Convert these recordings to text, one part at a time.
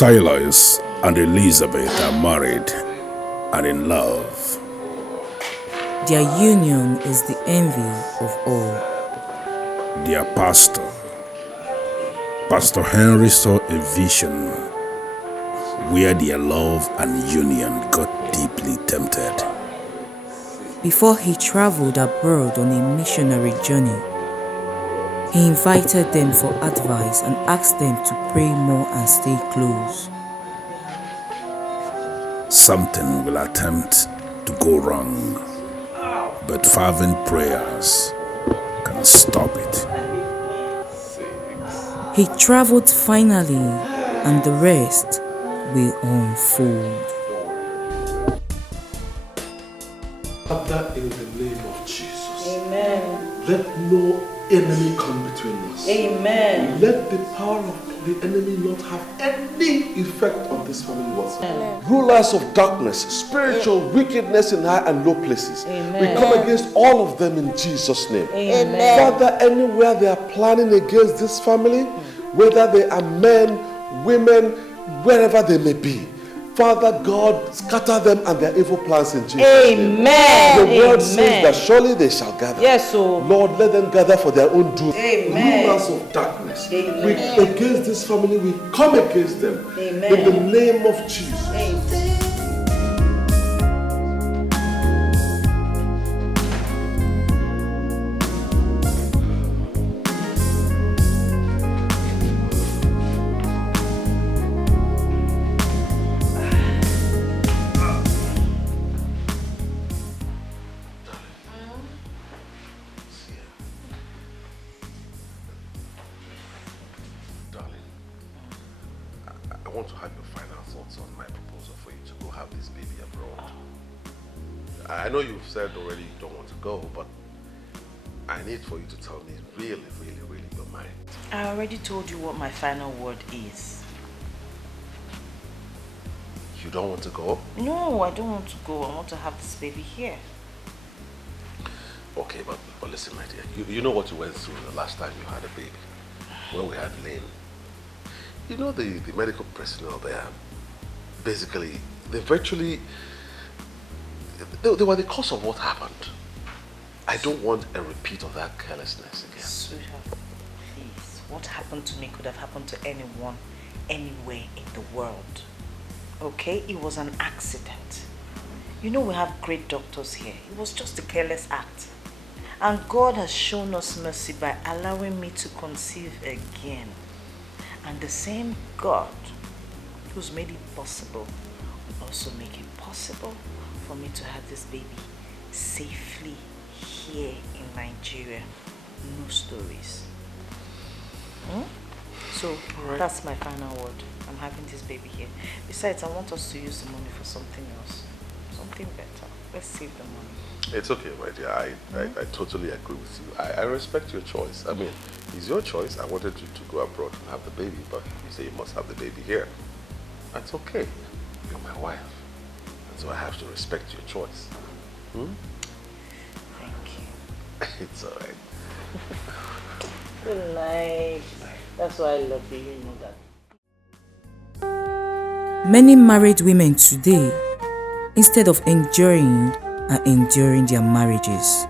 Silas and Elizabeth are married and in love. Their union is the envy of all. Their pastor, Pastor Henry, saw a vision where their love and union got deeply tempted. Before he traveled abroad on a missionary journey, he invited them for advice and asked them to pray more and stay close. Something will attempt to go wrong, but fervent prayers can stop it. He traveled finally, and the rest will unfold. Father, in the name of Jesus, Amen. let no enemy come between us. Amen. Let the power of the enemy not have any effect on this family whatsoever. Rulers of darkness, spiritual wickedness in high and low places. Amen. We come against all of them in Jesus' name. Amen. Father, anywhere they are planning against this family, whether they are men, women, wherever they may be, Father God, scatter them and their evil plans in Jesus' name. Amen. The word says that surely they shall gather. Yes, so Lord, let them gather for their own doom. Amen. Rulers of darkness, Amen. we against this family, we come against them. Amen. In the name of Jesus. Amen. I want to have your final thoughts on my proposal for you to go have this baby abroad. I know you've said already you don't want to go, but I need for you to tell me really your mind. I already told you what my final word is. You don't want to go? No, I don't want to go. I want to have this baby here. Okay, but listen, my dear. You know what you went through the last time you had a baby, when we had Lynn. You know the medical personnel there, basically, they virtually, they were the cause of what happened. I don't want a repeat of that carelessness again. Sweetheart, please. What happened to me could have happened to anyone, anywhere in the world. Okay? It was an accident. You know we have great doctors here. It was just a careless act. And God has shown us mercy by allowing me to conceive again. And the same God who's made it possible will also make it possible for me to have this baby safely here in Nigeria. No stories. So that's my final word. I'm having this baby here. Besides, I want us to use the money for something else. Something better. Let's save the money. It's okay, my dear. I totally agree with you. I respect your choice. I mean, it's your choice. I wanted you to go abroad and have the baby, but you say you must have the baby here. That's okay. You're my wife. And so I have to respect your choice. Thank you. It's all right. Good night. That's why I love you, you know that. Many married women today, instead of enjoying, are enduring their marriages.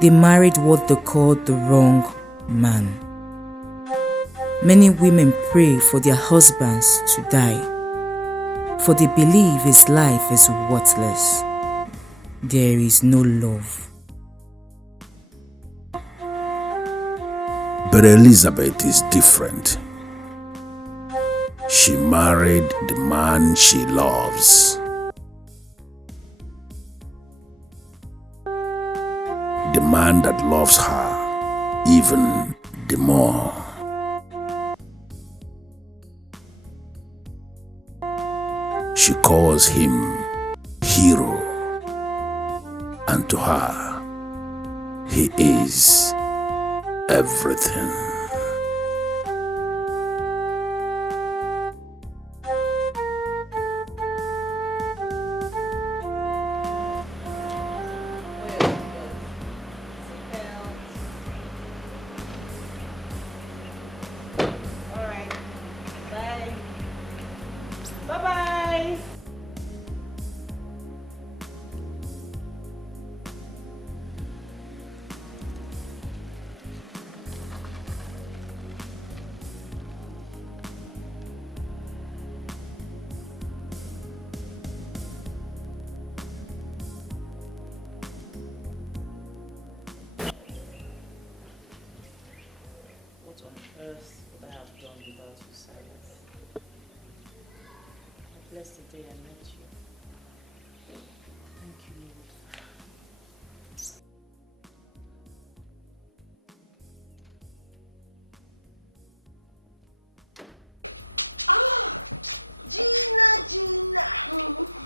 They married what they called the wrong man. Many women pray for their husbands to die, for they believe his life is worthless. There is no love. But Elizabeth is different. She married the man she loves. The man that loves her even the more. She calls him hero, and to her, he is everything. what on earth would I have done without you, Silas? I'm blessed the day I met you. Thank you, Lord. Gina,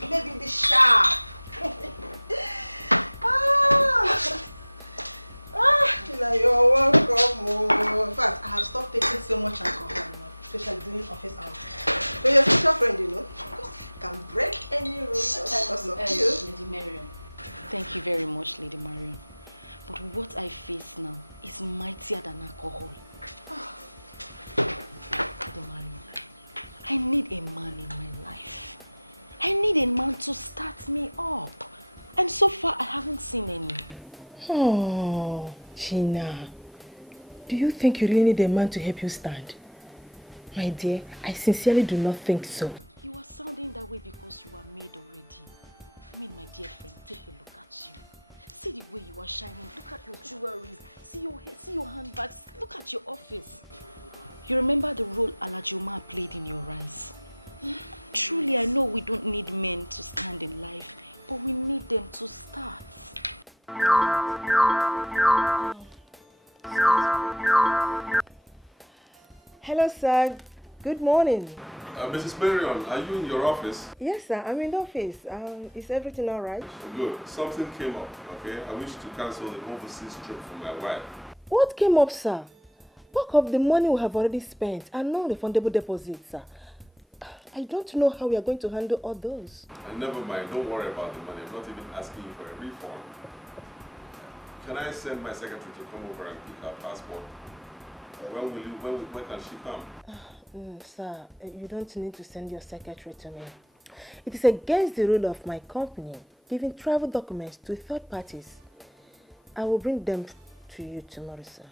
baby the sharp. Gina, you're welcome. In fact, I have stopped taking so much alcohol now, especially during office hours. But you're such a friend, you know, can break any rule just because of you. Lady Marion. Thank you very much, Lady Marion. But what I face now is mightier than alcohol. Lady Marion, I need a man in my life. I need a man to start me up. And so far, I haven't seen any. Oh, Gina. Do you think you really need a man to help you stand? My dear, I sincerely do not think so. You are sounding that way because you are made already. I mean, my dear friend, take a look at you. See the way you are shining. Look at your jewelry. See your hair, see your handbags. Look at your office. You remember the role Alajoma played in your eyes? Truly, I know we don't need men to stand in life, but we need them to start. Hello, sir. Good morning. Mrs. Marion, are you in your office? Yes, sir. I'm in the office. Is everything all right? Good. Something came up, okay? I wish to cancel the overseas trip for my wife. What came up, sir? Back of the money we have already spent and non-refundable deposits, sir. I don't know how we are going to handle all those. And never mind, don't worry about the money. I'm not even asking you for a refund. Can I send my secretary to come over and pick her passport? When can she come? Sir, you don't need to send your secretary to me. It is against the rule of my company giving travel documents to third parties. I will bring them to you tomorrow, sir.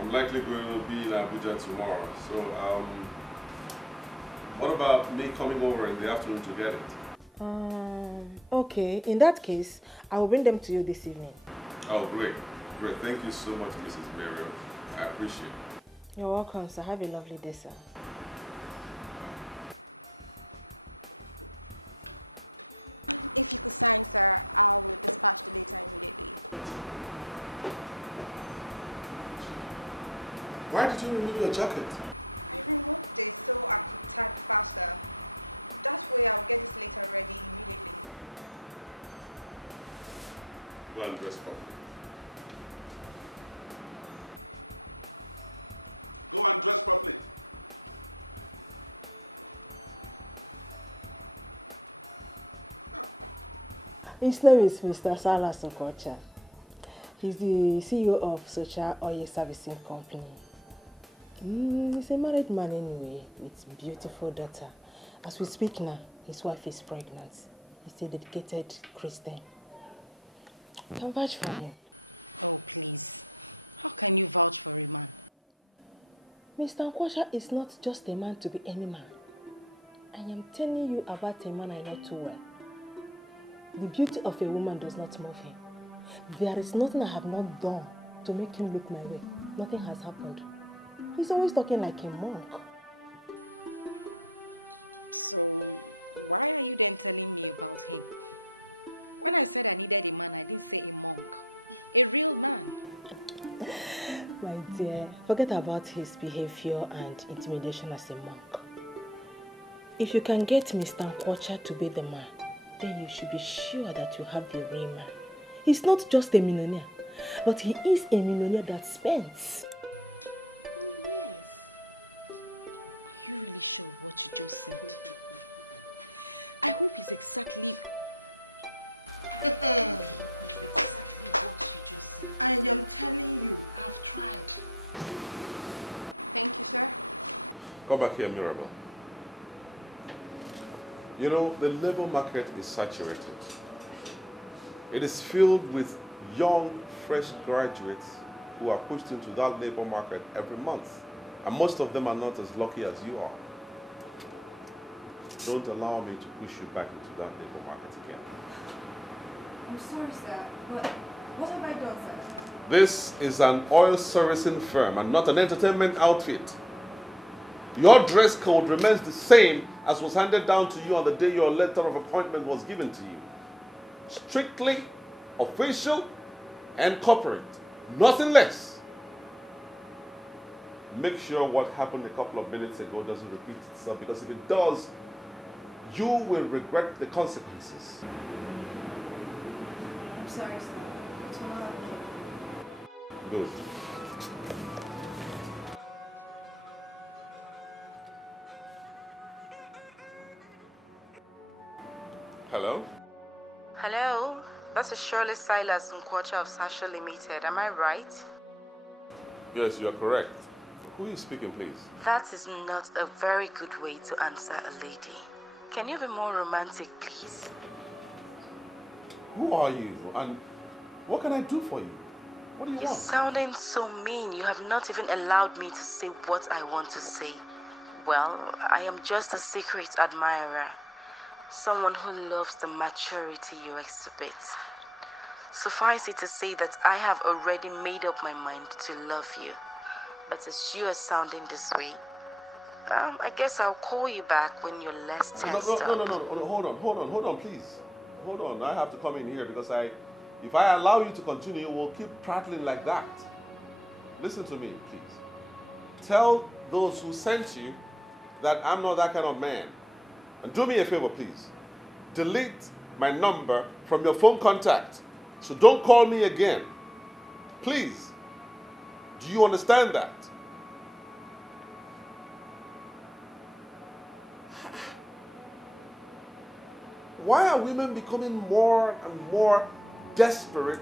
I'm likely going to be in Abuja tomorrow, so what about me coming over in the afternoon to get it? Okay, in that case, I will bring them to you this evening. Oh, great. Great. Thank you so much, Mrs. Marion. I appreciate it. You're welcome, sir. Have a lovely day, sir. If you could sign, sir, I will dispatch the letter immediately. Why did you remove your jacket? I removed it so I could type faster. That way I'll get this letter ready immediately. Go and dress properly. Go and dress properly. His name is Mr. Salas Okocha. He's the CEO of Social Oil Servicing Company. He's a married man anyway, with a beautiful daughter. As we speak now, his wife is pregnant. He's a dedicated Christian. You can vouch for him. Oh, please. How can you vouch for a man? Mr. Okocha is not just a man to be any man. I am telling you about a man I know too well. The beauty of a woman does not move him. There is nothing I have not done to make him look my way. Nothing has happened. He's always talking like a monk. So, why are you then telling me about him? When I said I needed a man, I didn't say a monk. A real man. My dear, forget about his behavior and intimidation as a monk. If you can get Mr. Okocha to be the man, then you should be sure that you have the real man. He's not just a millionaire, but he is a millionaire that spends. Oh, yes. Are you really sure of what you just said? I hope it's exactly... exactly what you just said. I am telling you, I've tried. Thank you, sir. Come back here, Mirabel. You know, the labor market is saturated. It is filled with young, fresh graduates who are pushed into that labor market every month. And most of them are not as lucky as you are. Don't allow me to push you back into that labor market again. I'm sorry, sir, but what have I done, sir? This is an oil servicing firm and not an entertainment outfit. Your dress code remains the same as was handed down to you on the day your letter of appointment was given to you. Strictly official and corporate. Nothing less. Make sure what happened a couple of minutes ago doesn't repeat itself, because if it does, you will regret the consequences. I'm sorry, sir. Tomorrow. Good. Hello? Hello, this is Shirley Silas Nkwocha of Sasha Limited. Am I right? Yes, you are correct. Who is speaking, please? That is not a very good way to answer a lady. Can you be more romantic, please? Who are you? And what can I do for you? What do you You're want? sounding so mean. You have not even allowed me to say what I want to say. Well, I am just a secret admirer. Someone who loves the maturity you exhibit. Suffice it to say that I have already made up my mind to love you. But as you are sounding this way, I guess I'll call you back when you're less tensed up. No, hold on, please. Hold on, I have to come in here because if I allow you to continue, we'll keep prattling like that. Listen to me, please. Tell those who sent you that I'm not that kind of man. And do me a favor, please. Delete my number from your phone contact. So don't call me again. Please. Do you understand that? Why are women becoming more and more desperate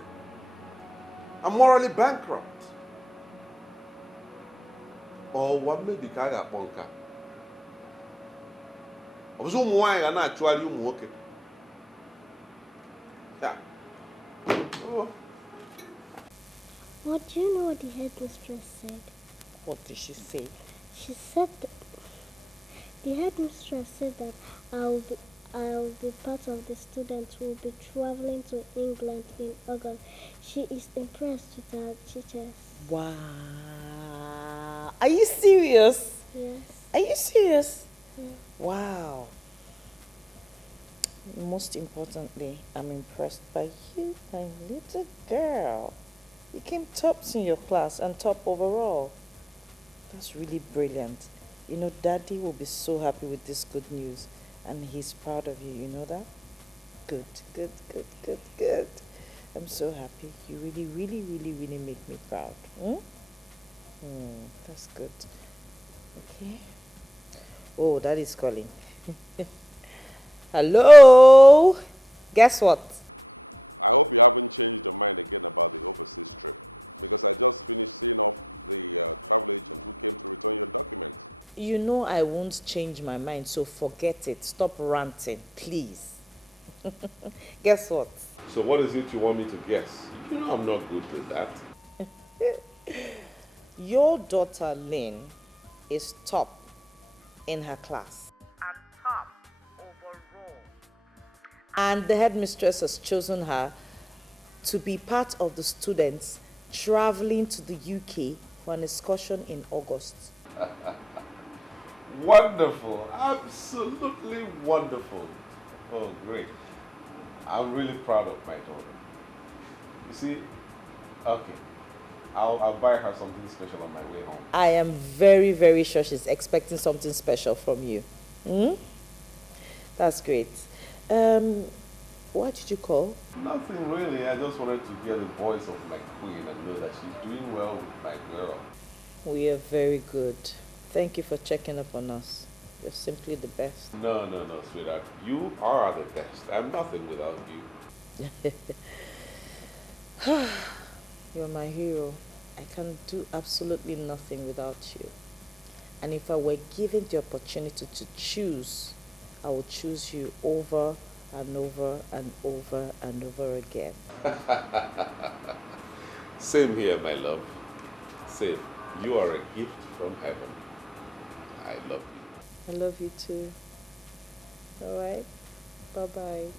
and morally bankrupt? Or what may be kind of bunker? I was why not actually okay. Yeah. Oh. What do you know what the headmistress said? What did she say? She said the headmistress said that I'll be part of the students who will be traveling to England in August. She is impressed with her teachers. Wow. Are you serious? Yes. Are you serious? Yeah. Wow. Most importantly, I'm impressed by you, my little girl. You came tops in your class and top overall. That's really brilliant. You know, Daddy will be so happy with this good news, and he's proud of you. You know that? Good, good, good, good, good. I'm so happy. You really, really, really, really make me proud. That's good. Okay. Oh, Daddy's calling. Hello? Guess what? I hope you haven't changed your mind again about the overseas trip, because I just finished seeing off the travel agent who came to return your documents. You know I won't change my mind, so forget it. Stop ranting, please. Guess what? So what is it you want me to guess? You know I'm not good with that. Your daughter Lynn is top in her class. And top overall. And the headmistress has chosen her to be part of the students traveling to the UK for an excursion in August. Wonderful. Absolutely wonderful. Oh, great. I'm really proud of my daughter. You see, okay, I'll buy her something special on my way home. I am very, very sure she's expecting something special from you. That's great. Why did you call? Nothing really. I just wanted to hear the voice of my queen and know that she's doing well with my girl. We are very good. Thank you for checking up on us. You're simply the best. No, sweetheart. You are the best. I'm nothing without you. You're my hero. I can do absolutely nothing without you. And if I were given the opportunity to choose, I would choose you over and over and over and over again. Same here, my love. Same. You are a gift from heaven. I love you. I love you too. All right? Bye-bye.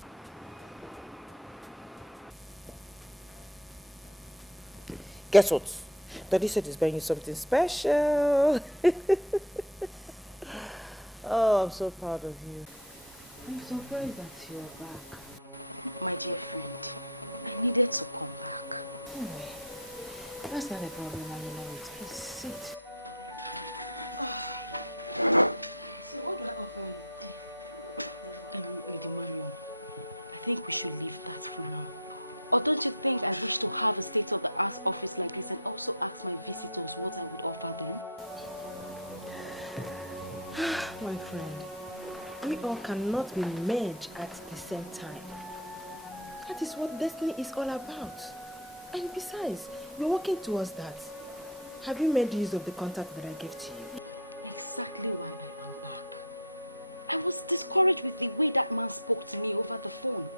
Guess what? Daddy said he's buying you something special. Oh, I'm so proud of you. I'm surprised that you're back. My dear friend, I needed to come back. Anyway, that's not a problem, I know it. Please sit. So what do I offer you? Lady Marion, I think we should leave that for now. Or don't you think I wish to have a state-of-the-art office like this and also ask my visitors what I would offer them? My friend, we all cannot be merged at the same time. That is what destiny is all about. And besides, you're working towards that. Have you made use of the contact that I gave to you? Exactly why I am back. I was discouraged with the way that man spoke to me over the phone.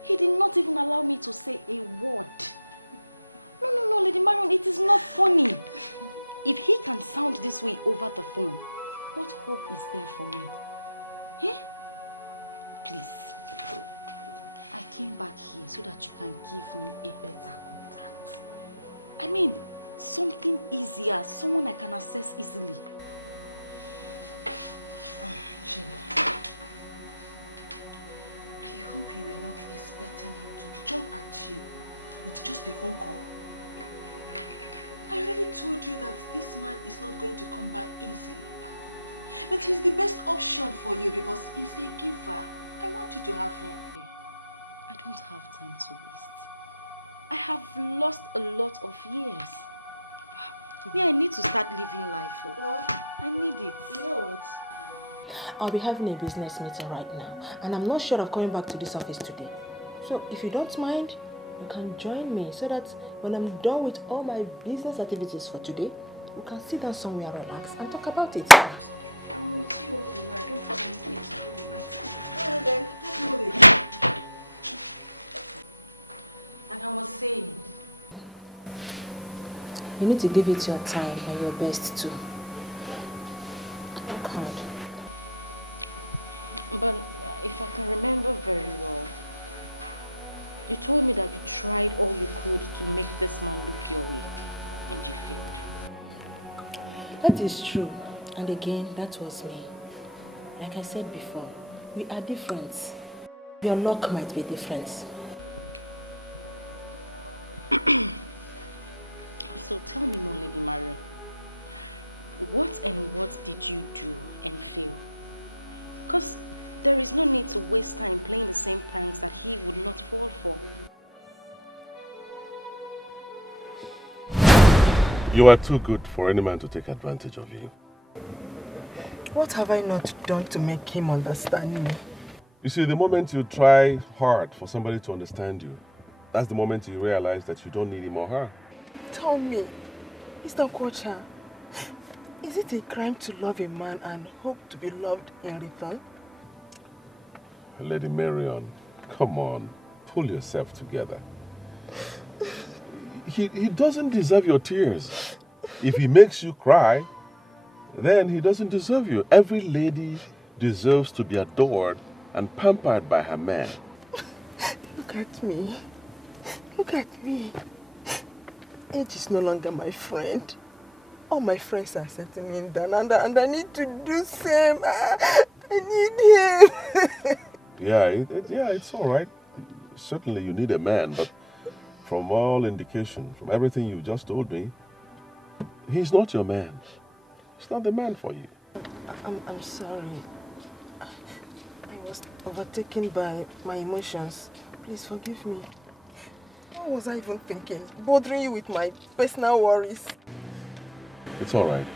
He did not even allow me to say a word. No, Lady Marion, it is not funny. If he can sound this way over the phone, what hope is there for me? Eh? Please. I came back here so that you can give me a better contact. I mean, something easier, someone I can access easily. Gina, I hope you were not expecting him to jump at you with just a phone call. I already told you that this man is not going to come by easily. But he's the best option for you because he's a giver. I want you to have him. I don't have time to waste. I have lost a lot of years. Me, I need to start living life. I need it. You know what? I'll be having a business meeting right now, and I'm not sure of coming back to this office today. So if you don't mind, you can join me so that when I'm done with all my business activities for today, we can sit down somewhere, relax, and talk about it. I'm with you all the way. I don't have anything to do right now. Alright then, let's move it. And I was saying, you need to give it your time and your best too. Work hard. but if I can remember very well, you told me that you tried all you could to make this man look your way, and you failed. That is true. And again, that was me. Like I said before, we are different. Your luck might be different. So tell me more, Lady Marion. What and what did you do and fail? Because there is no need to waste time playing the same pranks that he would not fall for. You are too good for any man to take advantage of you. What have I not done to make him understand me? You see, the moment you try hard for somebody to understand you, that's the moment you realize that you don't need him or her. Tell me, Mr. Kocha, is it a crime to love a man and hope to be loved in return? Lady Marion, come on, pull yourself together. He doesn't deserve your tears. If he makes you cry, then he doesn't deserve you. Every lady deserves to be adored and pampered by her man. Look at me. Look at me. Age is no longer my friend. All my friends are settling down and I need to do same. I need him. Yeah, it's all right. Certainly you need a man, but from all indication, from everything you just told me, he's not your man. He's not the man for you. I'm sorry. I was overtaken by my emotions. Please forgive me. What was I even thinking? Bothering you with my personal worries. It's all right.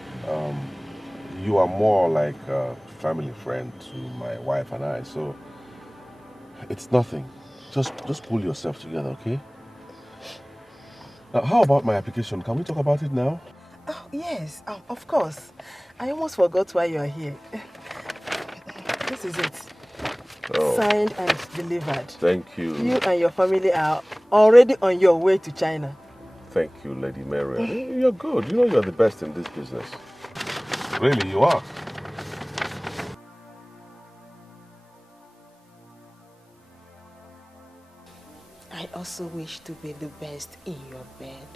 You are more like a family friend to my wife and I, so it's nothing. Just pull yourself together, okay? Now, how about my application? Can we talk about it now? Oh, yes, of course. I almost forgot why you are here. This is it. Oh. Signed and delivered. Thank you. You and your family are already on your way to China. Thank you, Lady Marion. You're good. You know you're the best in this business. Really, you are. I also wish to be the best in your bed.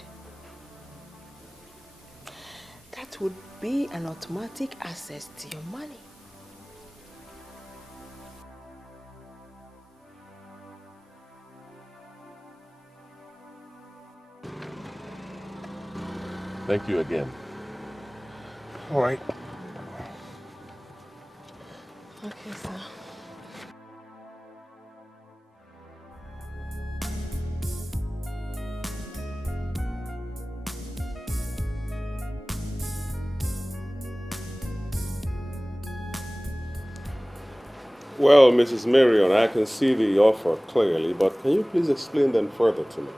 that would be an automatic access to your money. Thank you again. All right. Okay, sir. Well, Mrs. Marion, I can see the offer clearly, but can you please explain them further to me?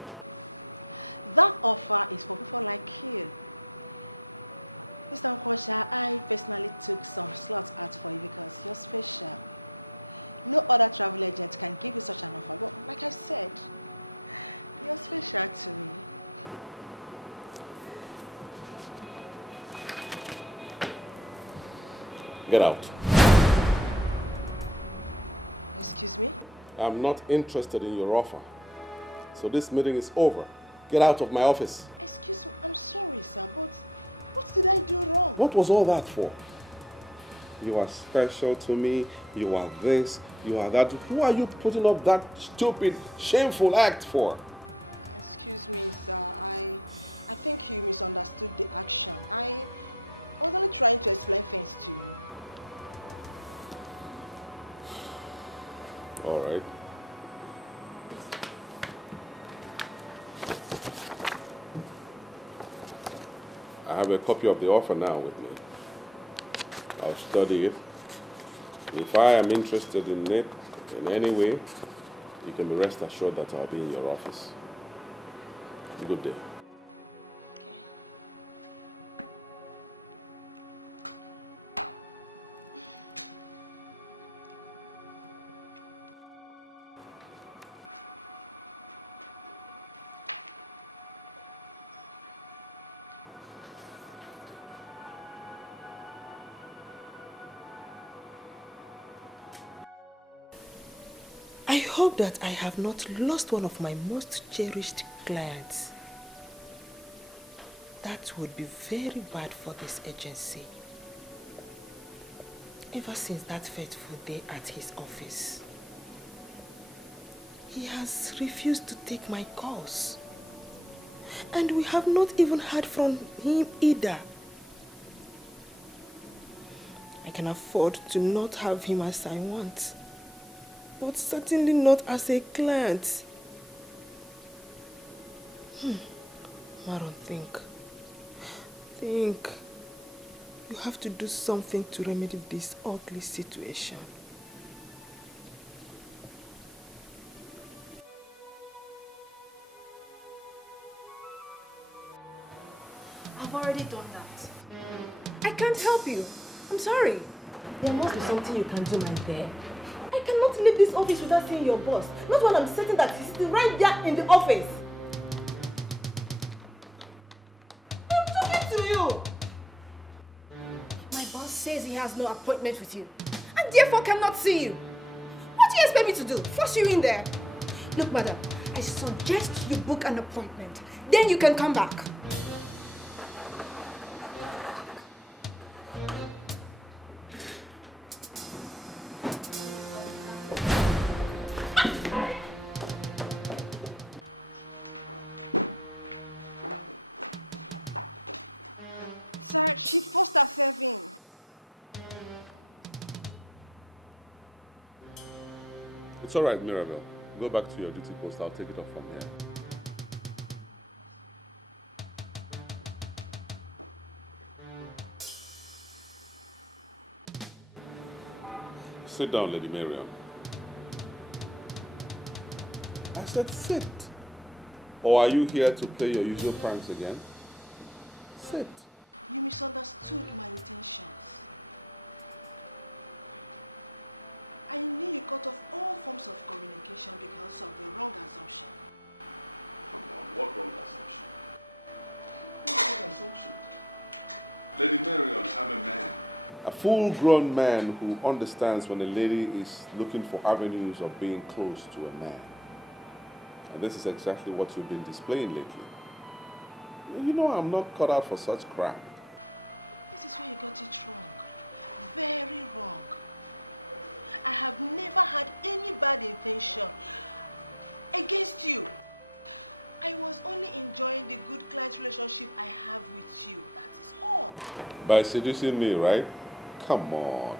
That offer is for people like you. Mr. Nkosha, I personally took some slots out for you because you're special. No other travel agent can give you such an offer, but like I said, you're special to me. Get out. Excuse me? I'm not interested in your offer. So this meeting is over. Get out of my office. Excuse me, I'm sorry, sir, but what did I do wrong? What was all that for? You are special to me. You are this. You are that. Who are you putting up that stupid, shameful act for? Excuse me, sir. I think you misunderstood the action. I was only trying to explain things to you. All right. I have a copy of the offer now with me. I'll study it. If I am interested in it in any way, you can be rest assured that I'll be in your office. Good day. I hope that I have not lost one of my most cherished clients. That would be very bad for this agency. Ever since that fateful day at his office, he has refused to take my calls. And we have not even heard from him either. I can afford to not have him as I want, but certainly not as a client. Maron, think. You have to do something to remedy this ugly situation. I've already done that. I can't help you. I'm sorry. There must be something you can do, my dear. I cannot leave this office without seeing your boss. Not when I'm certain that he's still right there in the office. I'm talking to you. My boss says he has no appointment with you and therefore cannot see you. What do you expect me to do? Force you in there? Look, madam, I suggest you book an appointment. Then you can come back. Sir, she forced herself in. It's all right, Mirabel. Go back to your duty post. I'll take it up from here. Sit down, Lady Mariam. I said sit. Or are you here to play your usual pranks again? Sit. You misunderstood my intentions. I knew you cut off all forms of communication because of the wrong assumption. Come on, what wrong assumption? What wrong assumption? Lady Marion, I'm a man. A full-grown man who understands when a lady is looking for avenues of being close to a man. And this is exactly what you've been displaying lately. You know I'm not cut out for such crap. This is where you got it wrong. Very wrong. I have never had any bad intention against you. I was only enjoying the good client relationship I have with you. That is all. By seducing me, right? Come on.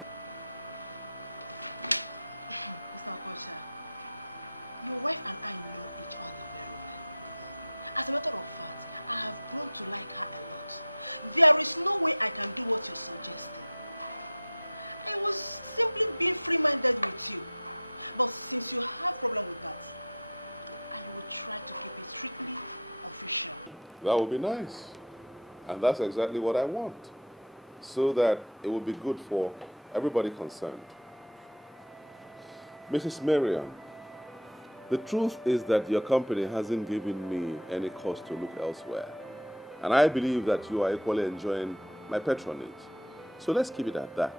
Mr. Okocha, your wife and I know each other very well. As a matter of fact, I have grown to like her a lot. There is no way I can do what you're suggesting. I was simply being free-minded with you. But since you have a problem with that, I will try to keep it strictly official. That would be nice. And that's exactly what I want. So that it will be good for everybody concerned. Mrs. Mariam, the truth is that your company hasn't given me any cause to look elsewhere. And I believe that you are equally enjoying my patronage. So let's keep it at that.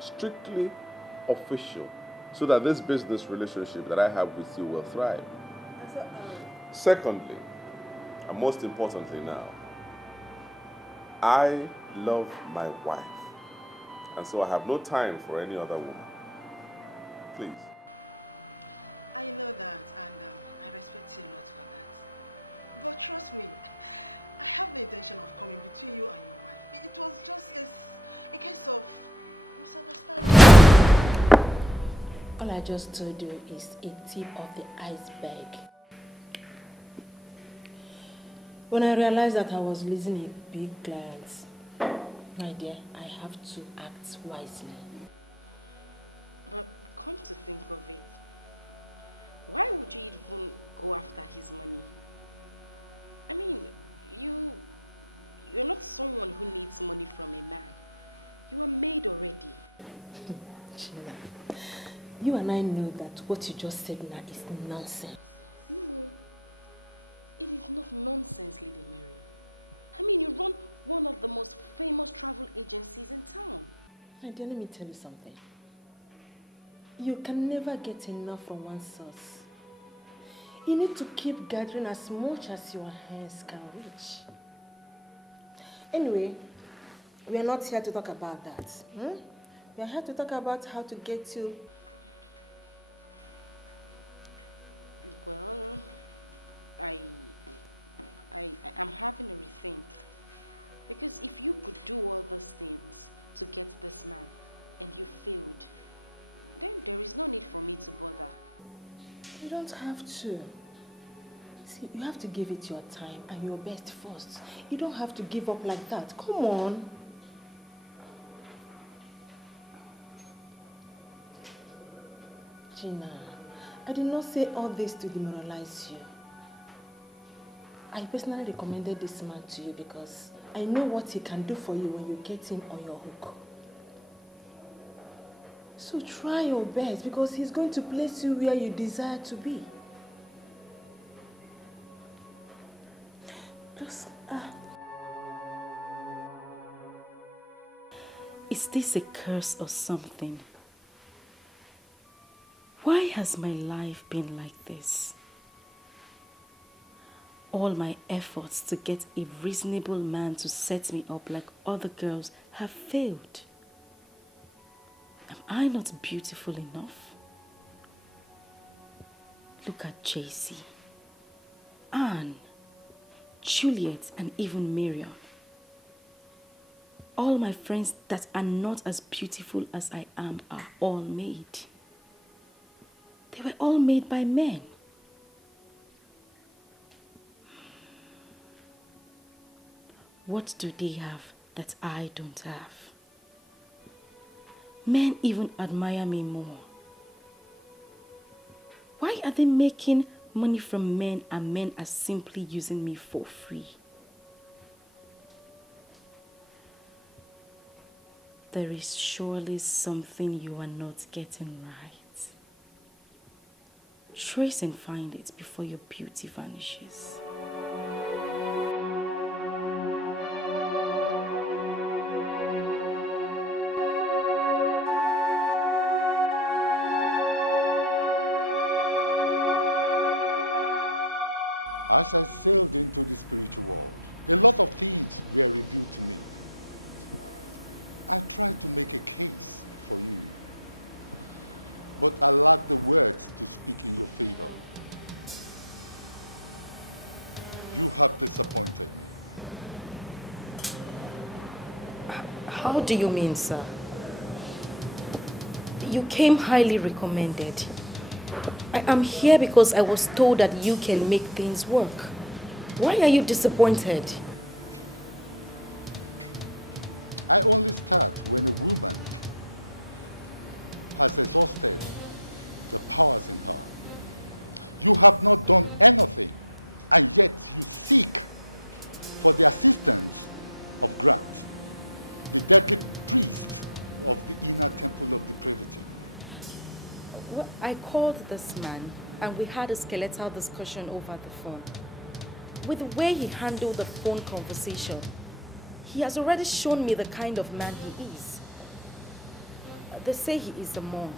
Strictly official, so that this business relationship that I have with you will thrive. Secondly, and most importantly now, I love my wife. And so I have no time for any other woman. Please. I know that, and I respect you a lot for that. But trust me, I have the intention of coming between you and your wife. It was just a case of misunderstanding. All I just told you is a tip of the iceberg. When I realized that I was losing a big client, my dear, I have to act wisely. But come to think of it, why would you even go after his money? I mean, you're not someone who needs money from a man. You are made already. Gina, you and I know that what you just said now is nonsense. No, it is not nonsense, Lady Mary. I mean, you run one of the most famous travel agencies in town. My dear, let me tell you something. You can never get enough from one source. You need to keep gathering as much as your hands can reach. Anyway, we are not here to talk about that. We are here to talk about how to get you. Well, I'm having a rethink. Because if you could do all those things to get this man and you failed, then there is no need for me to bother. You don't have to. See, you have to give it your time and your best first. You don't have to give up like that. Come on. Gina, I did not say all this to demoralize you. I personally recommended this man to you because I know what he can do for you when you get him on your hook. So try your best because he's going to place you where you desire to be. Just, Is this a curse or something? Why has my life been like this? All my efforts to get a reasonable man to set me up like other girls have failed. Am I not beautiful enough? Look at JC, Anne, Juliet, and even Miriam. All my friends that are not as beautiful as I am are all made. They were all made by men. What do they have that I don't have? Men even admire me more. Why are they making money from men and men are simply using me for free? There is surely something you are not getting right. Trace and find it before your beauty vanishes. As I sailed into the spiritual world, a lot of things were revealed to me. I tried to make a case for you, but I lack the words to speak in your favor. You have disappointed me. How do you mean, sir? You came highly recommended. I am here because I was told that you can make things work. Why are you disappointed? I only start when a woman has exhausted the powers in her. You have not done anything, and yet you seek for the assistance of Grant, the deadly priest of the inner temple of depravity. Well, I called this man and we had a skeletal discussion over the phone. With the way he handled the phone conversation, he has already shown me the kind of man he is. They say he is a monk.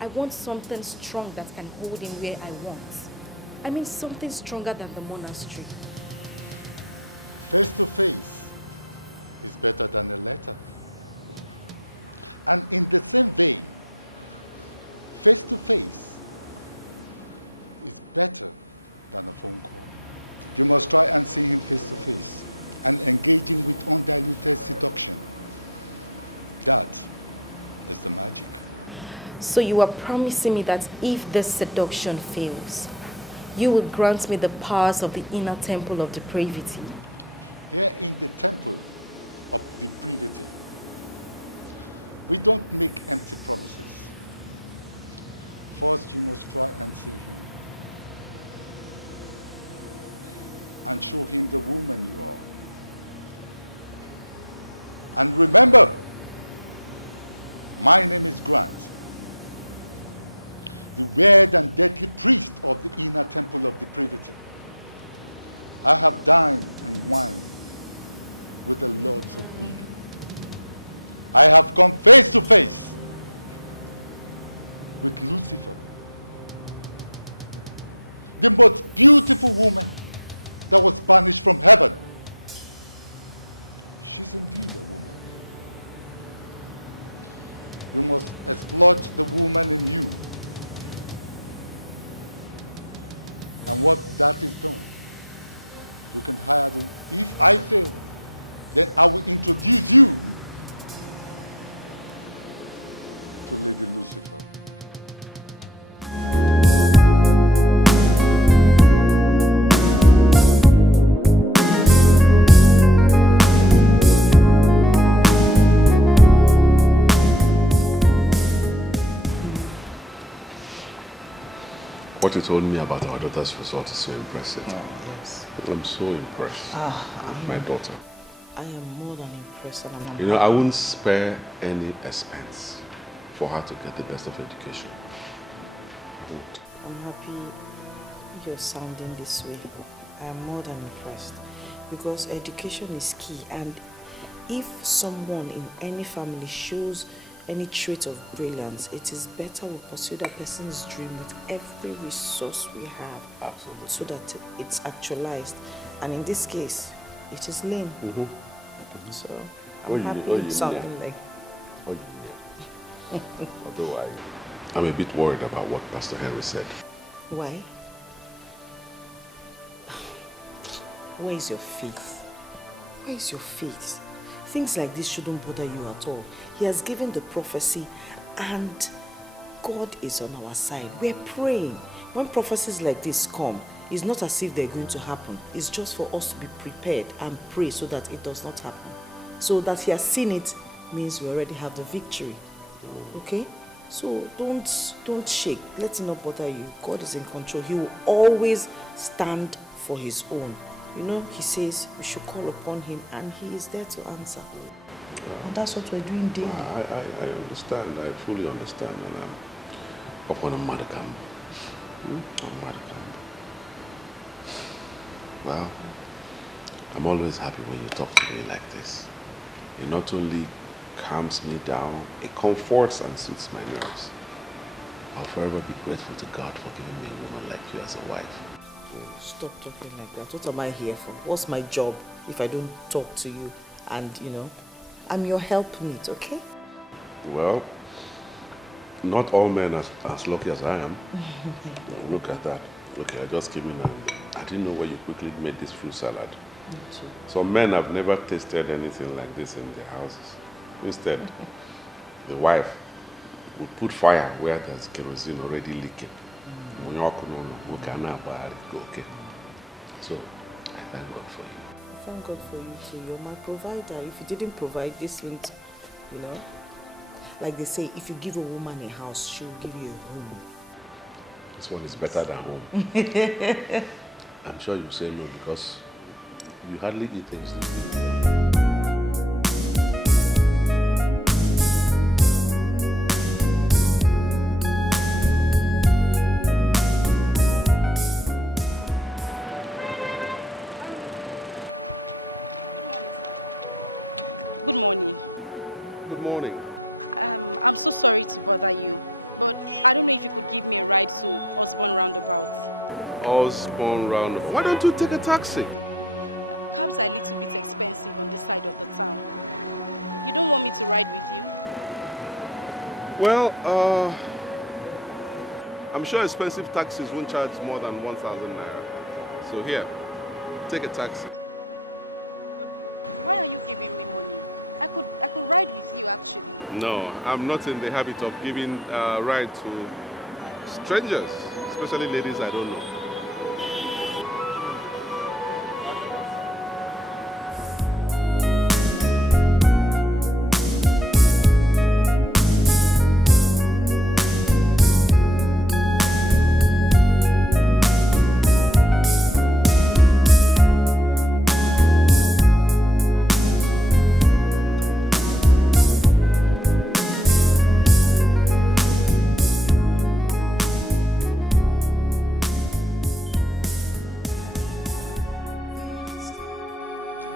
I want something strong that can hold him where I want. I mean something stronger than the monastery. Face to face is better than a letter. And in the same vein, face to face is better than a phone call. You must try and see him face to face and engage him with undiluted seduction. That is the magic. So you are promising me that if this seduction fails, you will grant me the powers of the inner temple of depravity? Here in the temple of depravity, we don't make empty promises. First, you must try and see him and show him the woman you are. And remember, my name is Grant, the weird and deadly priest of the inner temple of depravity. I have dined and wined with the lords of women. I have come face to face with Lucifer, the most beautiful woman that was banished from heaven. She's indeed a woman. You must exploit the woman in you. And what that is done, you can hire them. If I fail, then I will introduce you to Lady Lucifer. What you told me about our daughter's result is so impressive. Oh, yes. I'm so impressed with my daughter. I am more than impressed. And You know, I wouldn't spare any expense for her to get the best of education. I won't. I'm happy you're sounding this way. I am more than impressed because education is key, and if someone in any family shows any trait of brilliance, it is better we pursue that person's dream with every resource we have. Absolutely. So that it's actualized. And in this case, it is Lynn. So I'm happy sounding like. Otherwise, I'm a bit worried about what Pastor Henry said. Why? Where is your faith? Where is your faith? Things like this shouldn't bother you at all. He has given the prophecy and God is on our side. We're praying. When prophecies like this come, it's not as if they're going to happen. It's just for us to be prepared and pray so that it does not happen. So that he has seen it means we already have the victory. Okay? So don't shake. Let it not bother you. God is in control. He will always stand for his own. You know, he says we should call upon him and he is there to answer. And that's what we're doing daily. I understand. I fully understand. And I'm upon a modicum. Well, I'm always happy when you talk to me like this. It not only calms me down, it comforts and soothes my nerves. I'll forever be grateful to God for giving me a woman like you as a wife. Stop talking like that. What am I here for? What's my job if I don't talk to you and, you know, I'm your helpmeet, okay? Well, not all men are as lucky as I am. Look at that. Okay, I just came in and I didn't know where you quickly made this fruit salad. Some men have never tasted anything like this in their houses. Instead, the wife would put fire where there's kerosene already leaking. Okay. So, I thank God for you. Thank God for you too. You're my provider. If you didn't provide this wouldn't, you know, like they say, if you give a woman a house, she'll give you a home. This one is better than home. I'm sure you say no because you hardly eat things. Good morning. Good morning. I'm so sorry to bother you, but I don't know if you could give me a ride to Osborne Roundabout. Osborne Roundabout. Why don't you take a taxi? Cabs are a little bit expensive on this side of the town. You don't want me to ride with you? Well, I'm sure expensive taxis won't charge more than 1,000 naira. So here, take a taxi. Why are you giving me money? I could ride with you actually. No, I'm not in the habit of giving a ride to strangers, especially ladies I don't know.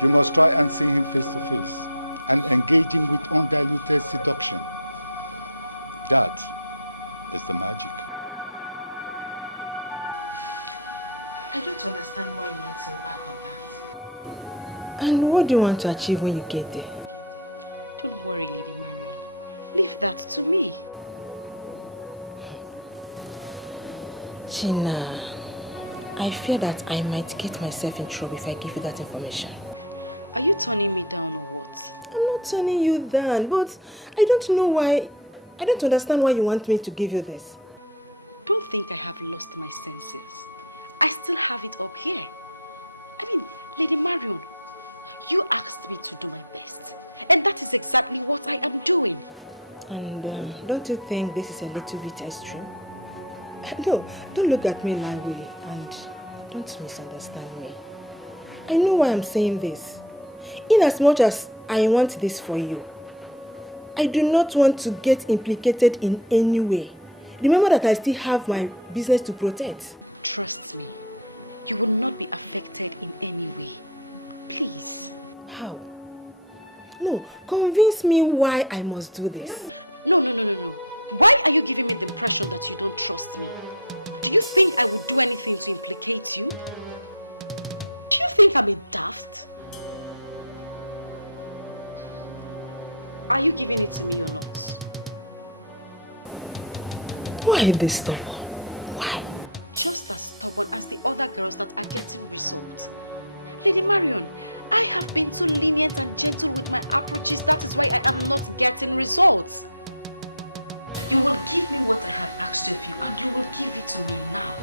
You must try and see him face to face and engage him with undiluted seduction. That is the magic. I don't understand why you want him back on that. And what do you want to achieve when you get there? Don't worry, Lady Marion. Leave that to me. Gina, I fear that I might get myself in trouble if I give you that information. Are you turning me down or what? I'm not turning you down, but I don't understand why you want me to give you this. Don't think I have lost my senses. I still have it up here. I mean, Lady Marion, you asked me to do my best. And that is exactly what I am doing. And don't you think this is a little bit extreme? No, don't look at me that way and don't misunderstand me. I know why I'm saying this. In as much as I want this for you, I do not want to get implicated in any way. Remember that I still have my business to protect. Trust me, you will not be affected in any way. Please. How? No, convince me why I must do this. No. Why are you giving me the impression that you don't trust me? Do you think I would do anything to implicate you? Do you think I'm a daft? Are you giving it to me or not? Why this stubborn? Why? Just as stubborn as the other girls that are getting results. Lady Marion, I have been too lenient and gentle with my approaches. That is why I am not getting results. You will give me what I have asked of you, and you will give it to me now.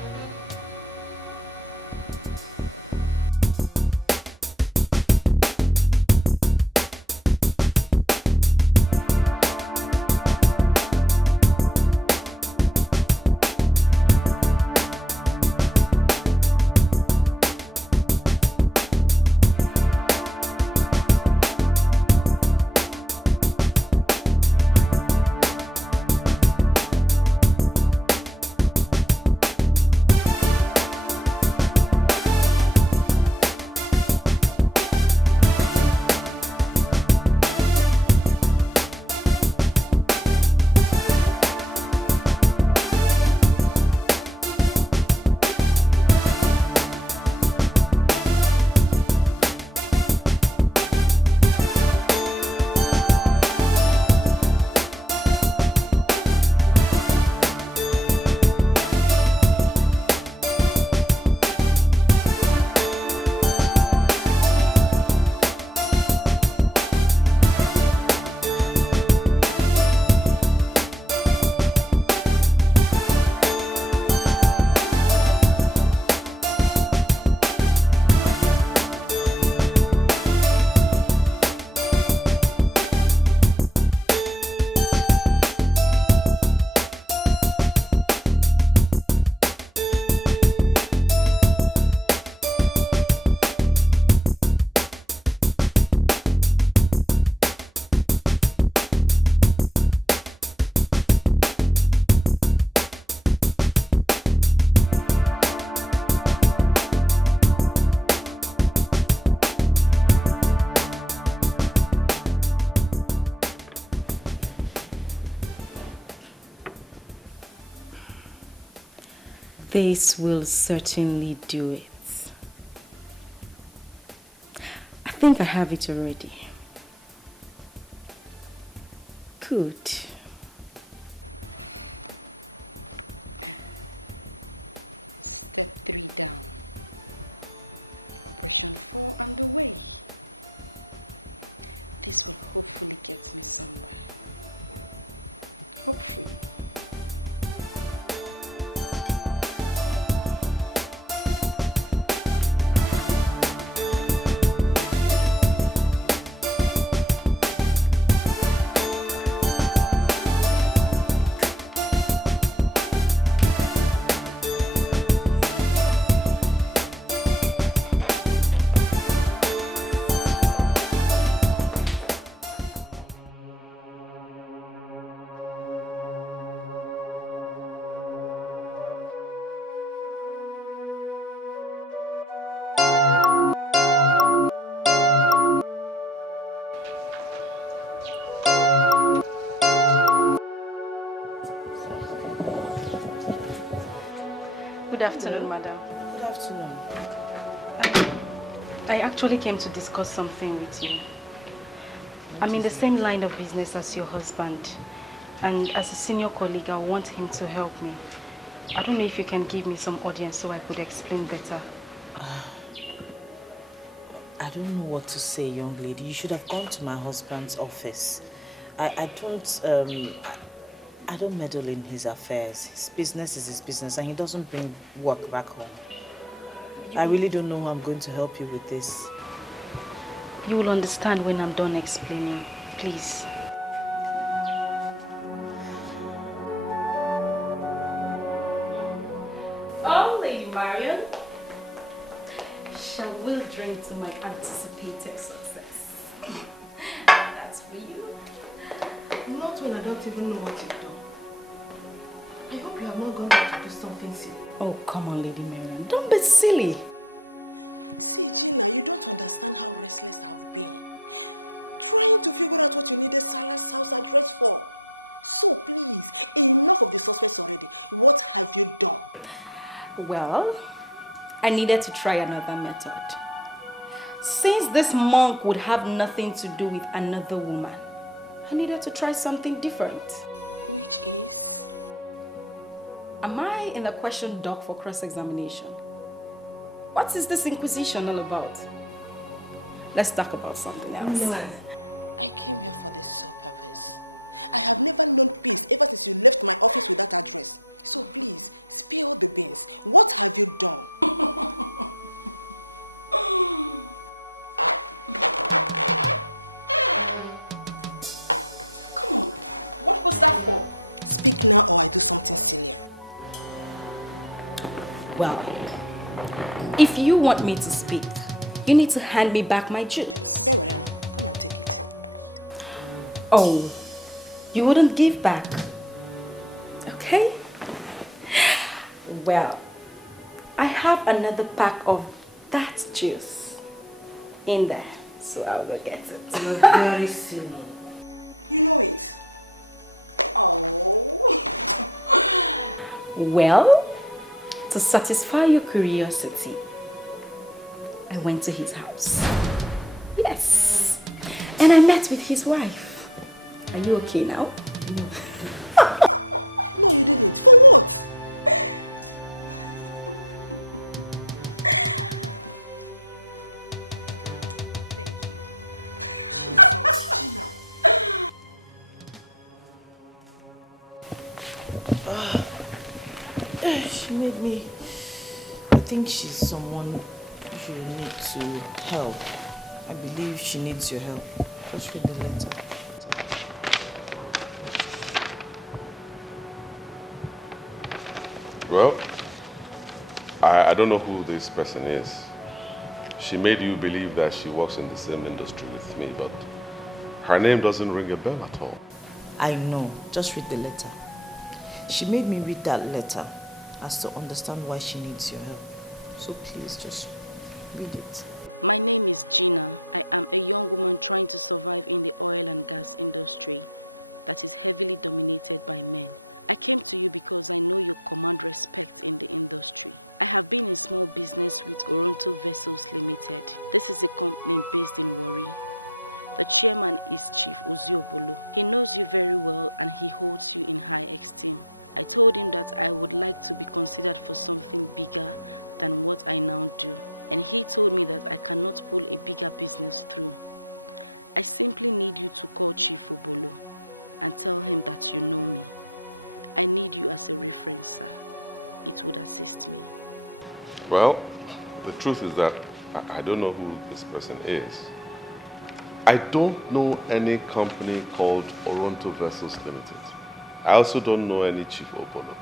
This will certainly do it. I think I have it already. Good. Step 3 down. Operation 4 underway. This will hopefully get me somewhere. Hopefully. Good afternoon, madam. Good afternoon. I actually came to discuss something with you. I'm in the same line of business as your husband, and as a senior colleague, I want him to help me. I don't know if you can give me some audience so I could explain better. I don't know what to say, young lady. You should have gone to my husband's office. I don't meddle in his affairs. His business is his business, and he doesn't bring work back home. I really don't know how I'm going to help you with this. You will understand when I'm done explaining. Please. Oh, Lady Marion. Shall we drink to my anticipated success? That's for you. Not when I don't even know what you've done. I hope you have not gone there to do something silly. Oh, come on, Lady Marion. Don't be silly. See, Gina, you don't understand how restless I've been. Trying to figure out what you needed Salah's house address for. So please, enough of the suspects already. What have you done? Well, I needed to try another method. Since this monk would have nothing to do with another woman, I needed to try something different. Which is? Am I in the question dock for cross-examination? What is this inquisition all about? Let's talk about something else. No, I came here for the sole purpose. I have never known peace ever since you left my office with that address. So please, spill the beans. What have you done? Come on, what was that for? Speak now or I do something sillier. Well, if you want me to speak, you need to hand me back my juice. Very well, come and take it. Oh, you wouldn't give back? Okay. Well, I have another pack of that juice in there, so I'll go get it. You're very silly. You know it. Oh. Well, to satisfy your curiosity, I went to his house. Yes. And I met with his wife. Are you okay now? No, you didn't. For what? Thank you. Jesus, Gina. She made me... I think she's someone you need to help. I believe she needs your help. Just read the letter. Well, I don't know who this person is. She made you believe that she works in the same industry with me, but her name doesn't ring a bell at all. I know. Just read the letter. She made me read that letter as to understand why she needs your help. So please just read it. My name is Gina. I am a young woman trying to survive in the oil and gas industry that is heavily dominated by men I came to you because I know you command respect in the industry. I have been in small business with Oronto Vessels Limited. This is a company based in Warri. The chairman is Chief Oziobolo. He knows you very well and he holds you in high esteem. I told him that I would like to be considered for something bigger than what I now do. And he told me that I cannot pull a bigger business through. I simply need you to call Chief Obolo and tell him that you know me. I need you as a reference, sir. It would assist me. Well, the truth is that I don't know who this person is. I don't know any company called Oronto Vessels Limited. I also don't know any Chief Obolo.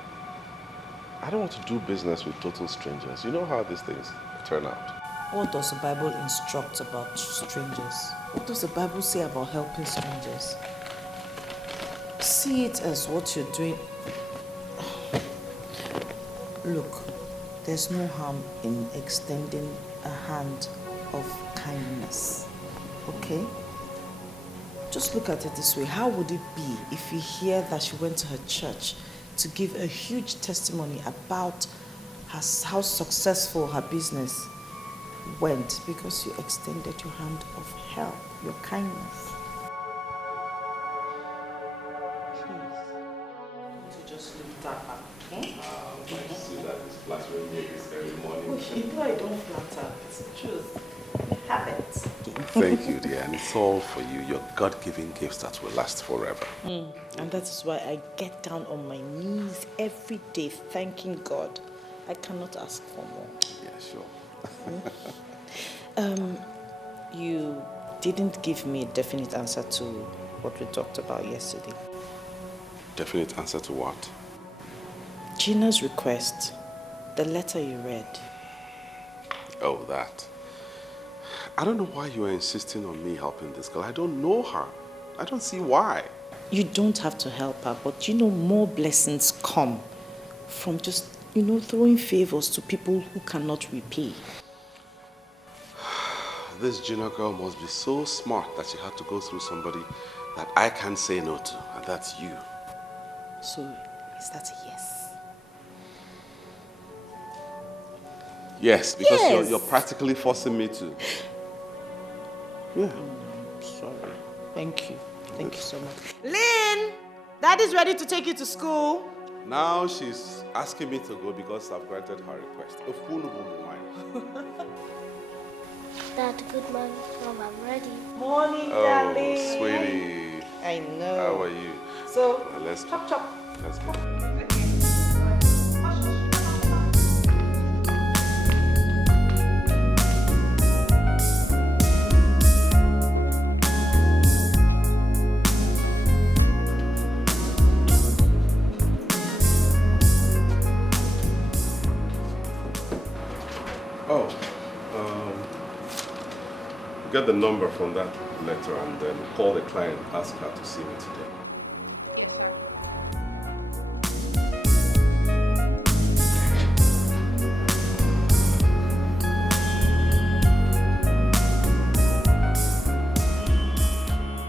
I don't want to do business with total strangers. You know how these things turn out. What does the Bible instruct about strangers? What does the Bible say about helping strangers? See it as what you're doing. Look, there's no harm in extending a hand of kindness. Okay? Just look at it this way. How would it be if you hear that she went to her church to give a huge testimony about how successful her business went because you extended your hand of help, your kindness? Please. To just leave that up, okay? I see that it's flattering me this early morning. You know I don't flatter. It's the truth. Have it. Thank you, dear. And it's all for you. Your God-given gifts that will last forever. And that is why I get down on my knees every day thanking God. I cannot ask for more. Yeah, sure. You didn't give me a definite answer to what we talked about yesterday. Definite answer to what? Gina's request. The letter you read. Oh, that. I don't know why you are insisting on me helping this girl. I don't know her. I don't see why. You don't have to help her, but more blessings come from just, throwing favors to people who cannot repay. This Gina girl must be so smart that she had to go through somebody that I can't say no to, and that's you. So, is that a yes? Yes, because you're practically forcing me to. Yeah. Sorry. Thank you. Thank you so much. Lynn! Daddy's ready to take you to school. Now she's asking me to go because I've granted her request. Of who Morning, Oh, darling. sweetie. I know. How are you? So, Well, let's chop chop. Let's go. Get the number from that letter and then call the client, ask her to see me today. Yes, sir.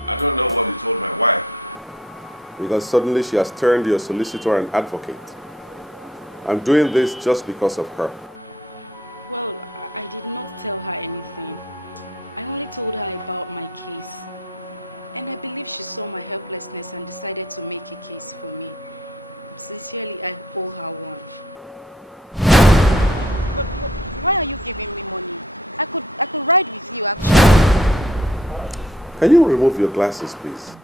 I don't know what you told my wife. Because suddenly she has turned your solicitor and advocate. I'm doing this just because of her. Well, I did not tell her anything. I only told her about my case. And I believe she saw my helplessness and decided to make a case for me. Sincerely, I owe her one. But why are you giving me money? I could ride with you, actually. Can you remove your glasses, please?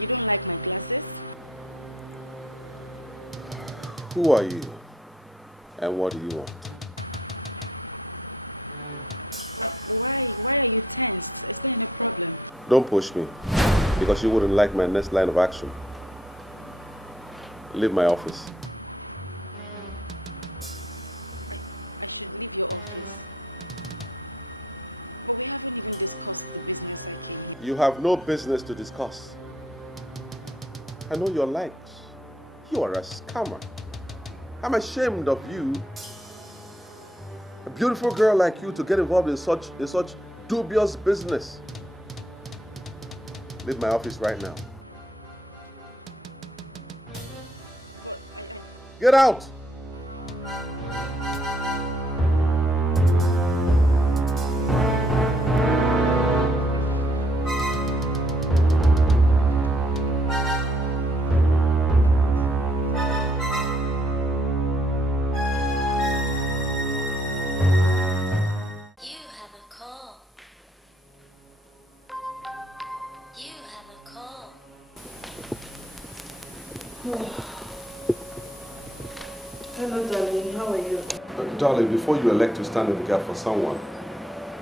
You don't like my glasses? Who are you? And what do you want? Why are you tensed? Is there any problem? Don't push me, because you wouldn't like my next line of action. Leave my office. I should leave your office. But we haven't even discussed the business I came here. You have no business to discuss. I know your likes. You are a scammer. I'm ashamed of you beautiful girl like you to get involved in such dubious business? Leave my office right now. But Get out! Hello, darling. How are you? Darling, before you elect to stand in the gap for someone,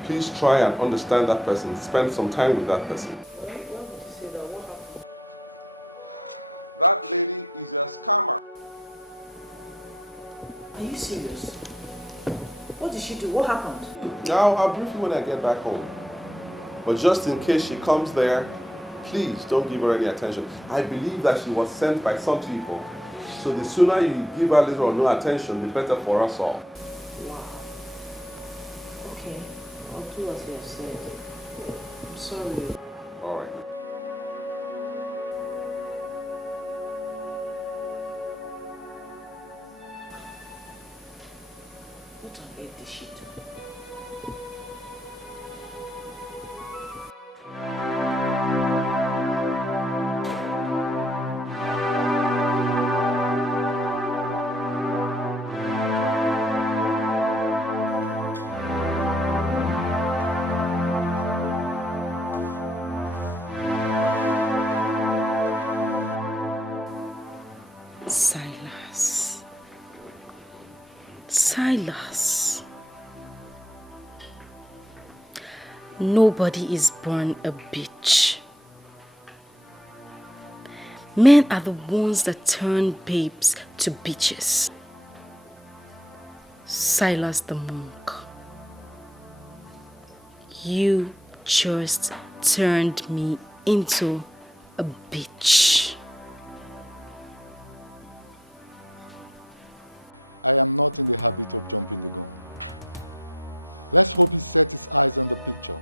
please try and understand that person. Spend some time with that person. Why would you say that? What happened? That lady is a scammer. Are you serious? What did she do? What happened? Now, I'll brief you when I get back home. But just in case she comes there, please don't give her any attention. I believe that she was sent by some people. So the sooner you give her little or no attention, the better for us all. Wow. Okay. I'll do as you have said. I'm sorry. All right. What on earth did she do? Silas. Nobody is born a bitch. Men are the ones that turn babes to bitches. Silas the monk. You just turned me into a bitch. I am not in the habit of jumping the gun. Let's hope he set his eyes on the picture,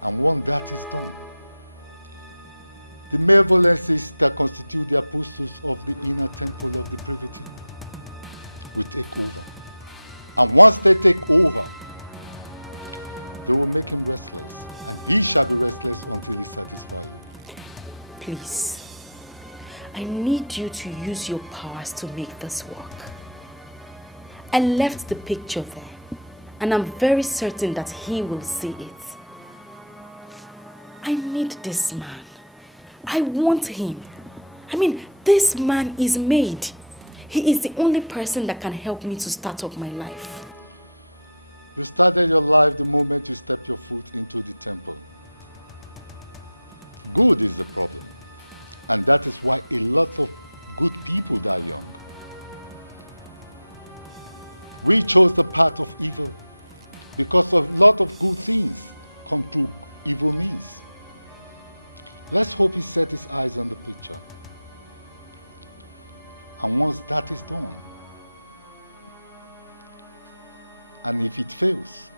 and once that is done, the malevolences that constitute the apostles of the inner temple of the privity will take over. And once they take over, they will make him restless, and he shall be restless until he satisfies you. Please, I need you to use your powers to make this work. I left the picture there, and I'm very certain that he will see it. I need this man. I want him. I mean, this man is made. He is the only person that can help me to start up my life. You started your life the moment you stepped your foot into the temple. Good is the problem, and that is why a lot of good people die young. We chose the path of evil because a lot of good things come through evil means. Let's hope he set his eyes on the picture. And once that is done, and if it fails,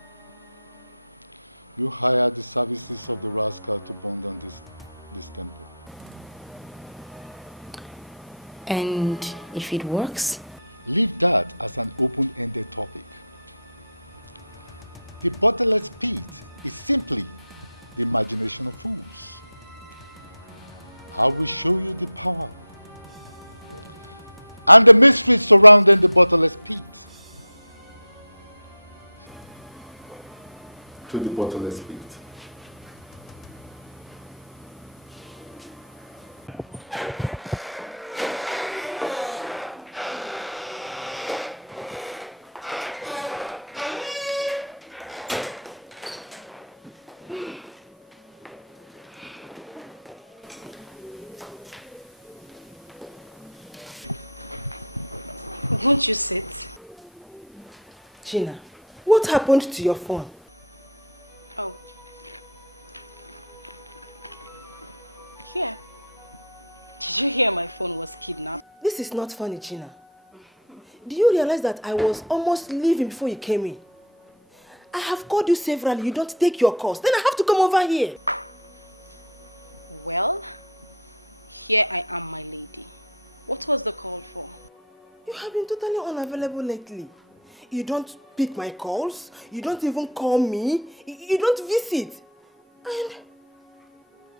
you hire the services of the rascal to burn down this temple. And if it works? Leave that as an open-ended topic. The bottomless pit is simply the imagination of fools. I will show you the power and the mysteries surrounding the bottomless pit. To the bottomless pit. Won't you sit? Gina, what happened to your phone? Oh. Here. Did you hear my phone was kidnapped? This is not funny, Gina. Do you realize that I was almost leaving before you came in? I have called you severally. You don't take your calls. Then I have to come over here. Well, here I am, my lady. What was the call for? You have been totally unavailable lately. You don't pick my calls. You don't even call me. You don't visit. And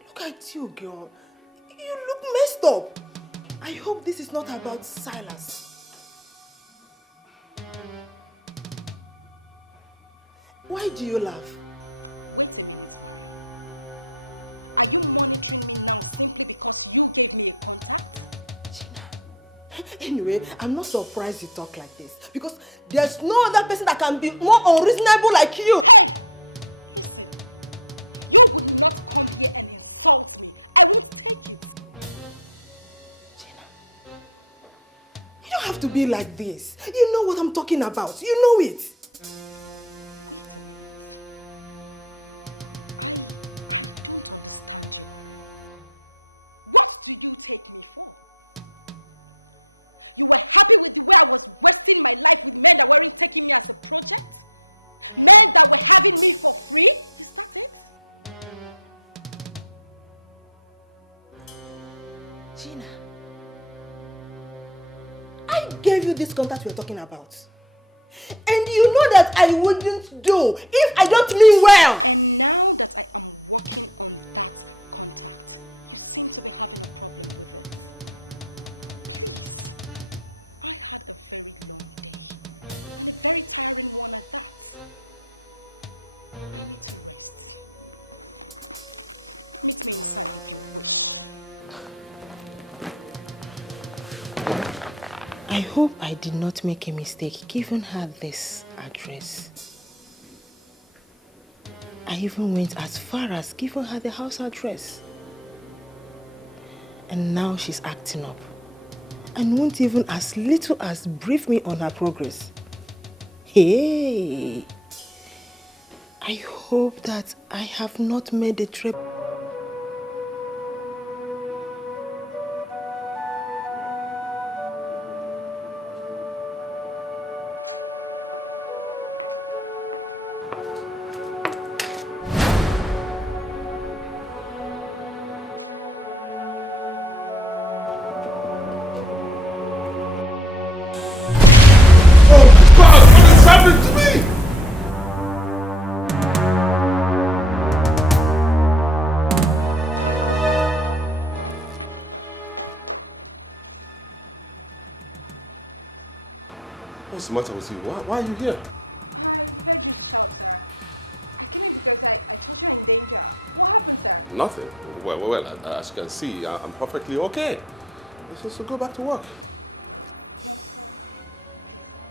look at you, girl. You look messed up. I hope this is not about Silas. Why do you laugh? Wait a minute, Marion. Are you monitoring me now simply because you gave me a contact? Anyway, I'm not surprised you talk like this. Because there's no other person that can be more unreasonable like you. Hey! Listen. You would not come here and insult me. I won't take it. You don't have to be like this. You know what I'm talking about. You know it. Wait a minute. I don't understand you, Marion. What do you take me for? You were happy with the way I was wasting my life with men that weren't taking me as a project? Men that were having me for free? Is that it? Gina, I gave you this contact we're talking about. And you know that I wouldn't do if I don't mean well. And now that I am working on that contact, you seem to be having a problem with it. Please, I had a very long day and a very tiring one at that. I need to rest. Meet me inside if you wish. I hope I did not make a mistake giving her this address. I even went as far as giving her the house address. And now she's acting up and won't even as little as brief me on her progress. Hey! I hope that I have not made a trip. What's the matter with you? Why are you here? I heard you shout, sir. I came in because I thought you were in danger. What happened, sir? Nothing. Well, as you can see, I'm perfectly okay. So go back to work. Yes, sir. Okay, sir.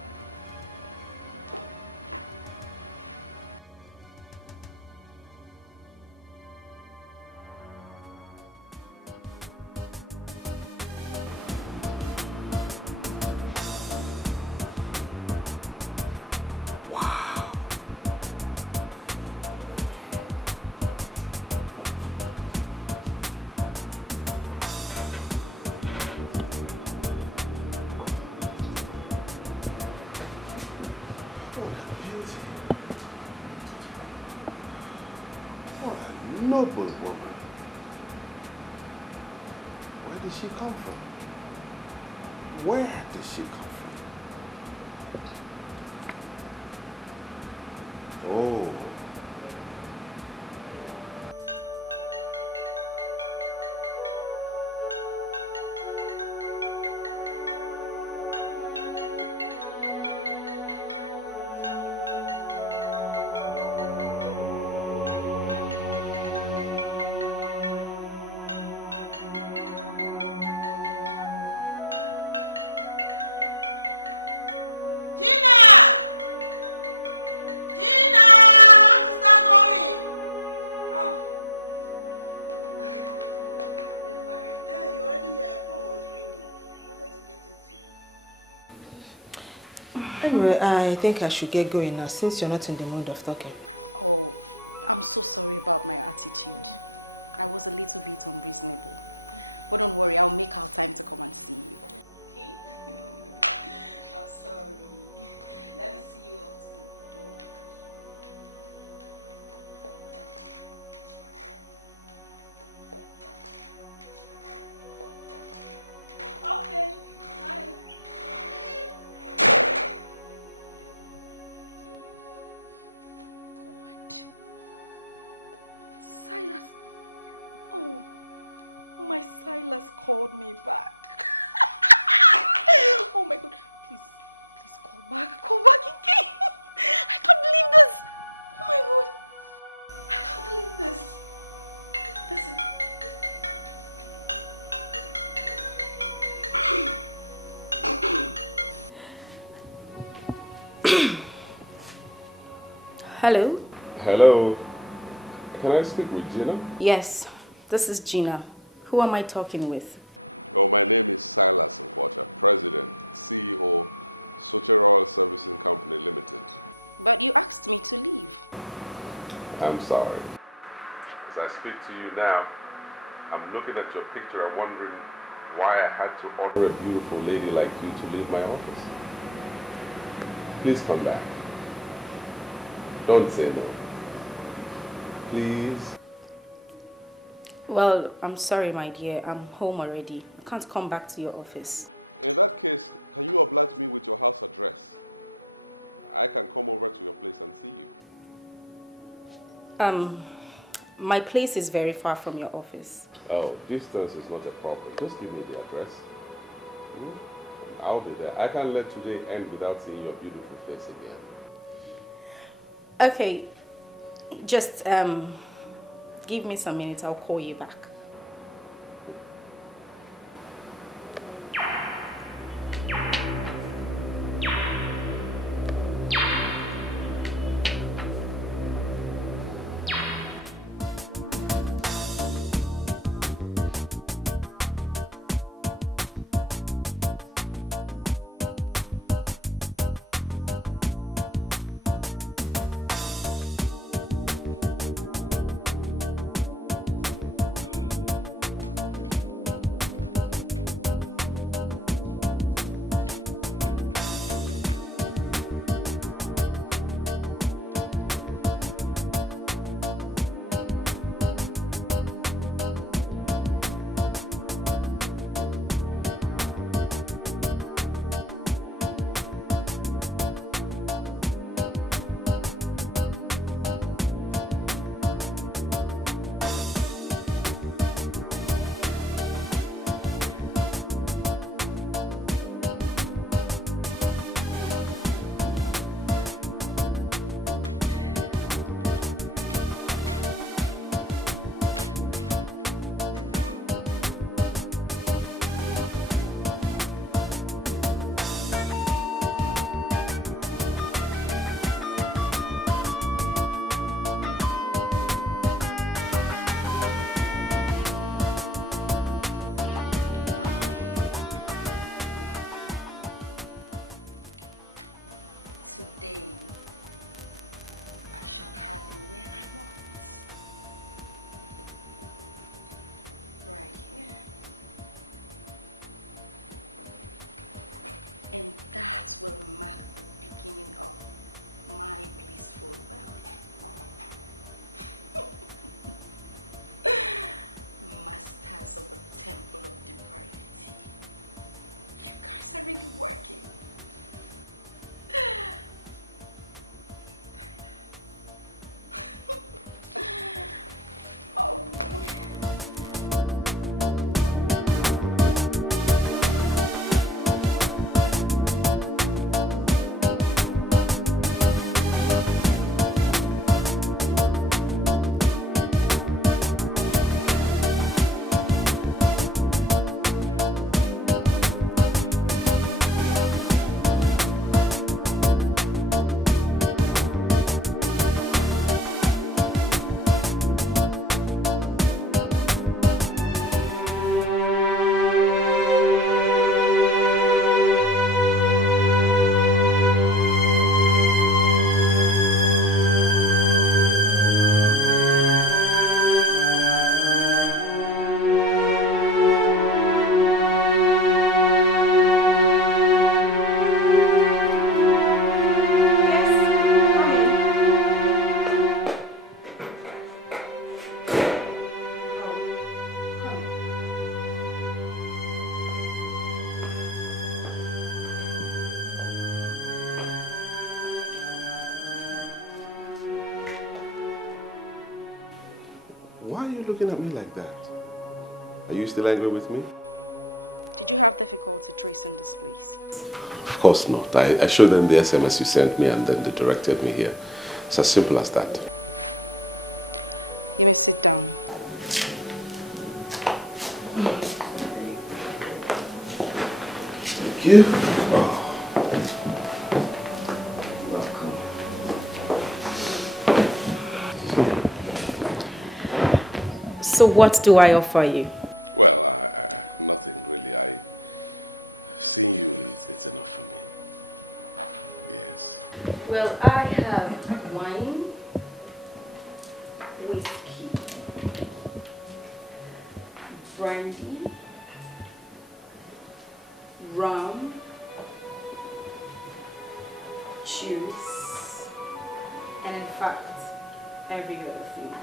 Noble woman. Where did she come from? Where did she come from? Oh. Anyway, I think I should get going now since you're not in the mood of talking. Oh, I'm so sorry about my attitude. I was a little bit unreasonable. But don't worry, I'll make our time to come and see you. Okay? I'm sorry. Let me see you out the door. called me back. Oh my God. Please call back. Call back again. I can't believe this. Oh my God. I can't believe this. Listen. Hello? Hello. Can I speak with Gina? Yes, this is Gina. Who am I talking with? Oh, my name is Silas Nkwacha, President, CEO, Socheral Servicing Company Limited. But you asked me to leave. I'm sorry. As I speak to you now, I'm looking at your picture and wondering why I had to order a beautiful lady like you to leave my office. Please come back. Don't say no. Please. Well, I'm sorry, my dear. I'm home already. I can't come back to your office. In that case, can you oblige me with your house address? I can come over to your place and see you. My place is very far from your office. Oh, distance is not a problem. Just give me the address. I'll be there. I can't let today end without seeing your beautiful face again. Okay, just give me some minutes. I'll call you back. Today, I shall have him where I want. Right here. And that will mark the beginning of my blissful wealth. Masters of the temple of depravity. You guys are really working. Why are you looking at me like that? Are you still angry with me? Did you have difficulty tracing this place? Of course not. I showed them the SMS you sent me and then they directed me here. It's as simple as that. You may sit down. Thank you. Oh. So what do I offer you? Well, nothing really. Seeing you, it's enough for me. Yes. Well, I have wine, whiskey, brandy, rum, juice, and in fact, every other thing.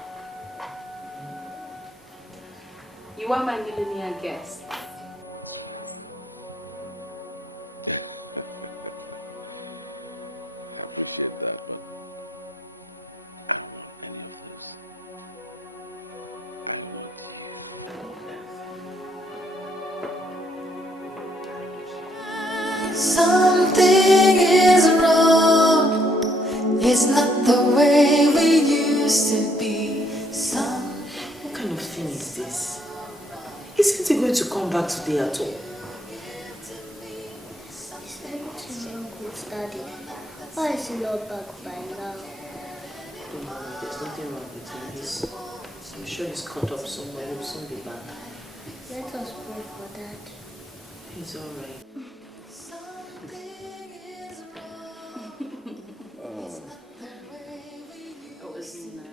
You are my millionaire guest. What's your ask? I appreciate that, but I don't want any of those. I want you. Something is wrong. It's not the way we used to be. What kind of thing is this? Isn't he going to come back today at all? Daddy, why is he not back by now? There's nothing wrong with him. I'm sure he's caught up somewhere. He'll soon be back. Let us pray for Dad. He's alright. That was nice.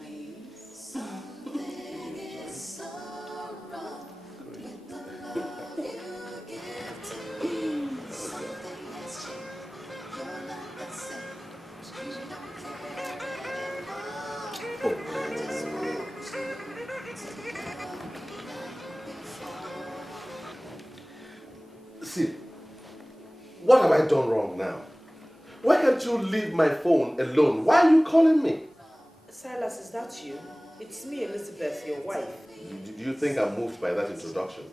See, what have I done wrong now? Why can't you leave my phone alone? Why are you calling me? Silas, is that you? It's me, Elizabeth, your wife. Do you think I'm moved by that introduction?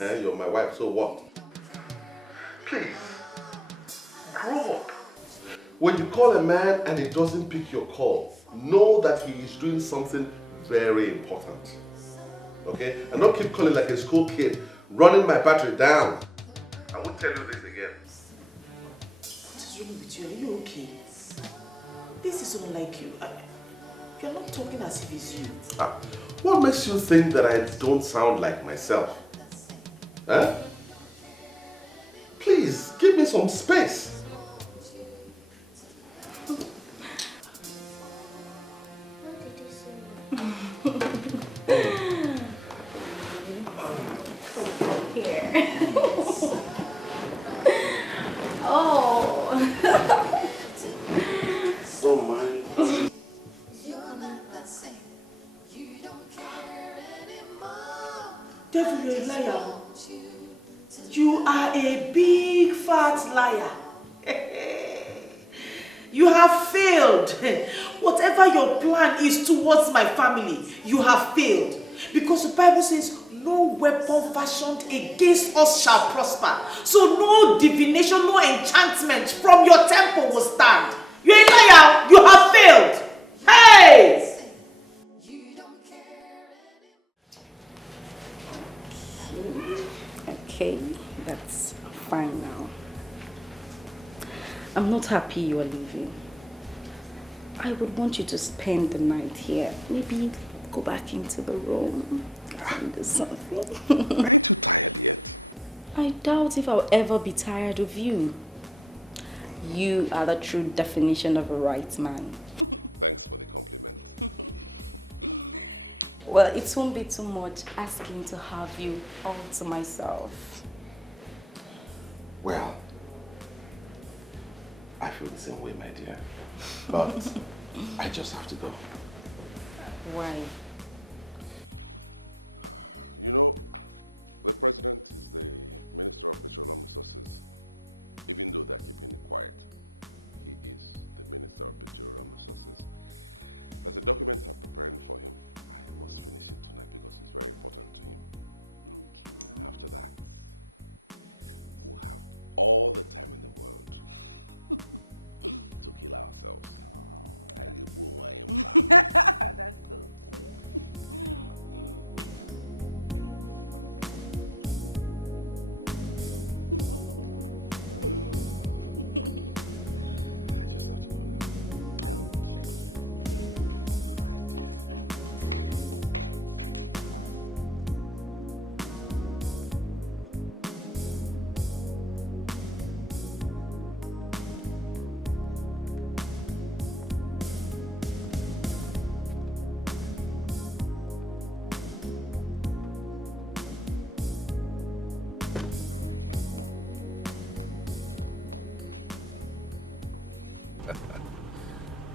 You're my wife, so what? Please, grow up. When you call a man and he doesn't pick your call, know that he is doing something very important. Okay? And don't keep calling like a school kid, running my battery down. I won't tell you this again. What is wrong with you? Are you okay? This is unlike you. You're not talking as if it's you. What makes you think that I don't sound like myself? Huh? Please, give me some space. Here. Oh. Don't mind. Devil, you're a liar. You are a big fat liar. You have failed. Whatever your plan is towards my family, you have failed. Because the Bible says, no weapon fashioned against us shall prosper. So no divination, no enchantment from your temple will stand. You're a liar. You have failed. Hey! Okay, that's fine now. I'm not happy you are leaving. I would want you to spend the night here. Maybe go back into the room and do something. Aren't you tired yet? I doubt if I'll ever be tired of you. You are the true definition of a right man. Thanks for the compliment. Well, it won't be too much asking to have you all to myself. Well, I feel the same way, my dear. But I just have to go. Why? You know, the president is the Minister of Petroleum Resources. Even though they're keeping it quiet, he is the Minister of Petroleum Resources. There's a document I'm preparing for him. I must finish it tonight because it's very important to him. Okay. After that, we'll have all the time in the world to kill ourselves. That's so sweet. I just have to go now.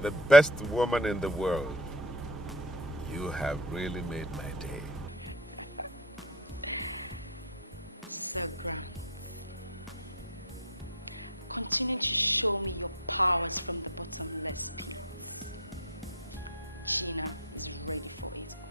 The best woman in the world. You have really made my day. Sir Grant, continue to show me your powers from the bottomless pits. Gina is ready for it all.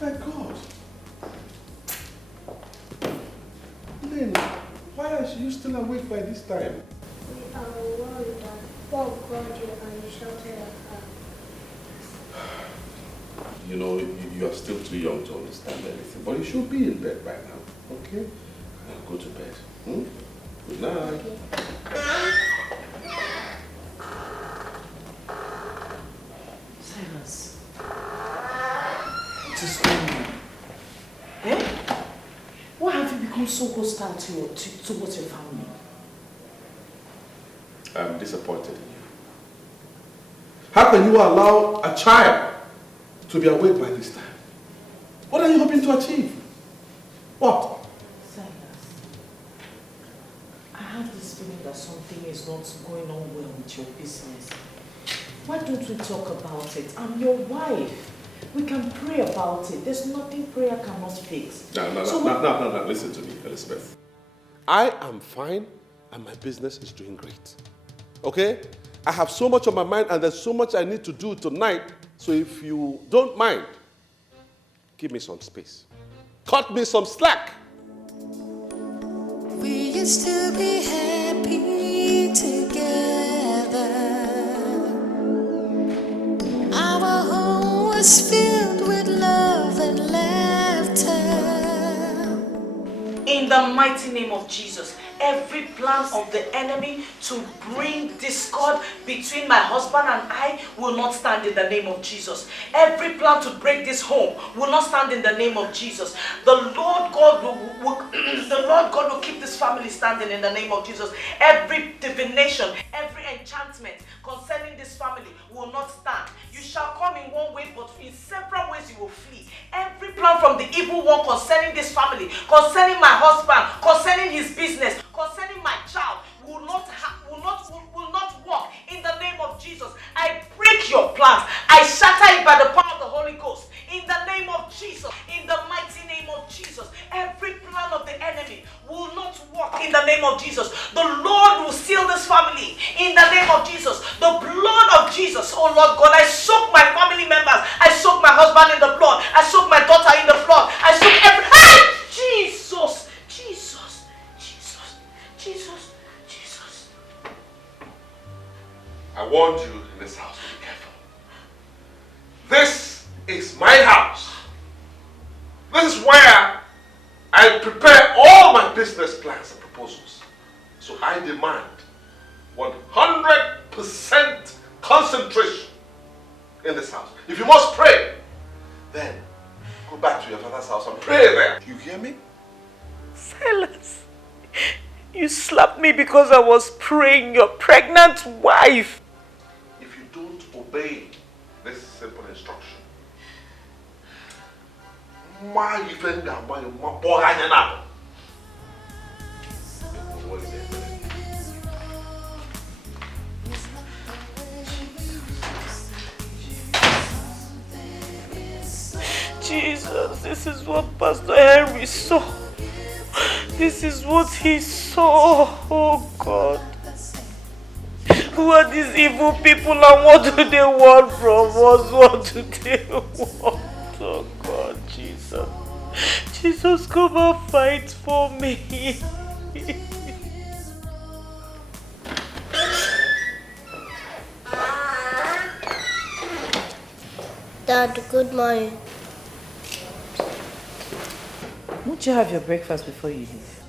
Thank God. Lynn, why are you still awake by this time? We are worried that Paul called you and you shouted at her. You know, you are still too young to understand anything, but you should be in bed by now, okay? Now go to bed. Good night. Silas, what is going on? Eh? Why have you become so hostile towards your family? I'm disappointed in you. How can you allow a child to be awake by this time? What are you hoping to achieve? What? Silas, I have this feeling that something is not going on well with your business. Why don't we talk about it? I'm your wife. We can pray about it. There's nothing prayer cannot fix. No, listen to me, Elizabeth. I am fine and my business is doing great. Okay? I have so much on my mind and there's so much I need to do tonight. So if you don't mind, give me some space. Cut me some slack. We used to be happy together. Our home was filled with love and laughter. In the mighty name of Jesus, every plan of the enemy to bring discord between my husband and I will not stand in the name of Jesus. Every plan to break this home will not stand in the name of Jesus. The Lord God will keep this family standing in the name of Jesus. Every divination, every enchantment concerning this family will not stand. You shall come in one way, but in several ways you will flee. Every plan from the evil one concerning this family, concerning my husband, concerning his business, concerning my child will not work in the name of Jesus. I break your plans. I shatter it by the power of the Holy Ghost in the name of Jesus. In the mighty name of Jesus, every plan of the enemy will not work in the name of Jesus. The Lord will seal this family in the name of Jesus. The blood of Jesus, oh Lord God, I soak my family members. I soak my husband in the blood. I soak my daughter in the blood. I soak every... Jesus! I warned you in this house to be careful. This is my house. This is where I prepare all my business plans and proposals. So I demand 100% concentration in this house. If you must pray, then go back to your father's house and pray there. You hear me? Silas, you slapped me because I was praying, your pregnant wife. If you don't obey this simple instruction, Jesus, this is what Pastor Henry saw. This is what he saw. Oh God. Who are these evil people and what do they want from us? What do they want? Oh God, Jesus. Jesus, come and fight for me. Dad, good morning. Won't you have your breakfast before you leave?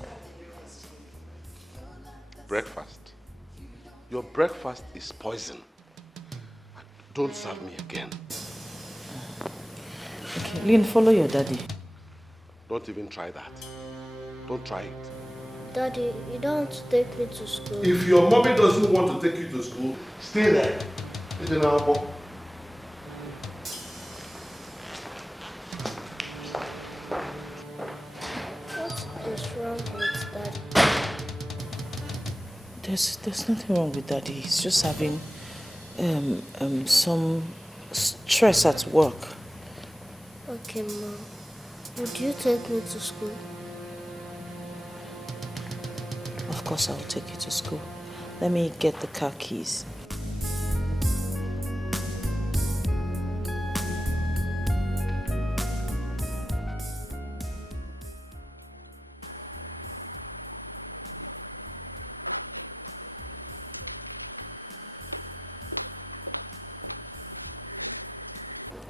Breakfast? Your breakfast is poison. Don't serve me again. Okay, Lynn, follow your daddy. Don't even try that. Don't try it. Daddy, you don't want to take me to school. If your mommy doesn't want to take you to school, stay there. It's in our book. What is wrong with Daddy? There's nothing wrong with Daddy. He's just having some stress at work. Okay, Mom. Would you take me to school? Of course I will take you to school. Let me get the car keys.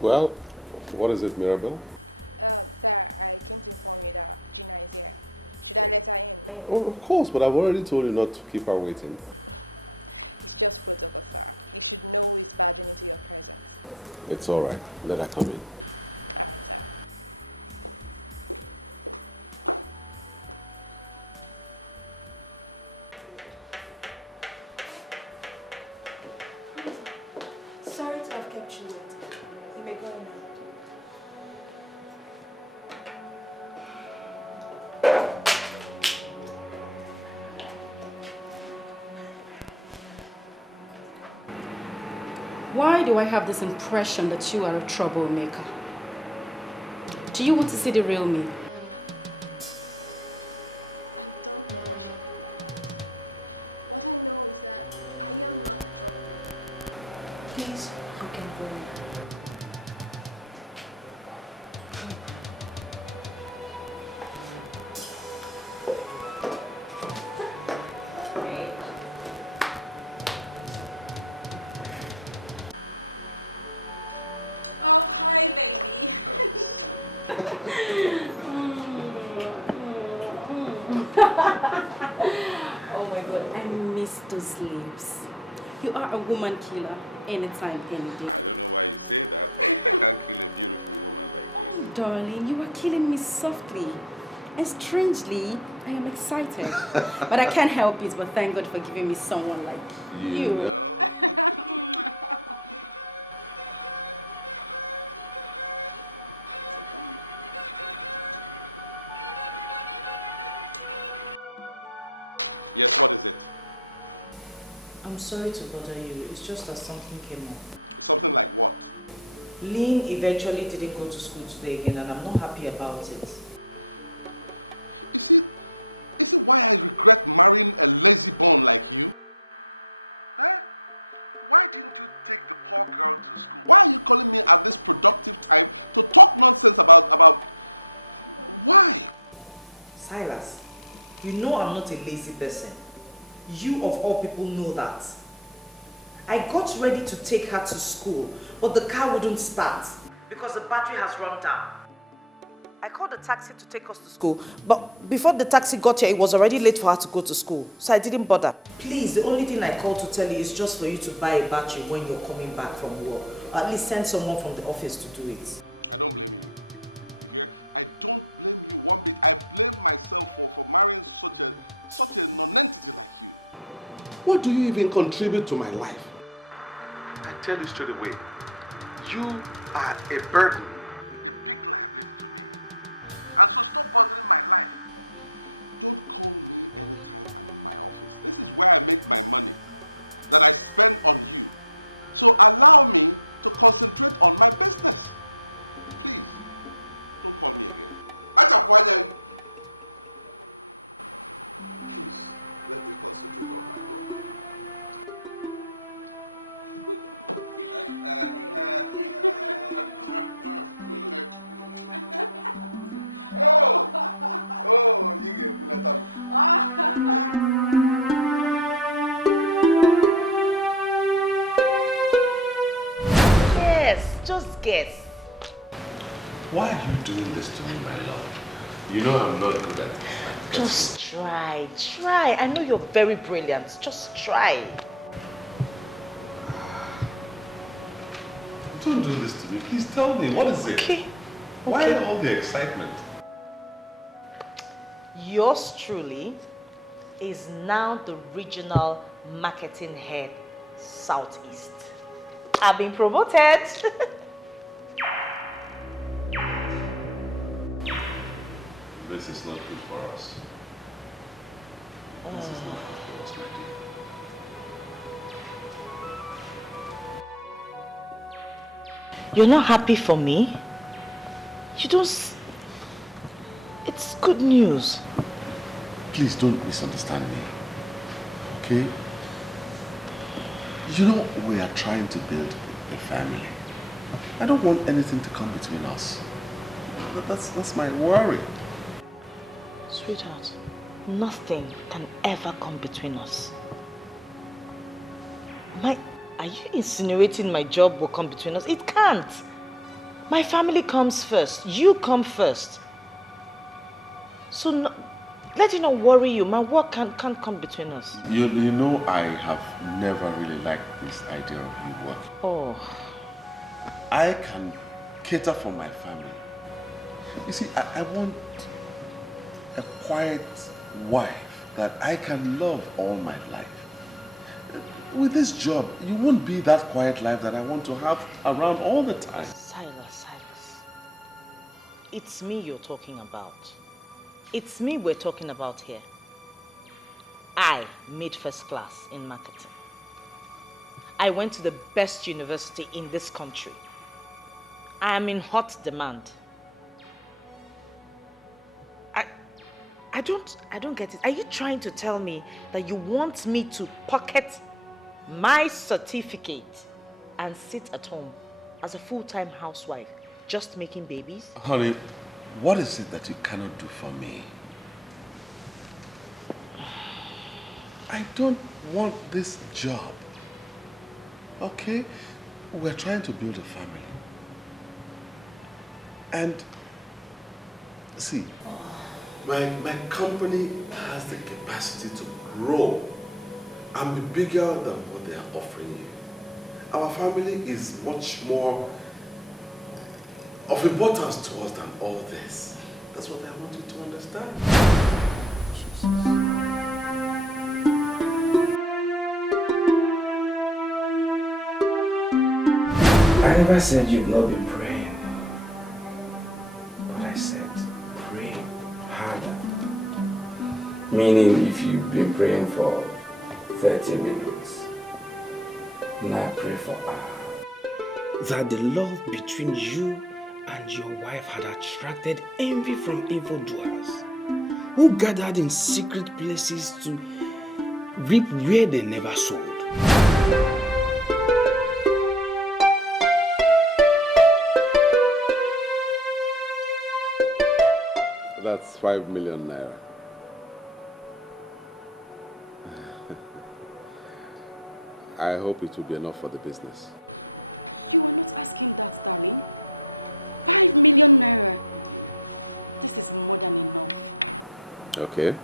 Well, what is it, Mirabelle? Sir, I came to inform you that Gina is here. Should I let her in? Oh, of course, but I've already told you not to keep her waiting. It's just protocol, sir. You should know he's barging into your presence. It's all right. Let her come in. All right, sir. Sorry to have kept you waiting. You may go now. Why do I have this impression that you are a troublemaker? Do you want to see the real me? I don't know what you mean by that. What I know is that I am not a troublemaker. Please, you can go now. Oh, hi, baby. Oh my God, I miss those lips. You are a woman killer, anytime, any day. I don't know why you say that, but I can't kill a beautiful woman like you. Oh, darling, you are killing me softly. And strangely, I am excited. But I can't help it, but thank God for giving me someone like you. know? Yes, what is it? I'm sorry to bother you. It's just that something came up. Something like what? Lynn eventually didn't go to school today again and I'm not happy about it. Is it why I regret marrying a lazy bone like you? Huh? Why didn't you take the poor girl to school? Why are you calling me at this productive time to talk nonsense about... Why? Silas, you know I'm not a lazy person. You of all people know that. I got ready to take her to school, but the car wouldn't start because the battery has run down. I called a taxi to take us to school, but before the taxi got here, it was already late for her to go to school, so I didn't bother. Please, the only thing I called to tell you is just for you to buy a battery when you're coming back from work. Or at least send someone from the office to do it. I don't blame you. You hear? I don't blame you one bit. I blame myself for marrying such a non-entity like you. What do you even contribute to my life? I tell you straight away, you are a burden, a big liability to me. And so stop bothering my life. Don't call me anytime I'm in my office. This is where I make my money that I spend on you. So allow me to concentrate on my business. Please. Don't call me again. Achakwanya! Please, let me concentrate on my work. Oh, you get Bunatam. Yes, just guess. Why are you doing this to me, my love? You know I'm not good at it. Just try. I know you're very brilliant. Just try. Don't do this to me. Please tell me, what is it? Okay. Why all the excitement? Yours truly is now the regional marketing head, Southeast. I've been promoted. This is not good for us. This is not good for us, my dear. You're not happy for me? You don't... It's good news. Please don't misunderstand me. Okay? You know, we are trying to build a family. I don't want anything to come between us. That's my worry. Sweetheart, nothing can ever come between us. Are you insinuating my job will come between us? It can't. My family comes first. You come first. So let it not worry you. My work can't come between us. You know, I have never really liked this idea of you working. Oh. I can cater for my family. You see, I want a quiet wife that I can love all my life. With this job, you won't be that quiet life that I want to have around all the time. Silas. It's me you're talking about. It's me we're talking about here. I made first class in marketing. I went to the best university in this country. I am in hot demand. I don't get it. Are you trying to tell me that you want me to pocket my certificate and sit at home as a full-time housewife just making babies? Honey, what is it that you cannot do for me? I don't want this job. Okay? We're trying to build a family. And see, my company has the capacity to grow and be bigger than what they are offering you. Our family is much more of importance to us than all this. That's what I want you to understand. I never said you've not been praying, but I said pray harder. Meaning if you've been praying for 30 minutes, now pray for hours. That the love between you and your wife had attracted envy from evildoers who gathered in secret places to reap where they never sowed. That's 5 million naira. I hope it will be enough for the business. You are not asking that, darling. 5 million naira. This is more than enough. Okay.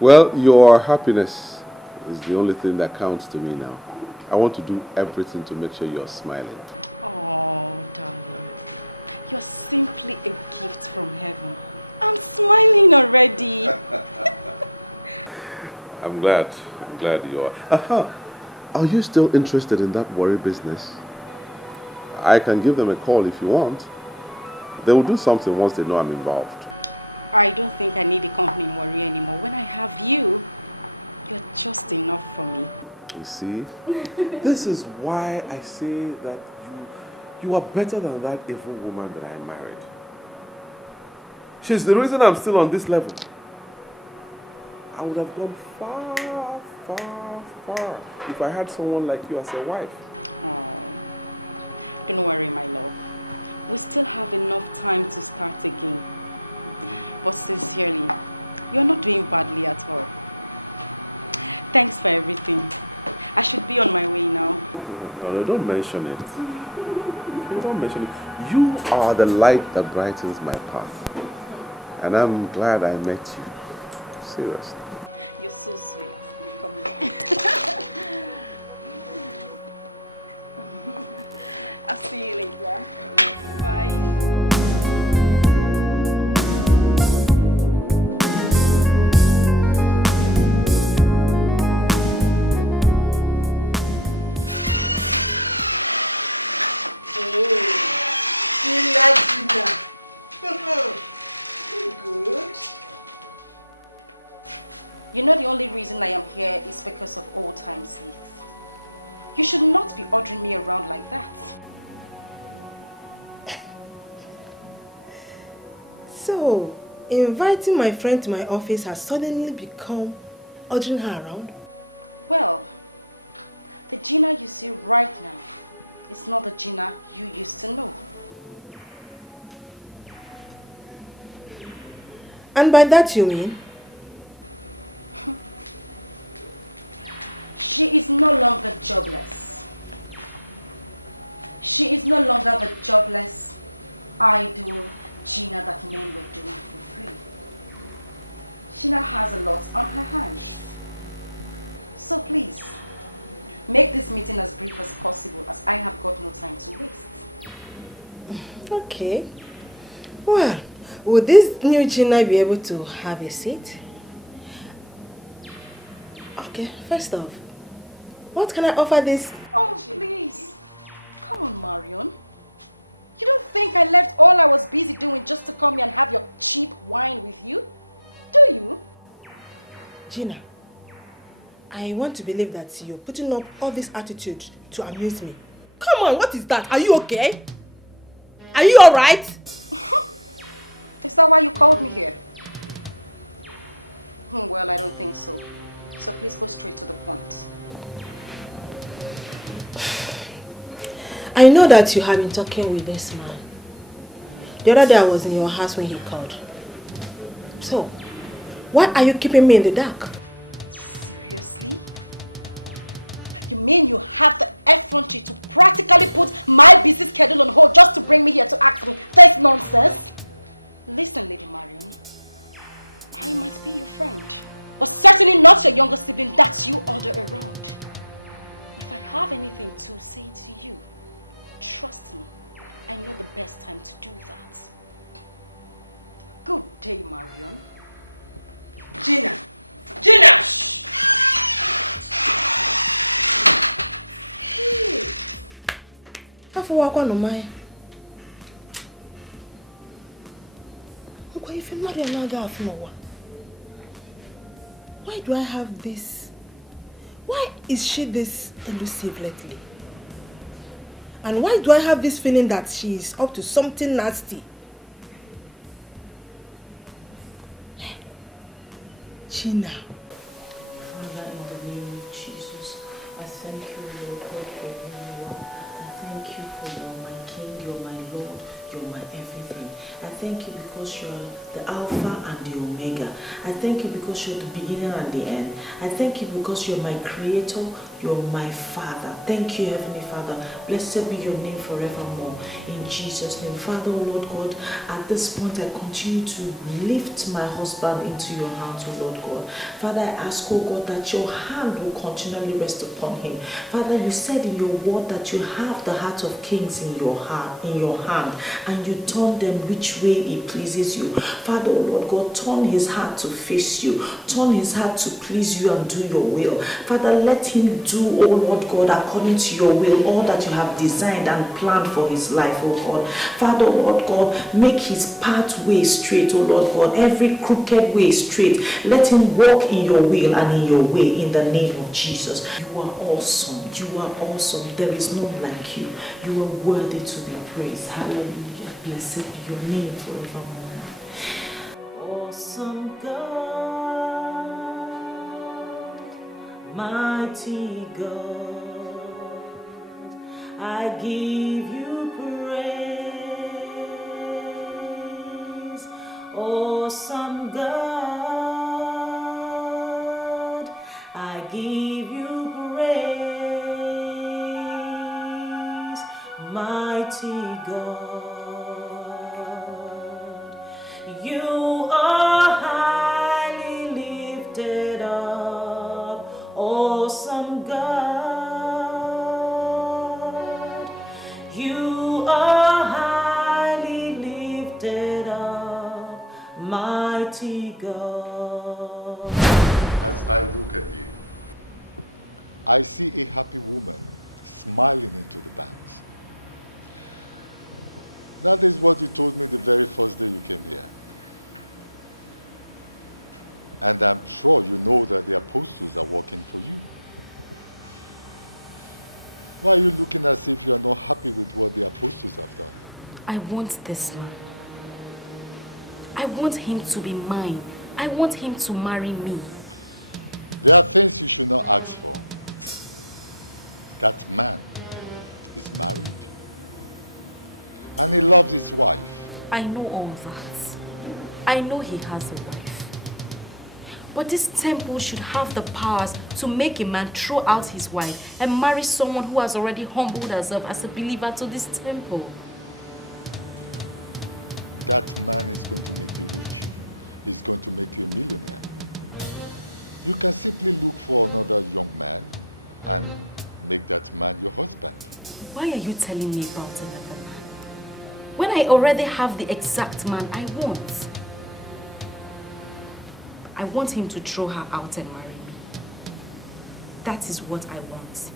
Well, your happiness is the only thing that counts to me now. I want to do everything to make sure you're smiling. Oh, darling. You're simply a gift from heaven. I'm smiling already. I'm glad you are. Are you still interested in that worry business? I can give them a call if you want. They will do something once they know I'm involved. I don't think I need a company in worry anymore. When I have you, you're just enough for me. You see? This is why I say that you are better than that evil woman that I married. She's the reason I'm still on this level. I would have gone far, far, far if I had someone like you as a wife. Oh, don't worry, my love. We still have enough time to start again. But sincerely, you're not doing badly at all. Thanks for everything. I should be on my way now. No, don't mention it. You don't mention it. You are the light that brightens my path. And I'm glad I met you. Seriously. You're so sweet. Come here. I'll see you later. Bye. Good. You know the only reason I am here is because of old time's sake. You should not be ordering me around like that. So, inviting my friend to my office has suddenly become ordering her around? Well, the Gina you see right now is not the Gina you used to know. And by that you mean? She is no longer jobless. She is no longer the jobless, idle Gina that men were doing for free. She now has a lot on her hands. So please, make this meeting as brief as possible, as I have got no time to waste. Okay. Well, would this new Gina be able to have a seat? Okay, first off, what can I offer this? Oh, please. Come on, Marion. You don't think I left all I was busy doing just to come here and have your cheap wine with you? Do you? Gina, I want to believe that you're putting up all this attitude to amuse me. Come on, what is that? Are you okay? Are you alright? Is that why you called me here? Well, I don't think so. So please go straight to the point. I know that you have been talking with this man. The other day I was in your house when he called. So, why are you keeping me in the dark? Seriously? You mean you have the effrontery to practically put my busy schedule on hold just to bring me here to ask me this nonsense? Listen, Lady Marion. I might be your friend, but certainly not your younger sibling that you order around. If I have anything to say to you, trust me, I know the best time to do that. Good day, Marion. Gina! Gina! Shh! Hey! Why do I have this? Why is she this elusive lately? And why do I have this feeling that she is up to something nasty? Gina. Father, in the name of Jesus, I thank you, Lord God, for who you are. I thank you for you're my King, you're my Lord, you're my everything. I thank you because you're the Alpha and the Omega. I thank you because you're the beginning and the end. I thank you because you're my Creator, you're my Father. Thank you, Heavenly Father. Blessed be your name forevermore. In Jesus' name. Father, oh Lord God, at this point I continue to lift my husband into your hands, oh Lord God. Father, I ask, oh God, that your hand will continually rest upon him. Father, you said in your word that you have the heart of kings in your heart, in your hand, and you turn them which way it pleases you. Father, oh Lord God, turn his heart to face you. Turn his heart to please you and do your will. Father, let him do, oh Lord God, according to your will, all that you have designed and planned for his life, oh God. Father, oh Lord God, make his pathway straight, oh Lord God, every crooked way straight. Let him walk in your will and in your way, in the name of Jesus. You are awesome. You are awesome. There is none like you. You are worthy to be praised. Hallelujah. Blessed be your name forevermore. awesome God, mighty God, I give you praise. Awesome God, I give you praise. Mighty God, you are highly lifted up. Awesome God, you are highly lifted up. Mighty God. As I look at you, I see a happy woman smiling into the banks. That is what you told me the very first day you came here. And I'm sure you know that the apostles are working for you. Why are you looking as if you are not happy with what the apostles have done? I want this man. I want him to be mine. I want him to marry me. There are things you should not ask for. That man is married. And he loves his wife. I know all that. I know he has a wife. But this temple should have the powers to make a man throw out his wife and marry someone who has already humbled herself as a believer to this temple. That man is going to make you rich. He's going to make you a millionaire. You can simply look for another young man and make that man your husband. Why are you telling me about another man? When I already have the exact man I want. I want him to throw her out and marry me. That is what I want.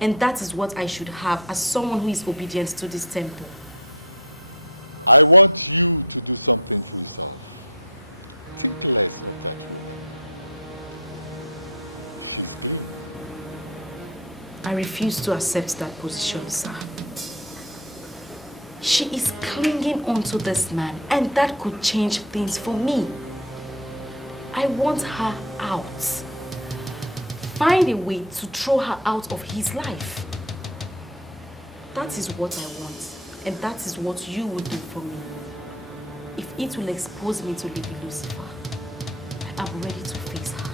And that is what I should have as someone who is obedient to this temple. I want you to do something for yourself. Think less of that woman. She's clean. I refuse to accept that position, sir. She is clinging onto this man, and that could change things for me. I want her out. Find a way to throw her out of his life. That is what I want, and that is what you will do for me. If it will expose me to Lady Lucifer, I'm ready to face her.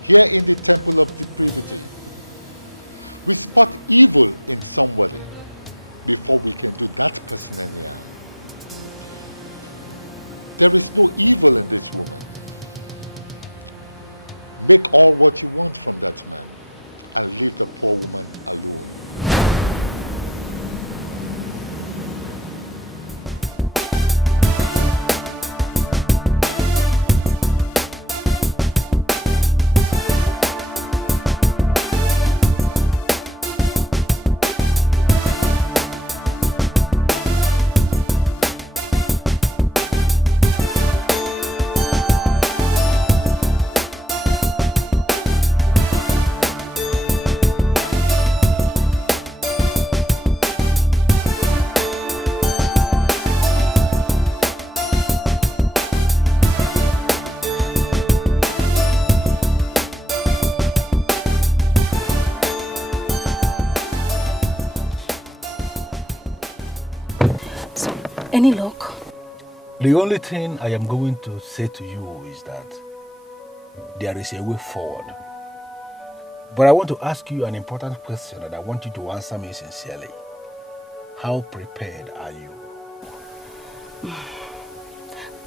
Here in the temple of depravity, we spot evil in somebody before we can do that person any harm. There is no evil in this woman. Make all what you want from that man and leave the poor woman alone. Any luck? The only thing I am going to say to you is that there is a way forward. But I want to ask you an important question and I want you to answer me sincerely. How prepared are you?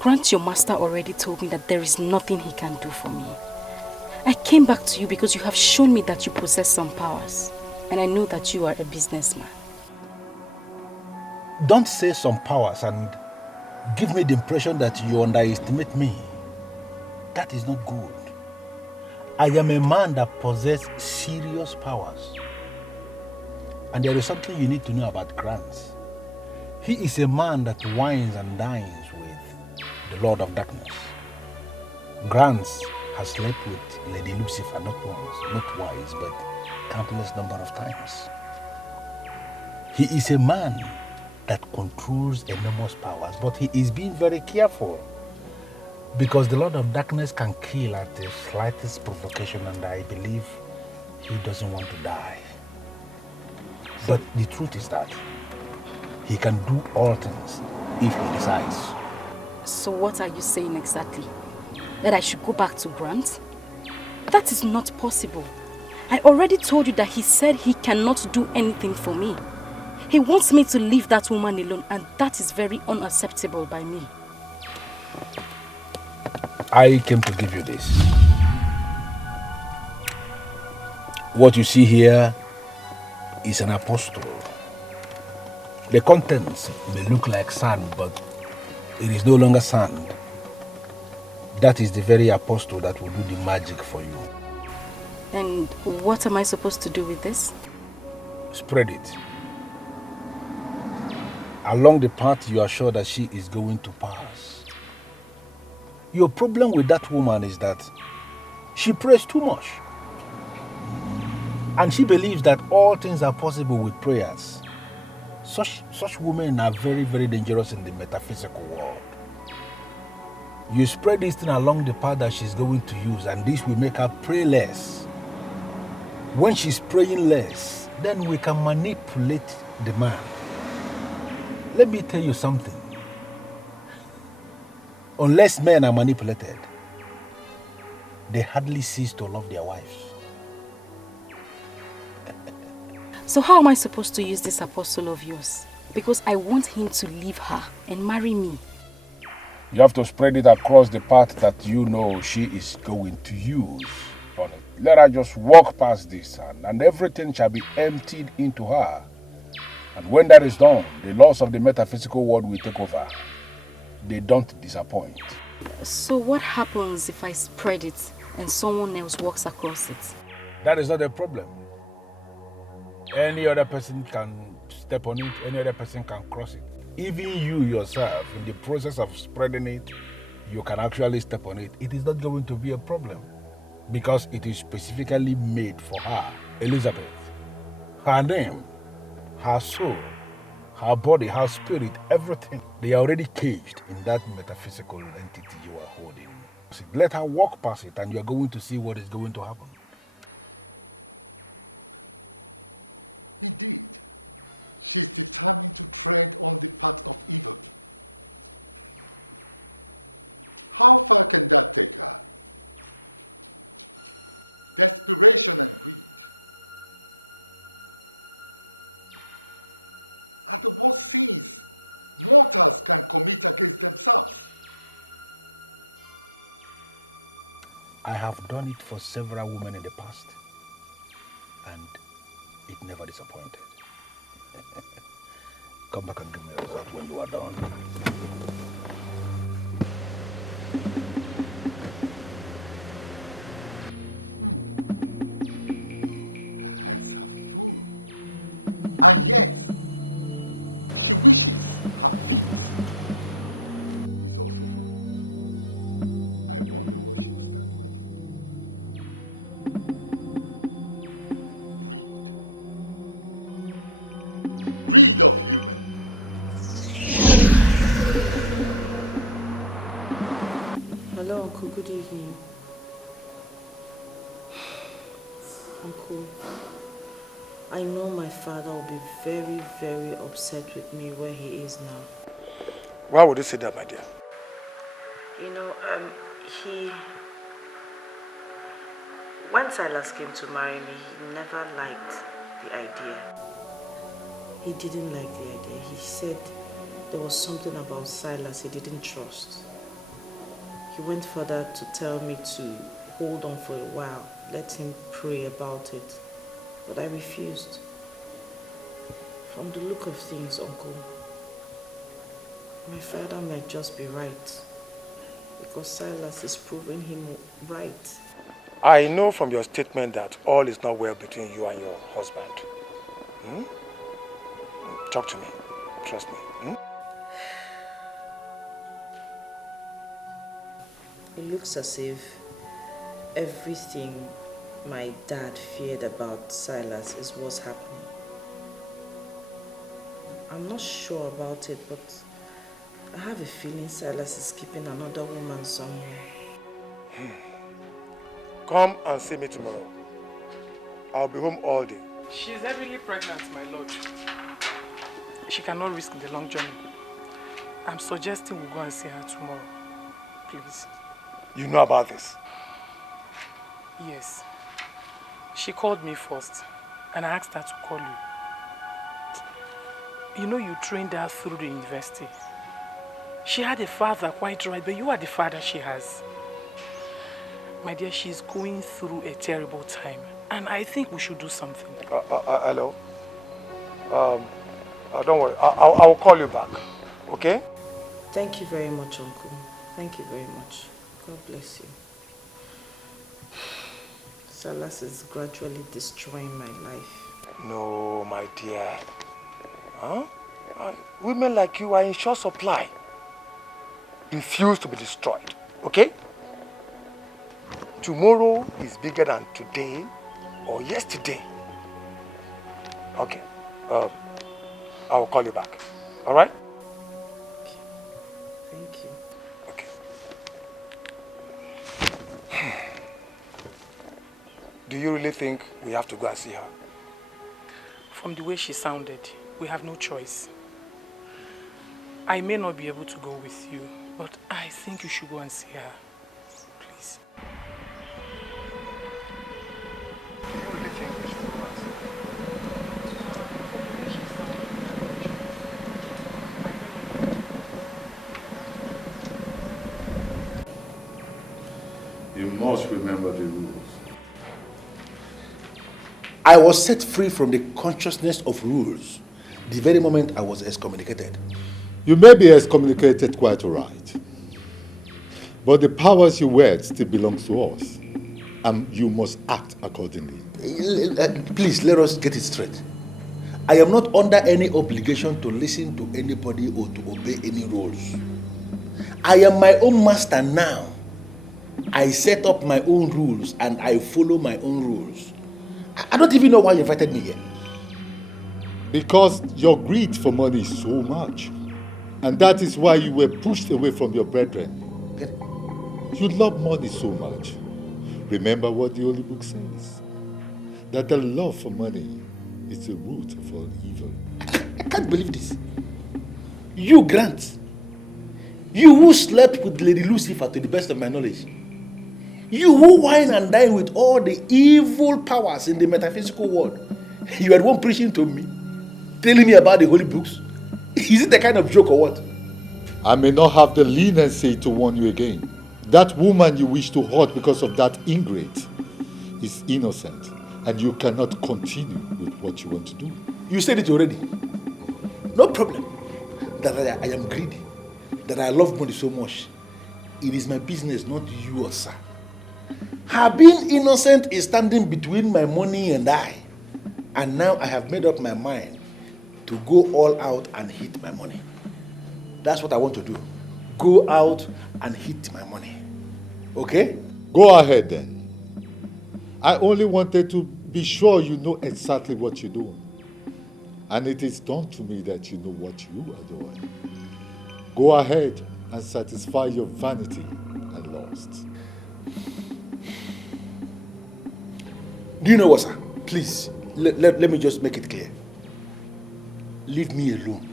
Grant, your master already told me that there is nothing he can do for me. I came back to you because you have shown me that you possess some powers. And I know that you are a businessman. Don't say some powers and give me the impression that you underestimate me. That is not good. I am a man that possesses serious powers. And there is something you need to know about Grants. He is a man that wines and dines with the Lord of Darkness. Grants has slept with Lady Lucifer not once, not twice, but countless number of times. He is a man that controls enormous powers, but he is being very careful Because the Lord of Darkness can kill at the slightest provocation, and I believe he doesn't want to die. But the truth is that he can do all things if he decides. So what are you saying exactly? That I should go back to Grant? That is not possible. I already told you that he said he cannot do anything for me. He wants me to leave that woman alone, and that is very unacceptable by me. I came to give you this. What you see here is an apostle. The contents may look like sand, but it is no longer sand. That is the very apostle that will do the magic for you. And what am I supposed to do with this? Spread it. Along the path you are sure that she is going to pass. Your problem with that woman is that she prays too much. And she believes that all things are possible with prayers. Such women are very, very dangerous in the metaphysical world. You spread this thing along the path that she's going to use, and this will make her pray less. When she's praying less, then we can manipulate the man. Let me tell you something. Unless men are manipulated, they hardly cease to love their wives. So how am I supposed to use this apostle of yours? Because I want him to leave her and marry me. You have to spread it across the path that you know she is going to use on it. Let her just walk past this, and everything shall be emptied into her. And when that is done, the laws of the metaphysical world will take over. They don't disappoint. So what happens if I spread it and someone else walks across it? That is not a problem. Any other person can step on it, any other person can cross it. Even you yourself, in the process of spreading it, you can actually step on it. It is not going to be a problem because it is specifically made for her, Elizabeth. Her name, her soul, her body, her spirit, everything. They are already caged in that metaphysical entity you are holding. So let her walk past it and you are going to see what is going to happen. Indeed, she's determined to tread on the path of evil. How far can that take her? Desperation and greed are the worst sins mortals can commit against themselves. I have done it for several women in the past, and it never disappointed. Come back and give me a result when you are done. Her hands are full, and yet she wishes her feet is also full. I wonder what she'll stand with. Greed of human. Hello, Uncle. Good evening. Uncle, I know my father will be very, very upset with me where he is now. Why would you say that, my dear? You know, when Silas came to marry me, he never liked the idea. He didn't like the idea. He said there was something about Silas he didn't trust. He went further to tell me to hold on for a while, let him pray about it. But I refused. From the look of things, Uncle, my father might just be right, because Silas is proving him right. I know from your statement that all is not well between you and your husband. Talk to me. Trust me. It looks as if everything my dad feared about Silas is what's happening. I'm not sure about it, but I have a feeling Silas is keeping another woman somewhere. Come and see me tomorrow. I'll be home all day. She's heavily pregnant, my lord. She cannot risk the long journey. I'm suggesting we go and see her tomorrow. Please. You know about this? Yes. She called me first, and I asked her to call you. You know you trained her through the university. She had a father, quite right, but you are the father she has. My dear, she's going through a terrible time, and I think we should do something. Hello? Don't worry, I'll call you back, okay? Thank you very much, Uncle. Thank you very much. God bless you. Silas is gradually destroying my life. No, my dear. Huh? Women like you are in short supply. Refuse to be destroyed, okay? Tomorrow is bigger than today or yesterday. Okay. I will call you back. All right? Thank you. Okay. Do you really think we have to go and see her? From the way she sounded, we have no choice. I may not be able to go with you, but I think you should go and see her. Please. You must remember the rules. I was set free from the consciousness of rules the very moment I was excommunicated. You may be excommunicated quite all right, but the powers you wield still belongs to us, and you must act accordingly. Please, let us get it straight. I am not under any obligation to listen to anybody or to obey any rules. I am my own master now. I set up my own rules and I follow my own rules. I don't even know why you invited me here. Because your greed for money is so much. And that is why you were pushed away from your brethren. You love money so much. Remember what the Holy Book says. That the love for money is the root of all evil. I can't believe this. You, Grant. You who slept with Lady Lucifer to the best of my knowledge. You who wine and dine with all the evil powers in the metaphysical world. You are the one preaching to me, telling me about the holy books. Is it the kind of joke or what? I may not have the leniency to warn you again. That woman you wish to hurt because of that ingrate is innocent, and you cannot continue with what you want to do. You said it already. No problem. That I am greedy. That I love money so much. It is my business, not yours, sir. Her being innocent is standing between my money and I. And now I have made up my mind to go all out and hit my money. That's what I want to do. Go out and hit my money. Okay? Go ahead then. I only wanted to be sure you know exactly what you're doing. And it is done to me that you know what you are doing. Go ahead and satisfy your vanity and lust. Do you know what, sir? Please, let me just make it clear. Leave me alone.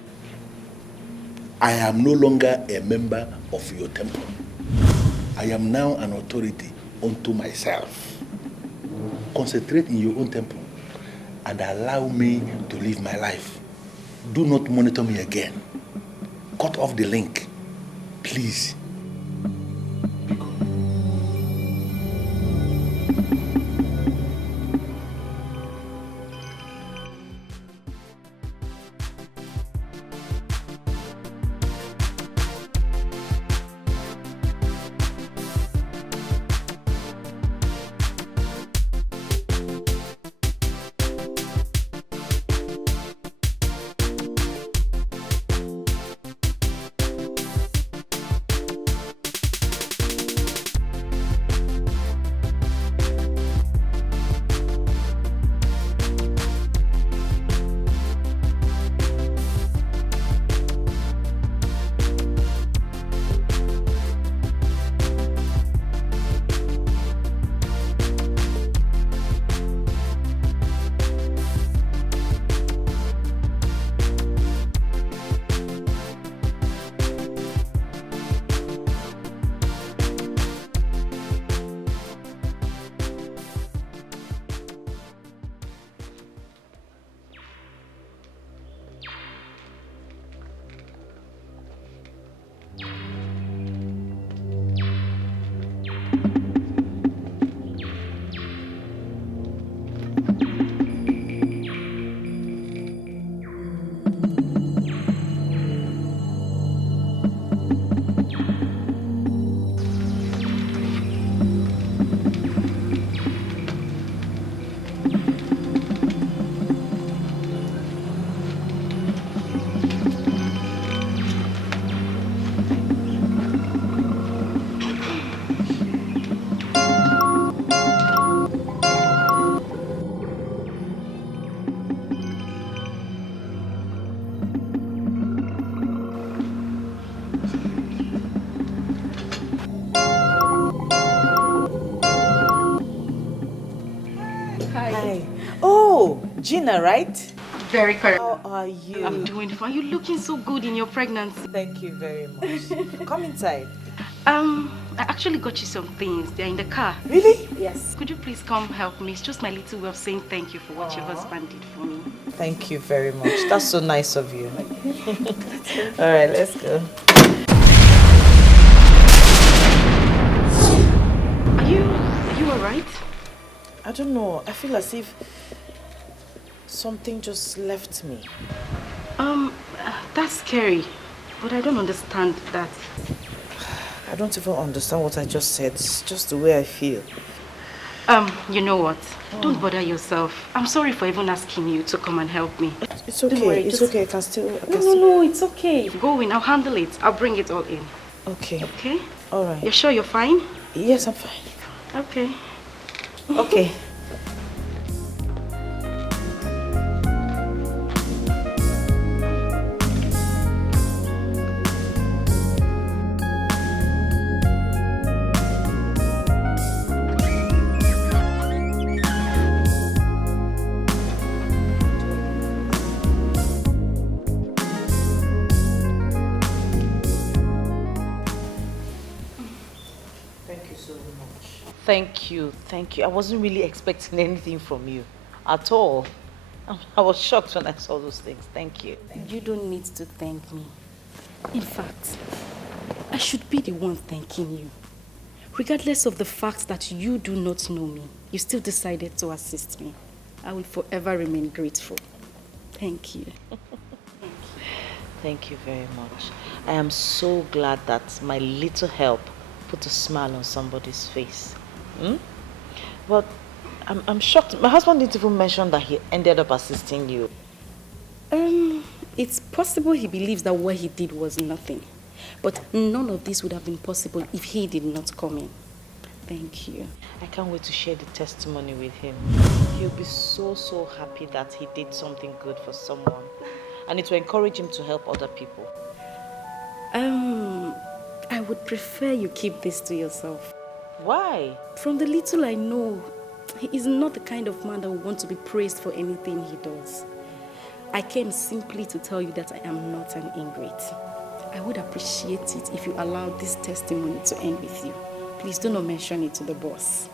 I am no longer a member of your temple. I am now an authority unto myself. Concentrate in your own temple and allow me to live my life. Do not monitor me again. Cut off the link, please. Gina, right? Very correct. How are you? I'm doing fine. You're looking so good in your pregnancy. Thank you very much. Come inside. I actually got you some things. They're in the car. Really? Yes. Could you please come help me? It's just my little way of saying thank you for what your husband did for me. Thank you very much. That's so nice of you. All right, let's go. Are you alright? I don't know. I feel as if something just left me. That's scary. But I don't understand that. I don't even understand what I just said. It's just the way I feel. You know what? Don't bother yourself. I'm sorry for even asking you to come and help me. It's okay. Worry, it's okay. I can still... No, it's okay. Go in. I'll handle it. I'll bring it all in. Okay. Okay? All right. You're sure you're fine? Yes, I'm fine. Okay. Okay. You don't need to thank me. In fact, I should be the one thanking you. Regardless of the fact that you do not know me, you still decided to assist me. I will forever remain grateful. Thank you. It's possible he believes that what he did was nothing. But none of this would have been possible if he did not come in. Thank you. I would prefer you keep this to yourself. From the little I know, he is not the kind of man that would want to be praised for anything he does. I came simply to tell you that I am not an ingrate. I would appreciate it if you allowed this testimony to end with you. Please do not mention it to the boss.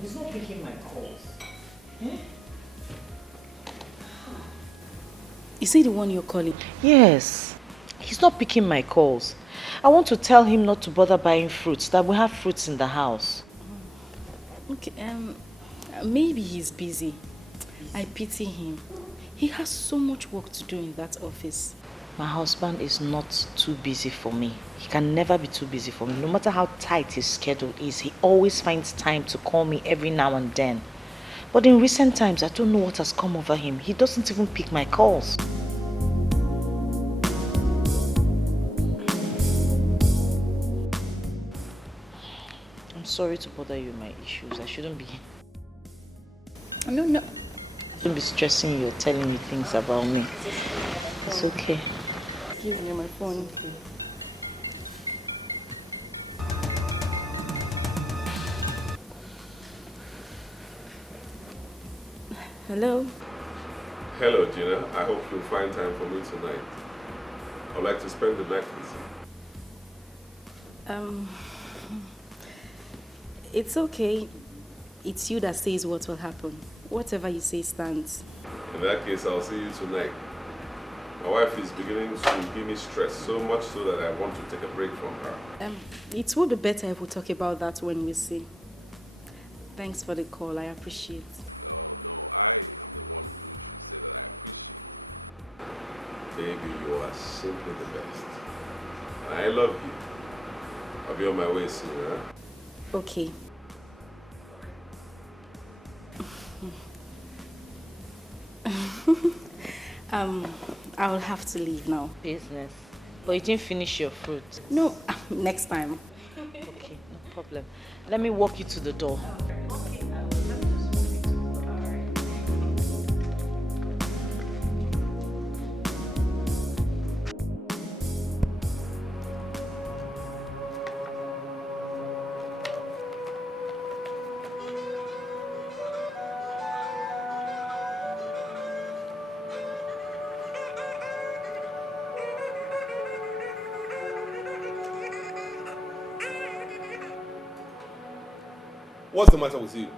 He's not picking my calls. Eh? Is he the one you're calling? He's not picking my calls. I want to tell him not to bother buying fruits, that we have fruits in the house. Okay, maybe he's busy. I pity him. He has so much work to do in that office. My husband is not too busy for me. He can never be too busy for me. No matter how tight his schedule is, he always finds time to call me every now and then. But in recent times, I don't know what has come over him. He doesn't even pick my calls. I'm sorry to bother you with my issues. I shouldn't be... No. I shouldn't be stressing you or telling you things about me. It's okay. Give me my phone. Hello? Hello, Gina. I hope you'll find time for me tonight. I'd like to spend the night with you. It's okay. It's you that says what will happen. Whatever you say stands. In that case, I'll see you tonight. My wife is beginning to give me stress, so much so that I want to take a break from her. It would be better if we talk about that when we see. Thanks for the call. I appreciate. No, I am the one who should say that I appreciate. Baby, you are simply the best. I love you. I'll be on my way soon, huh? Okay. I will have to leave now. Business. But you didn't finish your fruit. No, next time. Okay, no problem. Let me walk you to the door. What's the matter with you?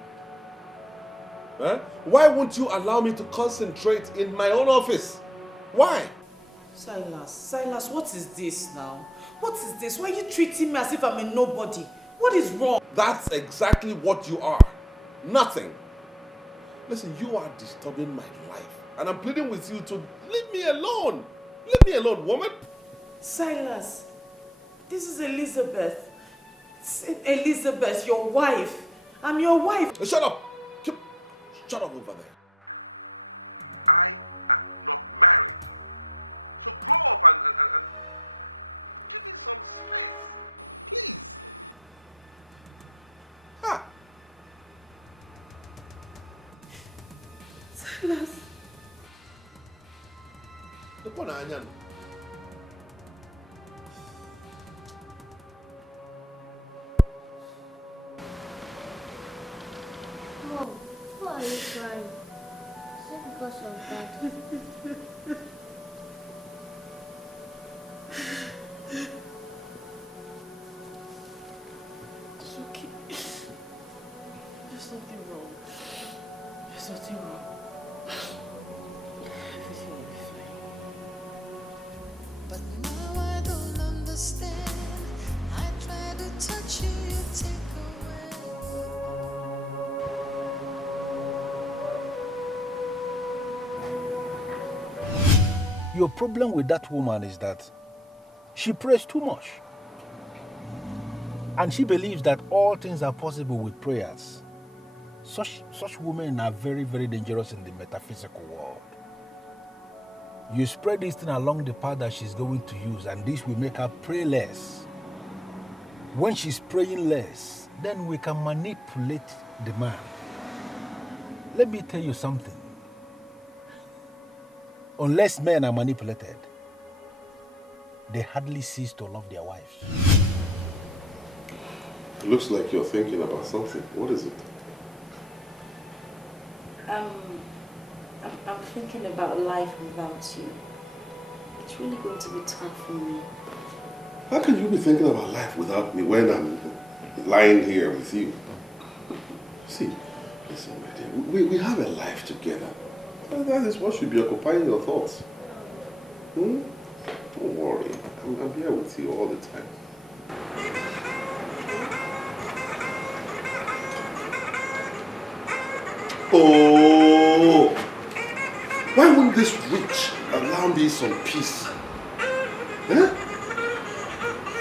Huh? Why won't you allow me to concentrate in my own office? Why? Silas, what is this now? What is this? Why are you treating me as if I'm a nobody? What is wrong? That's exactly what you are. Nothing. Listen, you are disturbing my life. And I'm pleading with you to leave me alone. Leave me alone, woman. Silas, this is Elizabeth. Elizabeth, your wife. I'm your wife. Shut up. Shut up over there. I am not married. So grow up and give me some space. Please. Silas. Mom, why are you crying? Is it because of that? It's okay. There's nothing wrong. There's nothing wrong. Everything will be fine. But now I don't understand. I try to touch you, you take Your problem with that woman is that she prays too much. And she believes that all things are possible with prayers. Such women are very, very dangerous in the metaphysical world. You spread this thing along the path that she's going to use, and this will make her pray less. When she's praying less, then we can manipulate the man. Let me tell you something. Unless men are manipulated, they hardly cease to love their wives. It looks like you're thinking about something. What is it? I'm thinking about life without you. It's really going to be tough for me. How can you be thinking about life without me when I'm lying here with you? See, listen, my dear, we have a life together. That is what should be occupying your thoughts. Don't worry. I'm here with you all the time. Oh! Why wouldn't this witch allow me some peace? Huh?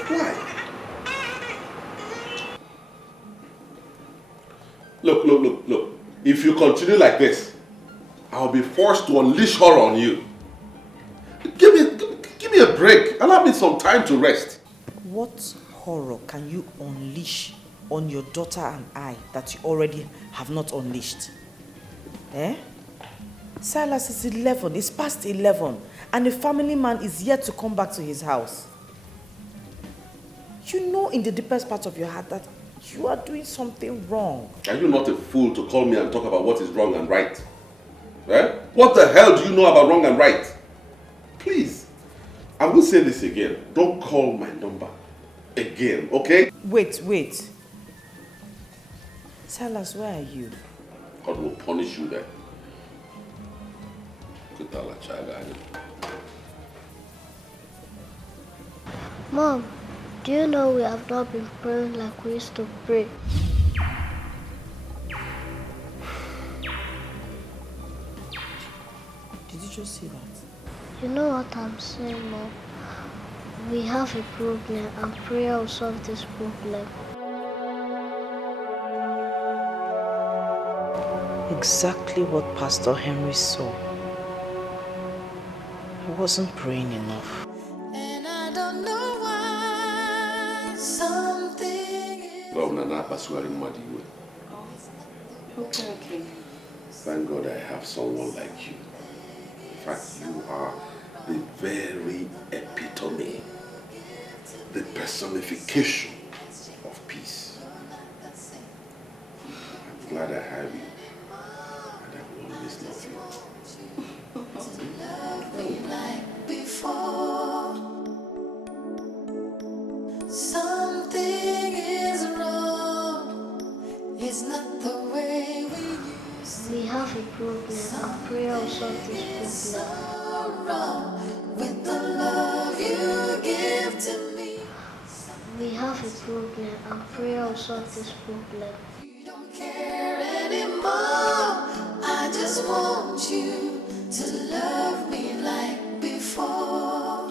Why? Look. If you continue like this, I'll be forced to unleash her on you. Give me a break. Allow me some time to rest. What horror can you unleash on your daughter and I that you already have not unleashed? Eh? Silas is 11. It's past 11. And the family man is yet to come back to his house. You know in the deepest part of your heart that you are doing something wrong. Are you not a fool to call me and talk about what is wrong and right? Eh? What the hell do you know about wrong and right? Please, I will say this again. Don't call my number again, okay? Wait. Silas, where are you? God will punish you then. Mom, do you know we have not been praying like we used to pray? Did you just see that? You know what I'm saying, Mom? We have a problem and prayer will solve this problem. Exactly what Pastor Henry saw. He wasn't praying enough. And I don't know why something Love Nana Pasuari Madiwe. Okay. Thank God I have someone like you. In fact, you are the very epitome, the personification of peace. I'm glad I have you, and I will always love you. like before. Something is wrong. It's not the way we used to. We have a problem and prayer will solve this problem. Wrong with the love you give to me. We have a problem and prayer will solve this problem. You don't care anymore. I just want you to love me like before.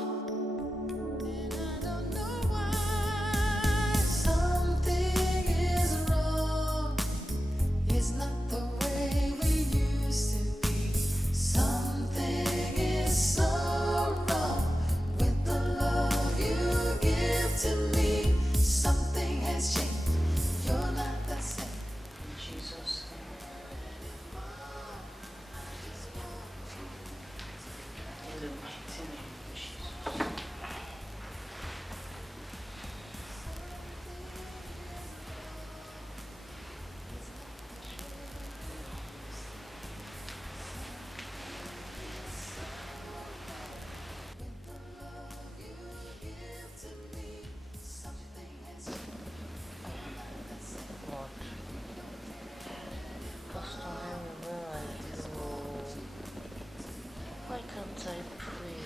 And I don't know why something is wrong. It's not the way we used to be. Something is so wrong with the love you give to me. Something has changed. You're not the same. Jesus. In the mighty name of Jesus. Pastor Henry, where are you? Why can't I pray?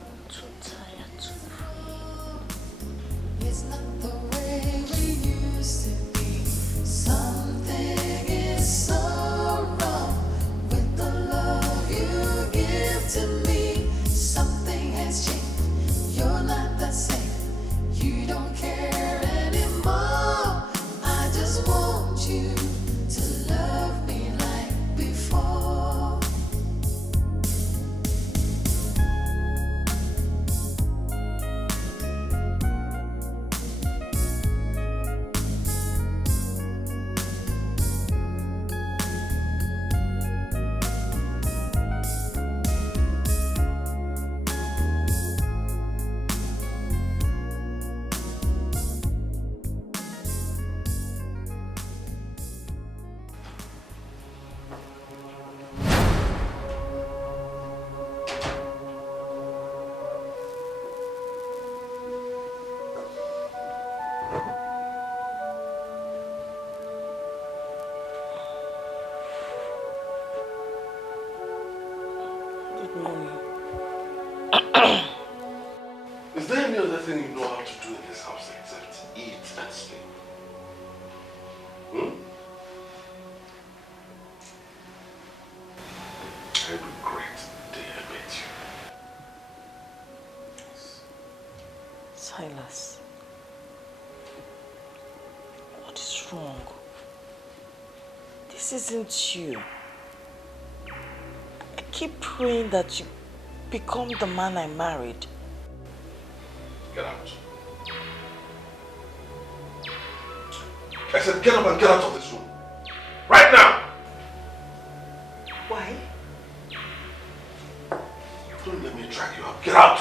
I'm too tired to pray. It's not the way we used to be. Something is so wrong with the love you give to me. Something has changed. You're not the same. You don't care anymore. I just want you to love me like before. Good morning. Is there any other thing you know how to do in this house except eat and sleep? I regret the day I met you. Silas, what is wrong? This isn't you. I keep praying that you become the man I married. Get out. I said get up and get out of this room. Right now! Why? Don't let me drag you out. Get out!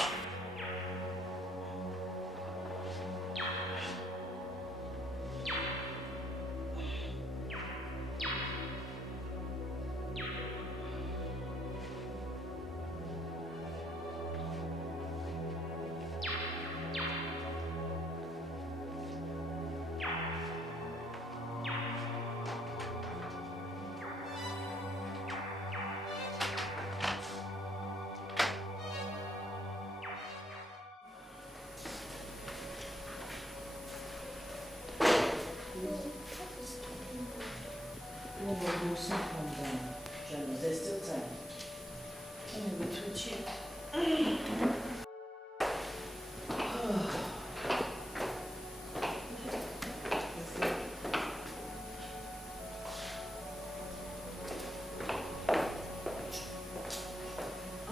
Aren't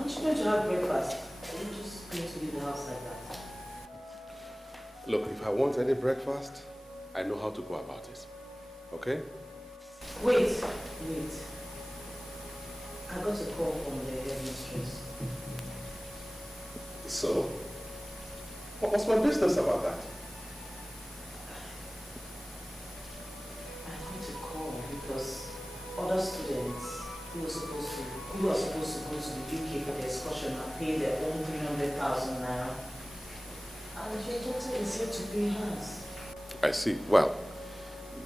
you going to have breakfast? Are you just going to leave the house like that? Look, if I want any breakfast, I know how to go about it. Okay? Wait. I got a call from the headmistress. So? What's my business about that? I need to call because other students who are supposed to go to the UK for the excursion and pay their own 300,000 naira. And your daughter is here to pay hers. I see. Well,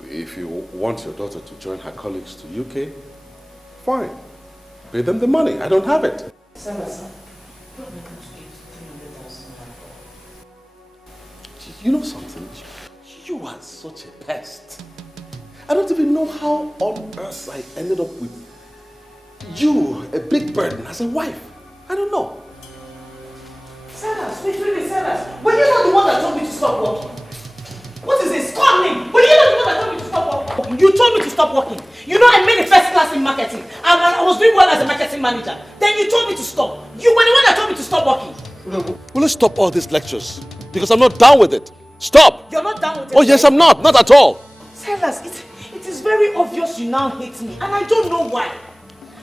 if you want your daughter to join her colleagues to UK, fine. Pay them the money. I don't have it. Sarah, what am I going to pay 300,000 naira for? You know something? You are such a pest. I don't even know how on earth I ended up with you, a big burden, as a wife. I don't know. Silas, wait, Silas. Were you not the one that told me to stop working? What is this? Call me! Were you not the one that told me to stop working? You told me to stop working. You know I made a first class in marketing. And I was doing well as a marketing manager. Then you told me to stop. You were the one that told me to stop working. Will you stop all these lectures? Because I'm not down with it. Stop! You're not down with it? Oh yes, I'm not. Not at all. Silas, it is very obvious you now hate me. And I don't know why.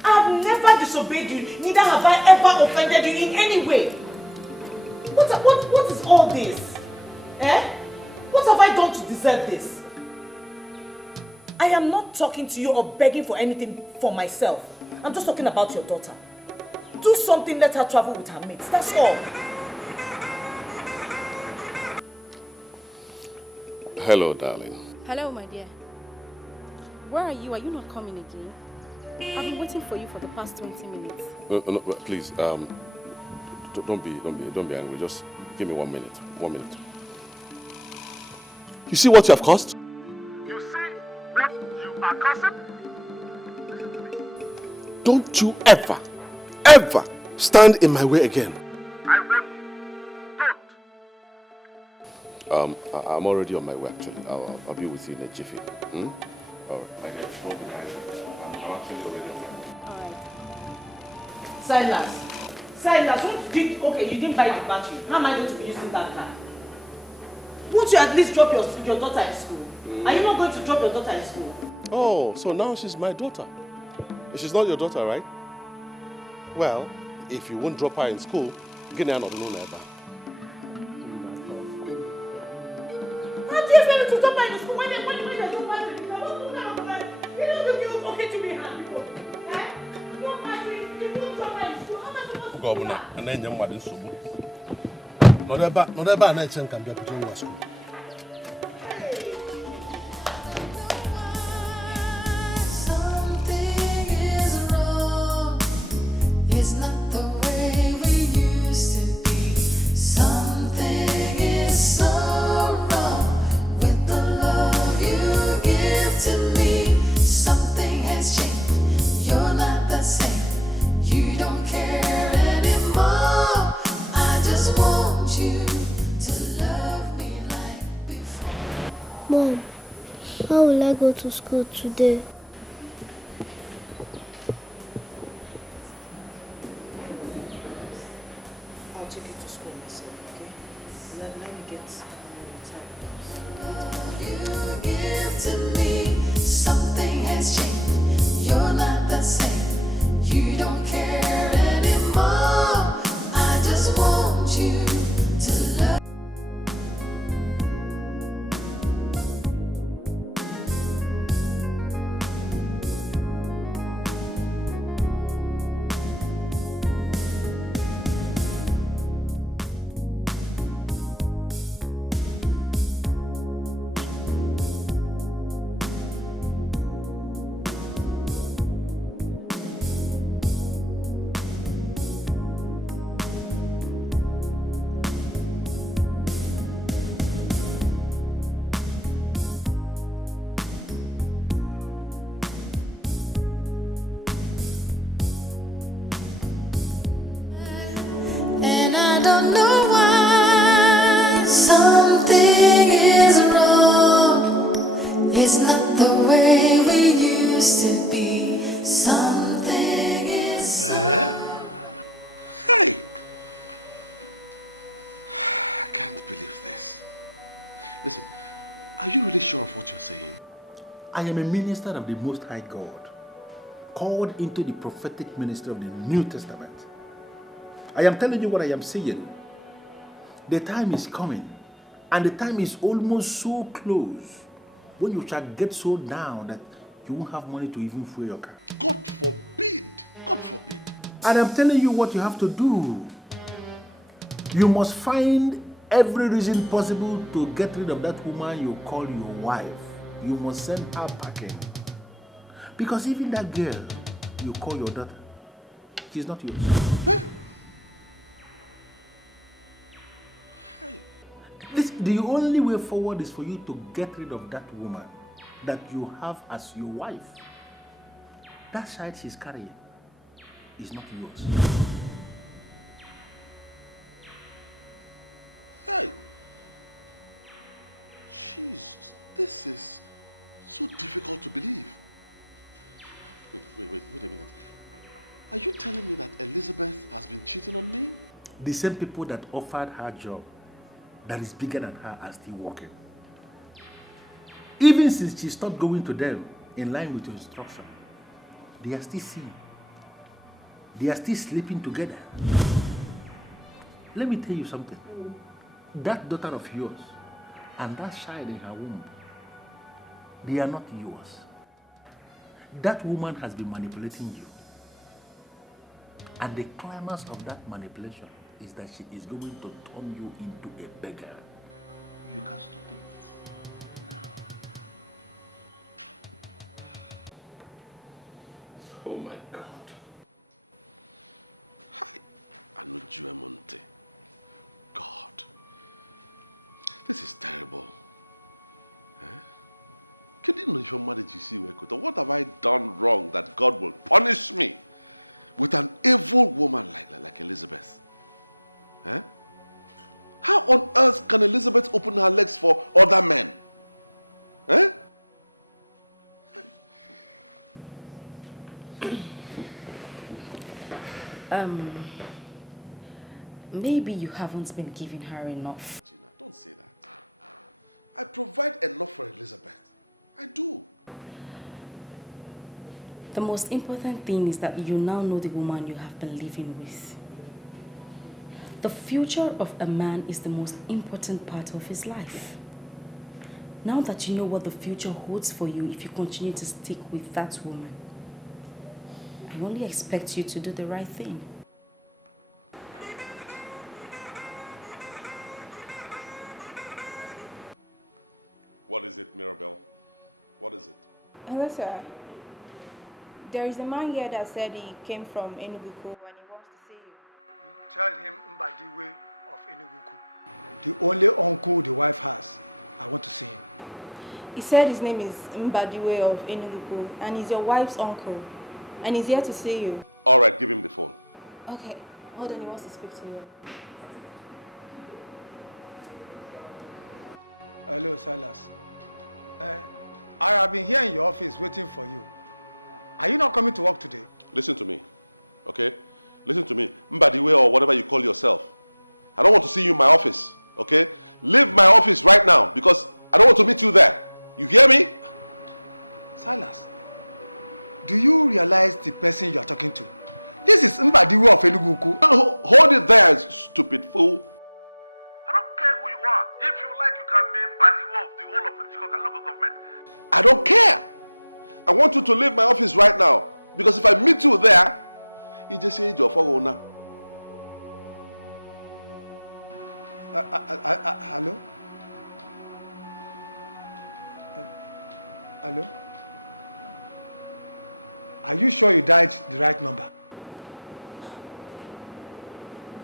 I have never disobeyed you. Neither have I ever offended you in any way. What is all this? Eh? What have I done to deserve this? I am not talking to you or begging for anything for myself. I'm just talking about your daughter. Do something, let her travel with her mates. That's all. Hello, darling. Hello, my dear. Where are you? Are you not coming again? I've been waiting for you for the past 20 minutes. No, please, don't be angry. Just give me 1 minute. 1 minute. You see what you have caused? You see what you are causing? Don't you ever stand in my way again. I will. Don't. I'm already on my way, actually. I'll be with you in a jiffy. All right. My dear, don't be angry. I'm actually already on my way. Silas, okay, you didn't buy the battery. How am I going to be using that car? Won't you at least drop your daughter in school? Are you not going to drop your daughter in school? Oh, so now she's my daughter. She's not your daughter, right? Well, if you won't drop her in school, Gina not know never. How do you expect me to drop her in school when you don't buy the car? What kind of plan? You don't think you're okay to be hand before? Eh? No battery, you won't drop her in school. How am I supposed to do that? And then you're mad in school. Not ever an action can be a putting in school. Something is wrong. It's not the way we used to be. Something is so wrong with the love you give to me. Something has changed. You're not the same. You don't care anymore. I just want you to love me like before. Mom, how will I go to school today? I'll take you to school myself, okay? Let me get You give to me. Something has changed. You're not the same. You don't care anymore. I just want you to love. don't know why. Something is wrong. It's not the way we used to be. Something is Hey! I can't believe this. Listen, are you really sure of what you're saying? I am a minister of the Most High God, called into the prophetic ministry of the New Testament. I am telling you what I am saying. The time is coming, and the time is almost so close, when you shall get so down that you won't have money to even fuel your car. God forbid! God forbid! And I'm telling you what you have to do. You must find every reason possible to get rid of that woman you call your wife. You must send her packing. Because even that girl you call your daughter, she's not yours. The only way forward is for you to get rid of that woman that you have as your wife. That child she's carrying is not yours. Hey! Jesus, this is so difficult to believe. Wait a minute. Are you telling me that Elizabeth has been cheating on me? The same people that offered her job that is bigger than her are still working. Even since she stopped going to them in line with your instruction, they are still seeing. They are still sleeping together. Let me tell you something. That daughter of yours and that child in her womb, they are not yours. That woman has been manipulating you. And the climax of that manipulation is that she is going to turn you into a beggar. You can stop it now. Oh my God. Hi, Anujue Monte. God. This is terrible. Huh? Can you know if your marriage is what have I done wrong that God will punish me with an evil woman like Elizabeth? Huh? How on earth can Elizabeth open her legs for other men? Huh? Maybe you haven't been giving her enough. Gina, don't say that. I provide enough for Elizabeth. I do. The most important thing is that you now know the woman you have been living with. The future of a man is the most important part of his life. Now that you know what the future holds for you if you continue to stick with that woman, I only expect you to do the right thing. What is it, Mirabelle? What is it? Hello, sir. There is a man here that said he came from Enugu and he wants to see you. Tell him Mbadiwe of Enugu. The only uncle the wife has. I want to see him. He said his name is Mbadiwe of Enugu and he's your wife's uncle. And he's here to see you. All right, give him the phone. Okay, hold on, he wants to speak to you. Hello, Silas. I have been here in your office waiting for you. Are you not coming to work today? Listen to me, okay? Listen to me. Mbadiwe or whatever you call yourself. I don't want to see you in my office, okay? Leave my office right now because I don't want to meet you there. You hear me? Silas, do you realize the person you are talking to? This is Mbadiwe of Enugu. Hold it there, stupid fool. I don't care. I want you to leave my office right now. Because if I meet you there, you just say your owner. Hello? Hello? Are you sure you dialed the right number?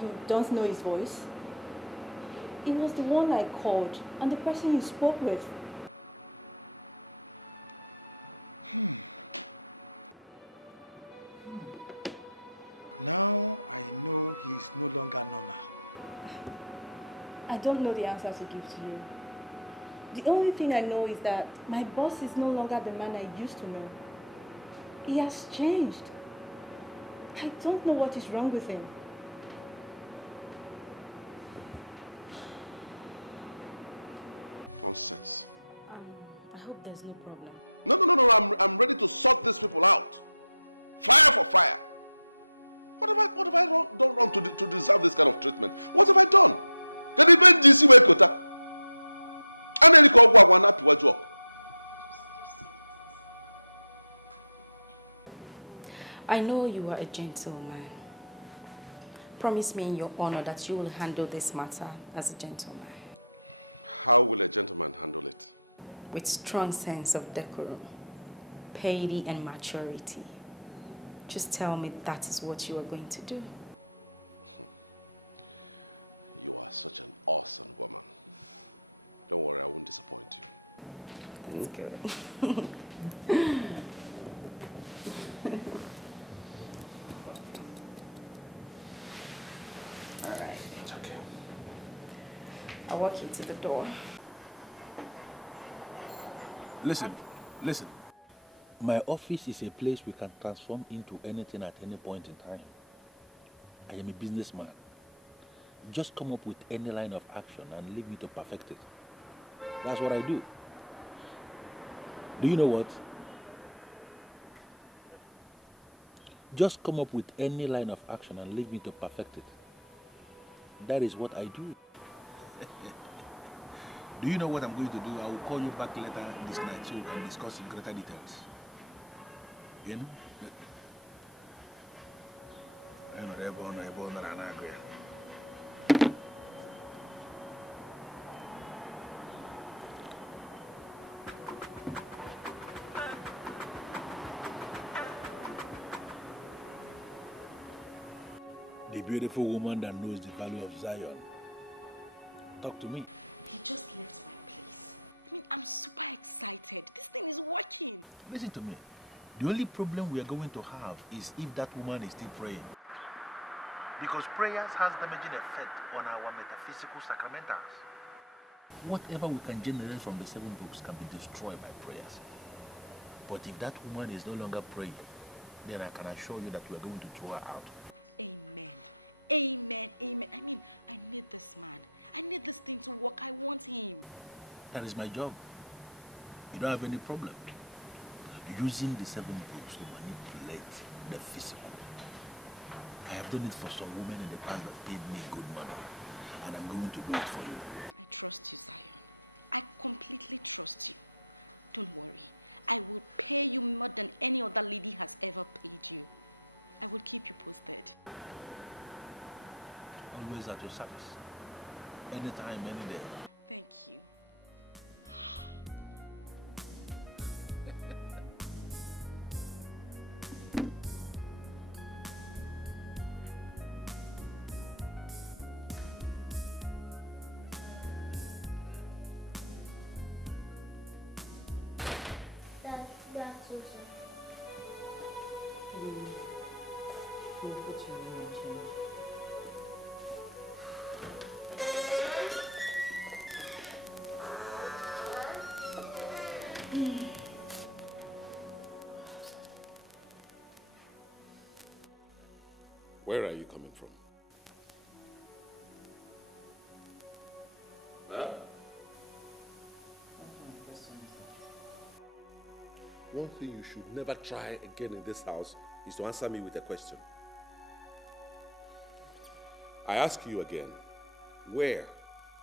You don't know his voice? It was the one I called and the person you spoke with. Now I know he is no longer normal. I don't know the answer to give to you. The only thing I know is that my boss is no longer the man I used to know. He has changed. I don't know what is wrong with him. Nonsense. I hope there's no problem. No. I'm ready to sort these people out. Fire for fire. What have I done wrong to deserve this kind of treatment? What have I done? Can even GC Wekota? And then you call Gwana Piwajo. I know you are a gentleman. Promise me in your honor that you will handle this matter as a gentleman. How will a gentleman handle it? With strong sense of decorum, piety and maturity. Just tell me that is what you are going to do. You are such an awesome woman. Don't worry, I won't disappoint you. That's good. All right. It's okay. I'll walk you to the door. Listen. My office is a place we can transform into anything at any point in time. I am a businessman. Just come up with any line of action and leave me to perfect it. That's what I do. Do you know what? Just come up with any line of action and leave me to perfect it. That is what I do. Do you know what I'm going to do? I will call you back later this night so we can discuss in greater details. You know? The beautiful woman that knows the value of Zion. Talk to me. He just left my place. I mean, I'm super excited. This thing is working. Listen to me. The only problem we are going to have is if that woman is still praying. Because prayers has damaging effect on our metaphysical sacramentals. Whatever we can generate from the 7 books can be destroyed by prayers. But if that woman is no longer praying, then I can assure you that we are going to throw her out. Amen. Amen. Amen. I mean, I need this man. I need this thing to work. I want him. That is my job. You don't have any problem. Using the 7 books to manipulate the physical. I have done it for some women in the past that paid me good money. And I'm going to do it for you. I trust you, Zion. I completely trust you. Don't worry. I will pay you more than any other lady has ever paid you. I will keep you posted. Always at your service. Anytime, any day. Thank you. That's also. Where are you coming from? Huh? One thing you should never try again in this house is to answer me with a question. I ask you again, where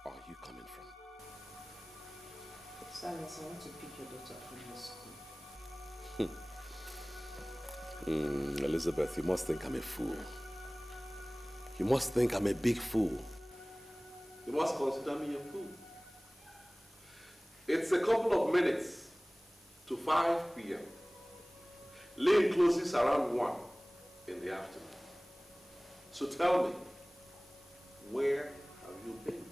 are you coming from? Silas, I want to pick your daughter from your school. Elizabeth, you must think I'm a fool. You must think I'm a big fool. You must consider me a fool. It's a couple of minutes to 5 p.m. Lane closes around 1 in the afternoon. So tell me, where have you been?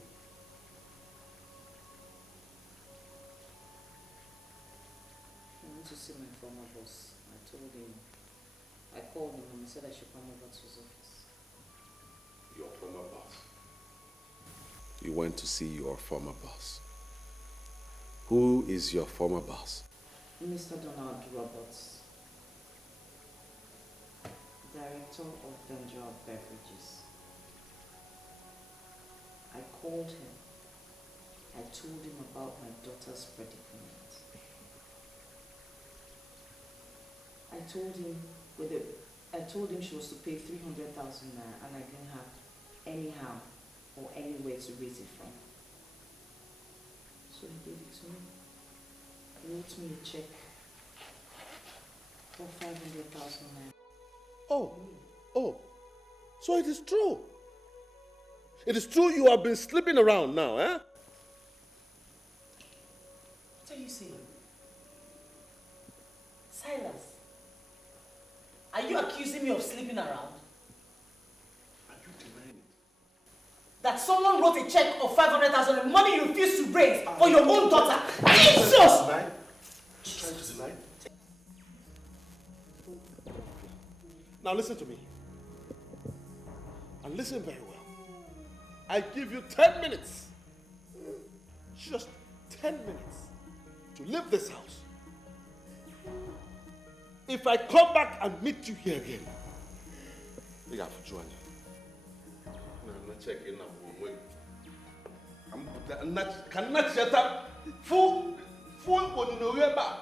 I want to see my former boss. I told him, I called him and he said I should come over to his office. Your former boss? You you went to see your former boss. Who is your former boss? Mr. Donald Roberts, Director of Vendor Beverages. I called him. I told him about my daughter's predicament. I told him she was to pay 300,000 naira and I didn't have anyhow or anywhere to raise it from. So he gave it to me. He wrote me a check for 500,000 naira. Oh, so it is true. It is true you have been sleeping around now, eh? What are you saying? Silas, are you accusing me of sleeping around? Are you denying it? That someone wrote a check of 500,000 money you refused to raise for your own daughter? Jesus! Trying to deny? Now listen to me. And listen very well. I give you 10 minutes. Just 10 minutes to leave this house. If I come back and meet you here again, you have to join me. I'm not checking up. I'm not shut up. Fool, but no way back.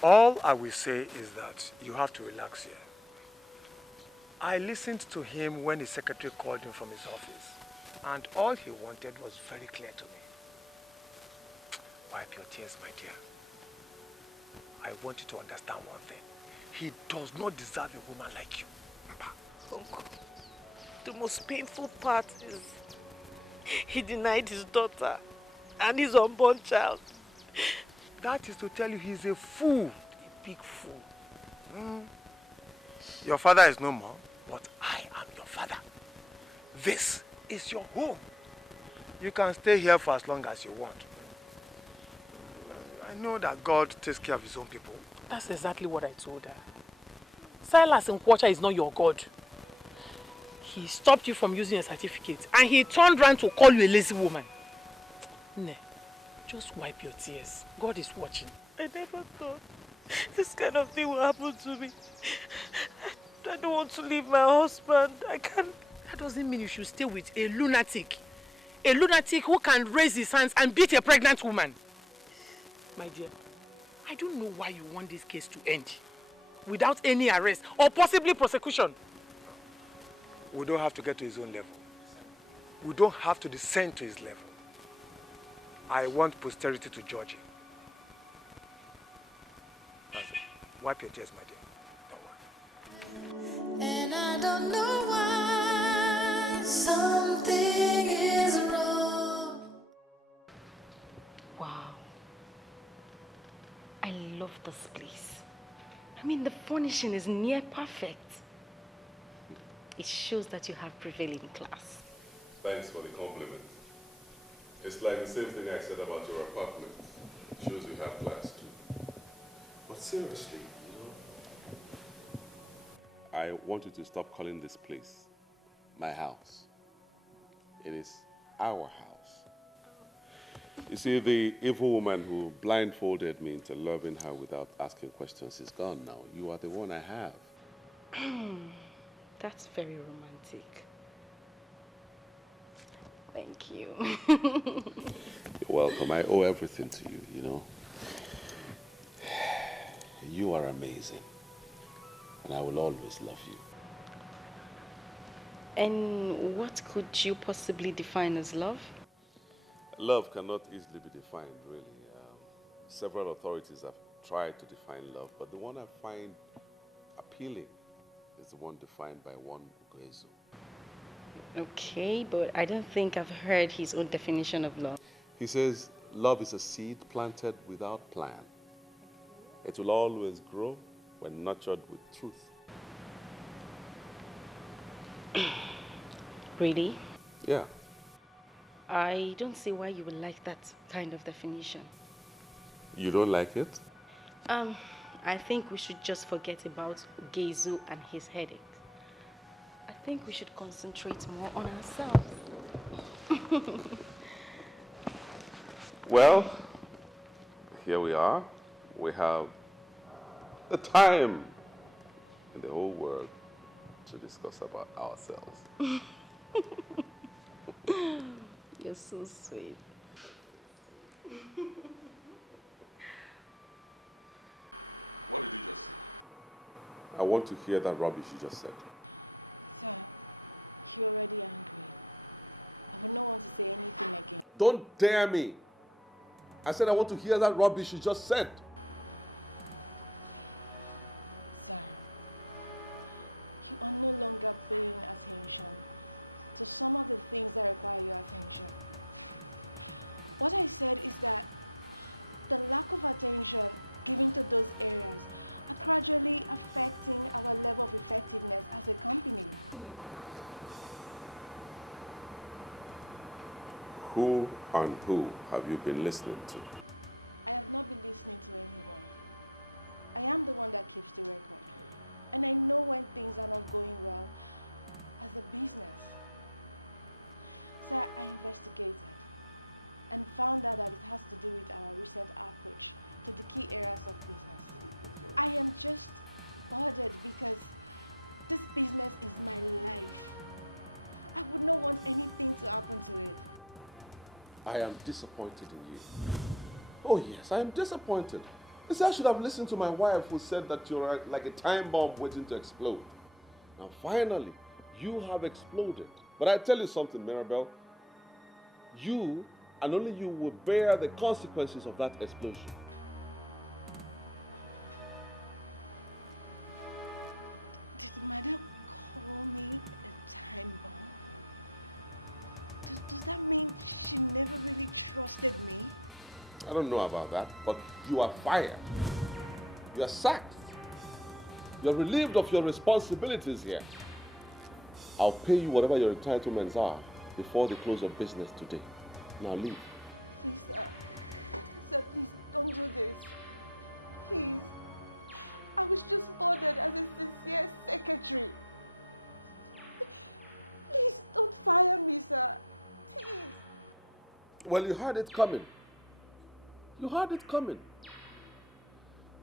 All I will say is that you have to relax here. I listened to him when his secretary called him from his office, and all he wanted was very clear to me. Wipe your tears, my dear. I want you to understand one thing. He does not deserve a woman like you. Uncle, the most painful part is he denied his daughter and his unborn child. That is to tell you he's a fool, a big fool. Your father is no more, but I am your father. This is your home. You can stay here for as long as you want. I know that God takes care of his own people. That's exactly what I told her. Silas Nkwacha is not your God. He stopped you from using a certificate and he turned around to call you a lazy woman. Ne, just wipe your tears. God is watching. I never thought this kind of thing will happen to me. I don't want to leave my husband. I can't. That doesn't mean you should stay with a lunatic. A lunatic who can raise his hands and beat a pregnant woman. My dear, I don't know why you want this case to end without any arrest or possibly prosecution. We don't have to get to his own level. We don't have to descend to his level. I want posterity to judge him. That's it. Wipe your tears, my dear. And I don't know why something is wrong. Wow. I love this place. I mean, the furnishing is near perfect. It shows that you have prevailing class. Thanks for the compliment. It's like the same thing I said about your apartment. It shows you have class too. But seriously, I want you to stop calling this place my house. It is our house. You see, the evil woman who blindfolded me into loving her without asking questions is gone now. You are the one I have. That's very romantic. Thank you. You're welcome. I owe everything to you, you know. You are amazing. And I will always love you. And what could you possibly define as love? Love cannot easily be defined, really. Several authorities have tried to define love, but the one I find appealing is the one defined by one Ugoezu. Okay, but I don't think I've heard his own definition of love. He says, love is a seed planted without plan. It will always grow when nurtured with truth. Really? Yeah. I don't see why you would like that kind of definition. You don't like it? I I think we should just forget about Gezu and his headache. I think we should concentrate more on ourselves. Well, here we are. We have the time in the whole world to discuss about ourselves. You're so sweet. What did you just say? I want to hear that rubbish you just said. Sir, you're already angry. I would not want to say anything again. Don't dare me. I said I want to hear that rubbish you just said. Sir, you are no longer paying attention to some of the things that require your attention. What I said is that the lack of attention given to those areas are gradually affecting our level of effectiveness as a company. Who and who have you been listening to? I have not been listening to anyone. I am the one that keeps the record. And I know when things are not going well as a business. Sir, I investigated and found out that it has to do with our recent approach to the key areas of business. I am just bothered because this business is my life. I would not want anything to happen to it. I am disappointed in you. Oh yes, I am disappointed. I should have listened to my wife who said that you're like a time bomb waiting to explode. Now finally, you have exploded. But I tell you something, Mirabelle. You and only you will bear the consequences of that explosion. Did Madam call me a time bomb? Does that mean she never really trusted me? I don't know about that, but you are fired. You are sacked. You are relieved of your responsibilities here. I'll pay you whatever your entitlements are before the close of business today. Now leave. Please, sir. Sir, please don't do this. Please. I was just bothered as a sincere secretary. Please don't fire me, sir. Please. Well, you had it coming. You had it coming.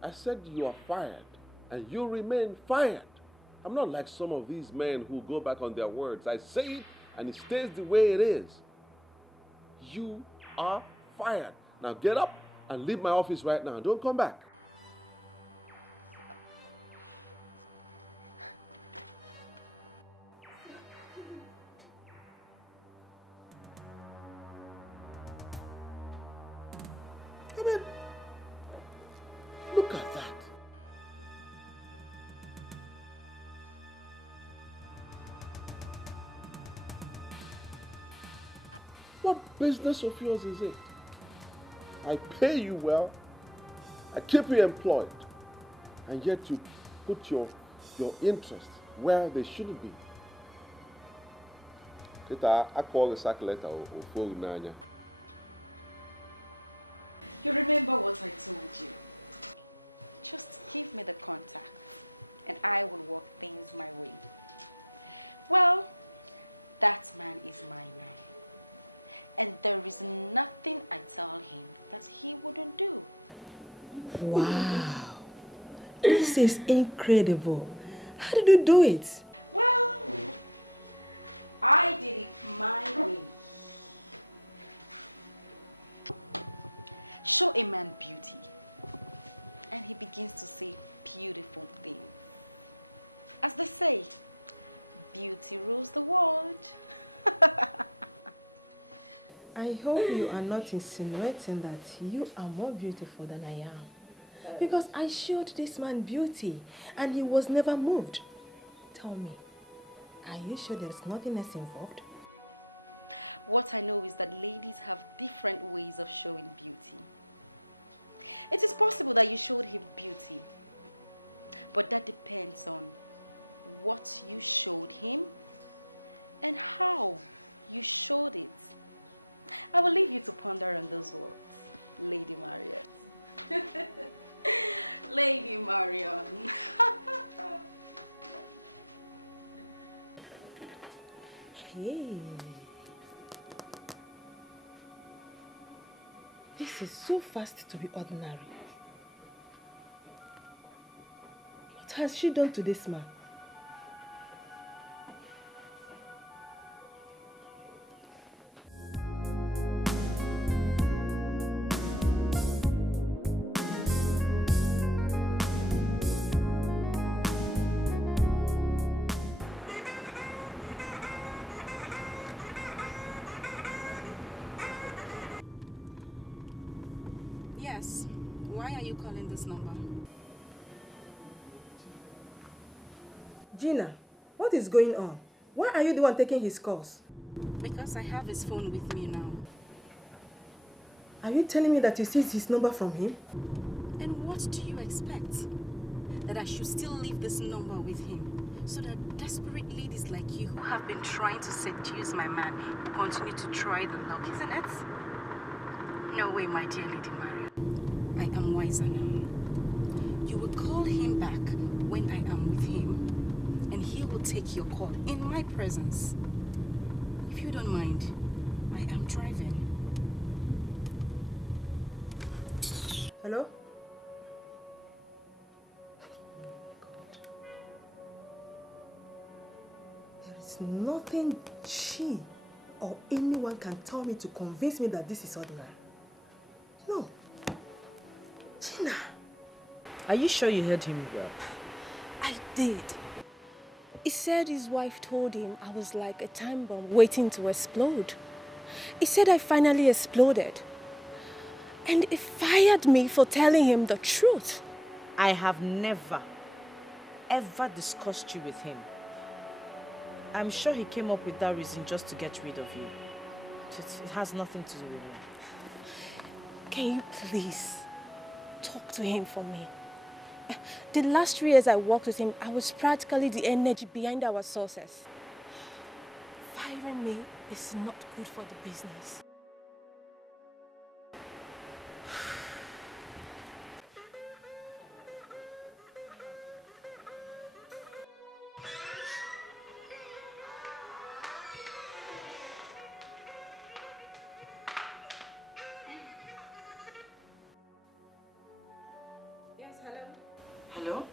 I said you are fired, and you remain fired. I'm not like some of these men who go back on their words. I say it, and it stays the way it is. You are fired. Now get up and leave my office right now. Don't come back. I mean, look at that. What business of yours is it? I pay you well, I keep you employed, and yet you put your interests where they shouldn't be. You remember what I told you. Just give me the contact and I will work things my way. Well, that man is my man. And there is nothing I tell him that he wouldn't do. Wow. This is incredible. How did you do it? Well, I did it my way. Show a man beauty, and he begins to say beautiful things. As they say, beauty rules the world. I hope you are not insinuating that you are more beautiful than I am. Because I showed this man beauty and he was never moved. Tell me, are you sure there's nothing else involved? What I know is that ladies have different ways of showing beauty. It is possible that you showed him beauty, but that depends on what you showed him and how you showed it. I will leave you to ponder on those words, Lady Marriott. Lady Marion. Hey. This is so fast to be ordinary. What has she done to this man? Yes. Why are you calling this number? Gina, what is going on? Why are you the one taking his calls? Because I have his phone with me now. Are you telling me that you seized his number from him? And what do you expect? That I should still leave this number with him? So that desperate ladies like you who have been trying to seduce my man will continue to try the luck, isn't it? No way, my dear Lady Maria. I am wiser now. You will call him back when I am with him, and he will take your call in my presence. If you don't mind, I am driving. Hello? There is nothing she or anyone can tell me to convince me that this is ordinary. No. Gina. Are you sure you heard him well? I did. He said his wife told him I was like a time bomb waiting to explode. He said I finally exploded. And he fired me for telling him the truth. I have never, ever discussed you with him. I'm sure he came up with that reason just to get rid of you. It has nothing to do with you. Can you please talk to him for me? The last 3 years I worked with him, I was practically the energy behind our success. Firing me is not good for the business. Hello?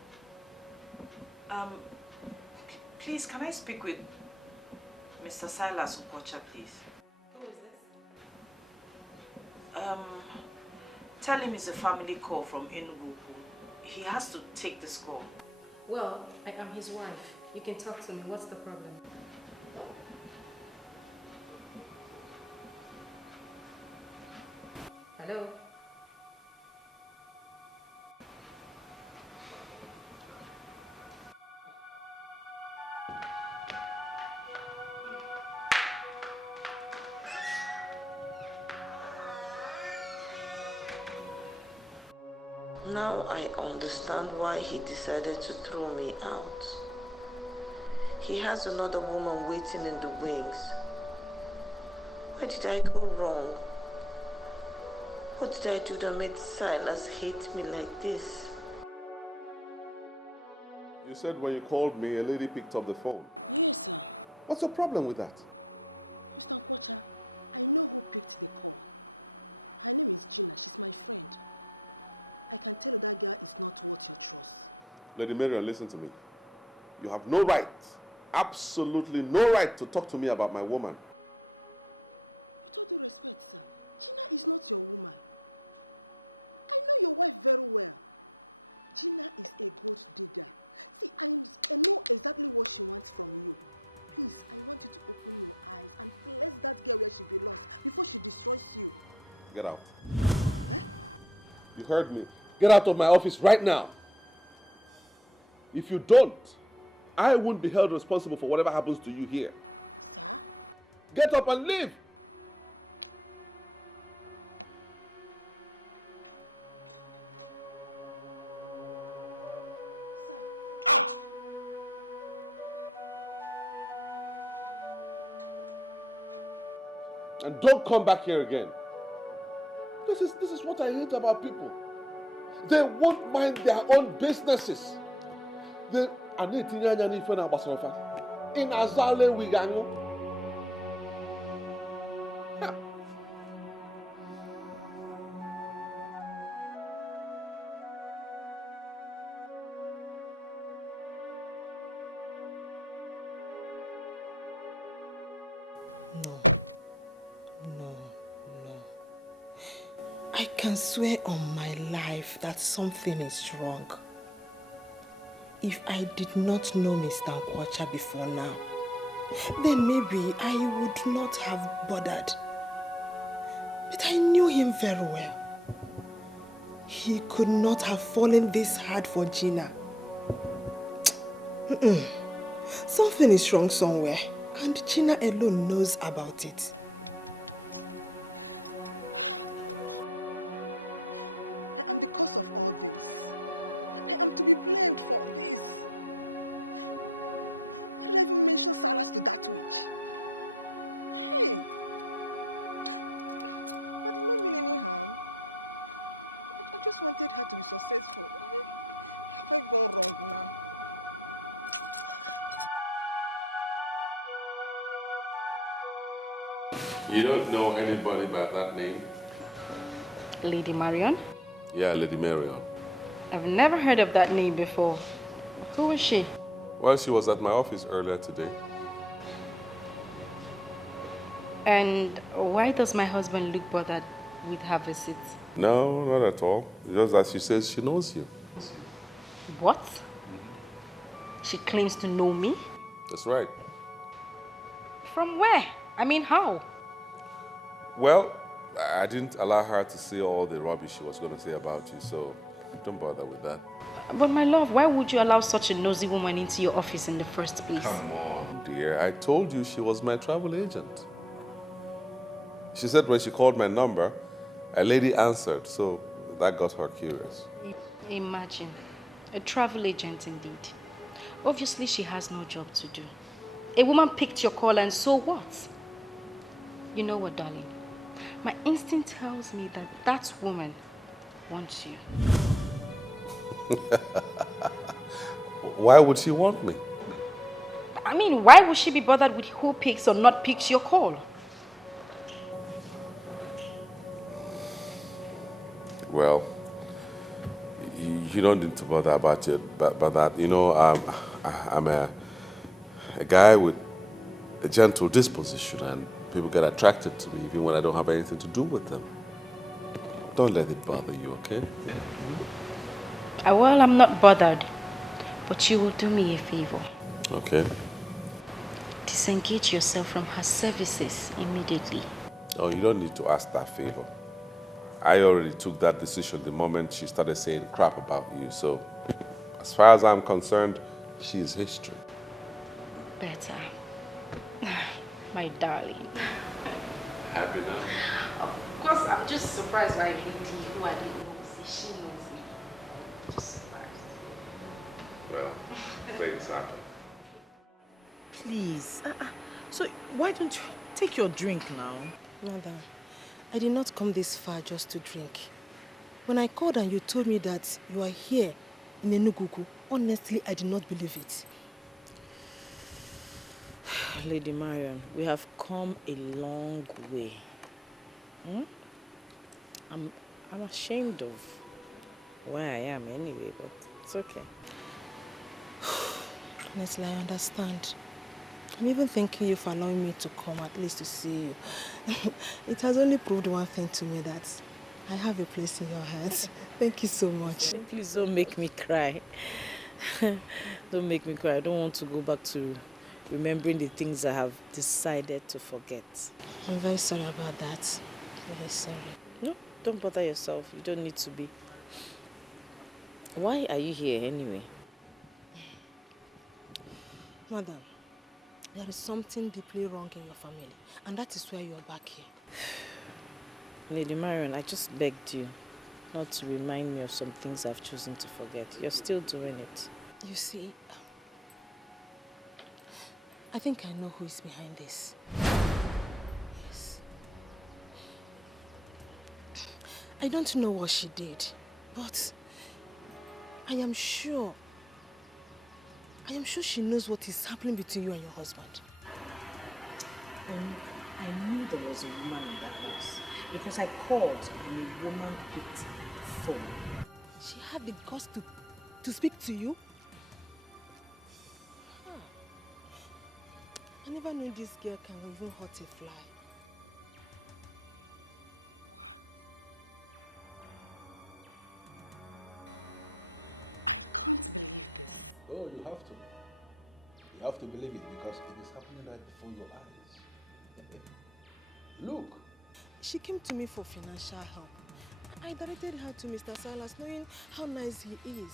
Please, can I speak with Mr. Silas Ukocha, please? Who is this? Tell him it's a family call from Enugu. He has to take this call. Well, I am his wife. You can talk to me. What's the problem? Hello? Now I understand why he decided to throw me out. He has another woman waiting in the wings. Where did I go wrong? What did I do that made Silas hate me like this? You said when you called me, a lady picked up the phone. Yes, sir. What's the problem with that? Mr. Nkocha, I know who picked the call. Her name is Gina. She's my friend. I can tell you that girl is not worth your trust. Lady Marion, listen to me. You have no right, absolutely no right to talk to me about my woman. With all due respect, sir, Gina is not your woman. I know your wife very well. Gina is a gold digger. See, I know exactly what she wants from you. Please, I want you to open your eyes and place that girl where she belongs before she destroys you. Get out. Huh? You heard me. Get out of my office right now. If you don't, I won't be held responsible for whatever happens to you here. Sir? Get up and leave. Out! And don't come back here again. This is what I hate about people. They won't mind their own businesses. They are not in any phone in Azale Wigango. I can swear on my life that something is wrong. If I did not know Mr. Nkwocha before now, then maybe I would not have bothered. But I knew him very well. He could not have fallen this hard for Gina. Something is wrong somewhere, and Gina alone knows about it. And because of all this, I am to be blamed for this. Why did I even mention Silas to that witch? Hey! I did not mean any harm. I just wanted her to be successful. Have I gone wrong now? You don't know anybody by that name? Lady Marion? Yeah, Lady Marion. I've never heard of that name before. Who is she? Well, she was at my office earlier today. And why does my husband look bothered with her visit? No, not at all. Just that she says she knows you. What? She claims to know me? That's right. From where? I mean, how? Well, I didn't allow her to say all the rubbish she was going to say about you, so don't bother with that. But my love, why would you allow such a nosy woman into your office in the first place? Come on, dear. I told you she was my travel agent. She said when she called my number, a lady answered, so that got her curious. Imagine. A travel agent indeed. Obviously, she has no job to do. A woman picked your call, and so what? You know what, darling? My instinct tells me that that woman wants you. Why would she want me? I mean, why would she be bothered with who picks or not picks your call? Well, you don't need to bother about it, but that. You know, I'm a guy with a gentle disposition, and people get attracted to me even when I don't have anything to do with them. Don't let it bother you, okay? Well, I'm not bothered, but you will do me a favor. Okay. Disengage yourself from her services immediately. Oh, you don't need to ask that favor. I already took that decision the moment she started saying crap about you, so as far as I'm concerned, she is history. Better. My darling. Happy now? Of course, I'm just surprised by a lady who I didn't know she knows me. Just surprised. Well, things happen. Please. So why don't you take your drink now? Madam, I did not come this far just to drink. When I called and you told me that you are here in Enugu, honestly, I did not believe it. Lady Marion, we have come a long way. I'm ashamed of where I am anyway, but it's okay. Honestly, I understand. I'm even thanking you for allowing me to come at least to see you. It has only proved one thing to me, that I have a place in your heart. Thank you so much. Please don't make me cry. Don't make me cry. I don't want to go back to remembering the things I have decided to forget. I'm very sorry about that. I'm very sorry. No, don't bother yourself. You don't need to be. Why are you here anyway? Madam, there is something deeply wrong in your family, and that is why you are back here. Lady Marion, I just begged you not to remind me of some things I've chosen to forget. You're still doing it. You see, I think I know who is behind this. Yes. I don't know what she did, but I am sure she knows what is happening between you and your husband. I knew there was a woman in the house because I called and a woman picked the phone. She had the guts to speak to you? I never knew this girl can even hurt a fly. I can't believe this. Oh, you have to. You have to believe it because it is happening right before your eyes. Look. She came to me for financial help. I directed her to Mr. Silas, knowing how nice he is.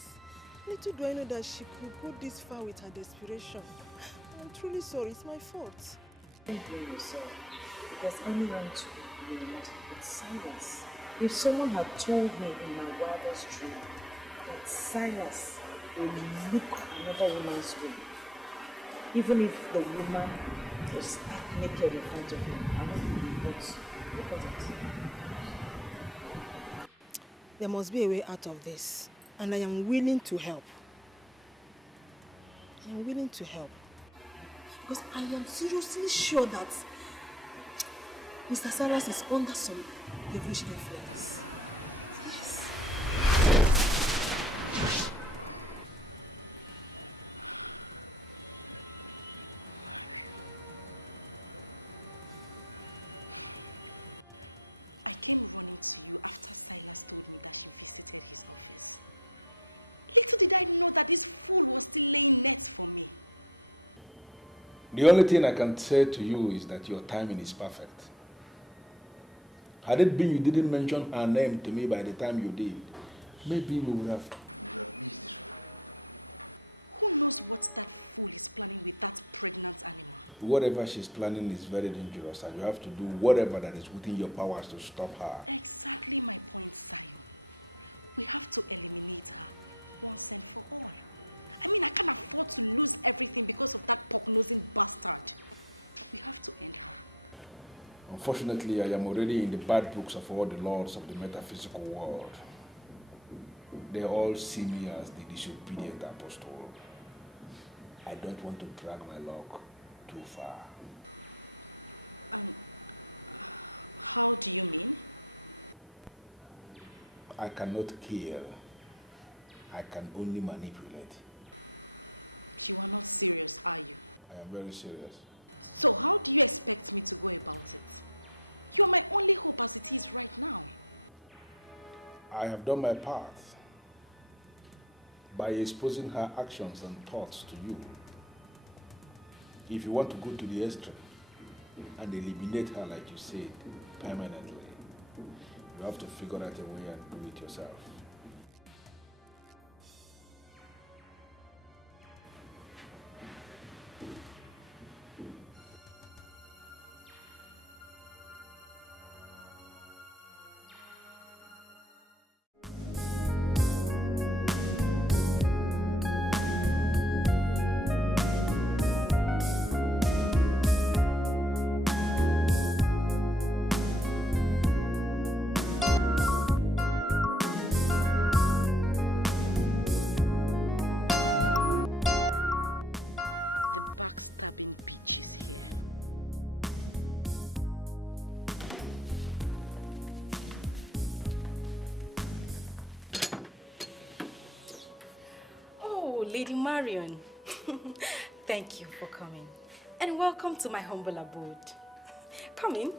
Little do I know that she could go this far with her desperation. I'm truly sorry, it's my fault. Don't blame yourself, because anyone to be blamed but Silas. If someone had told me in my wildest dream that Silas will look another woman's way, even if the woman was stark naked in front of him, I wouldn't believe it. Look at it. There must be a way out of this, and I am willing to help. I am willing to help. Because I am seriously sure that Mr. Silas is under some devilish influence. Yes. I came running to you after Silas told me that she visited his office. Little did I know that this fool was still laying nets for me. The only thing I can say to you is that your timing is perfect. Had it been you didn't mention her name to me by the time you did, maybe we would have missed this one. Who knows what that fool is planning with that pregnant animal? Whatever she's planning is very dangerous, and you have to do whatever that is within your powers to stop her. Exactly my point, Zion. We have to eliminate her once and for all. I mean, I can't afford to lose everything because of that pork-nosing bastard. We have to end her. Unfortunately, I am already in the bad books of all the lords of the metaphysical world. They all see me as the disobedient apostle. I don't want to drag my luck too far. And how do you mean? I cannot kill. I can only manipulate. You are not serious, are you? I am very serious. So how do you expect me to go about it? You are my only hope as it is right now. I have done my part by exposing her actions and thoughts to you. If you want to go to the extreme and eliminate her, like you said, permanently, you have to figure out a way and do it yourself. Backstabbing bitch is here. Oh, Lady Marion. Thank you for coming. And welcome to my humble abode. Come in.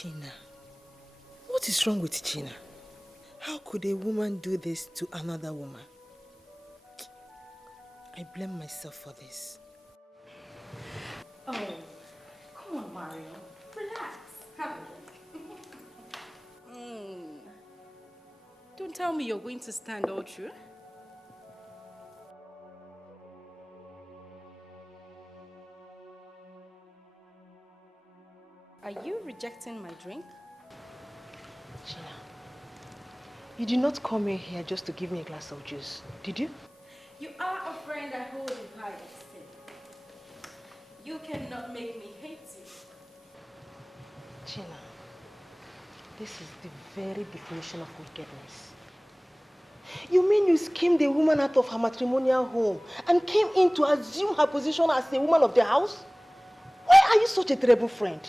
Gina. What is wrong with Gina? How could a woman do this to another woman? I blame myself for this. Oh, come on, Mario. Relax. Have a drink. Don't tell me you're going to stand all through. Are you rejecting my drink? Gina, you did not come in here just to give me a glass of juice, did you? You are a friend I hold in high esteem. You cannot make me hate you. Gina, this is the very definition of wickedness. You mean you schemed a woman out of her matrimonial home and came in to assume her position as a woman of the house? Why are you such a terrible friend?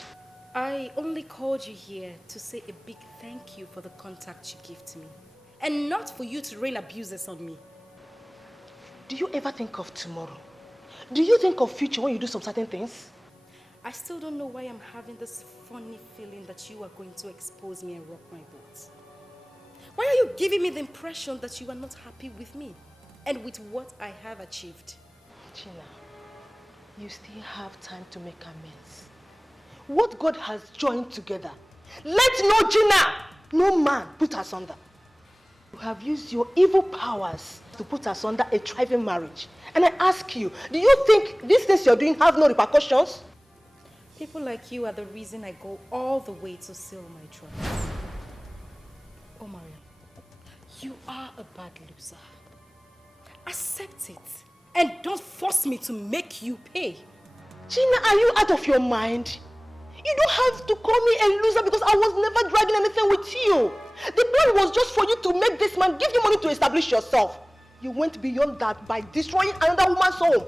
I only called you here to say a big thank you for the contact you gave to me. And not for you to rain abuses on me. Do you ever think of tomorrow? Do you think of future when you do some certain things? I still don't know why I'm having this funny feeling that you are going to expose me and rock my boat. Why are you giving me the impression that you are not happy with me and with what I have achieved? Gina, you still have time to make amends. What God has joined together, let no Gina, no man put us under. You have used your evil powers to put us under a thriving marriage. And I ask you, do you think these things you're doing have no repercussions? People like you are the reason I go all the way to seal my trust. Oh, Maria, you are a bad loser. Accept it. And don't force me to make you pay. Gina, are you out of your mind? You don't have to call me a loser because I was never dragging anything with you. The plan was just for you to make this man give you money to establish yourself. You went beyond that by destroying another woman's home.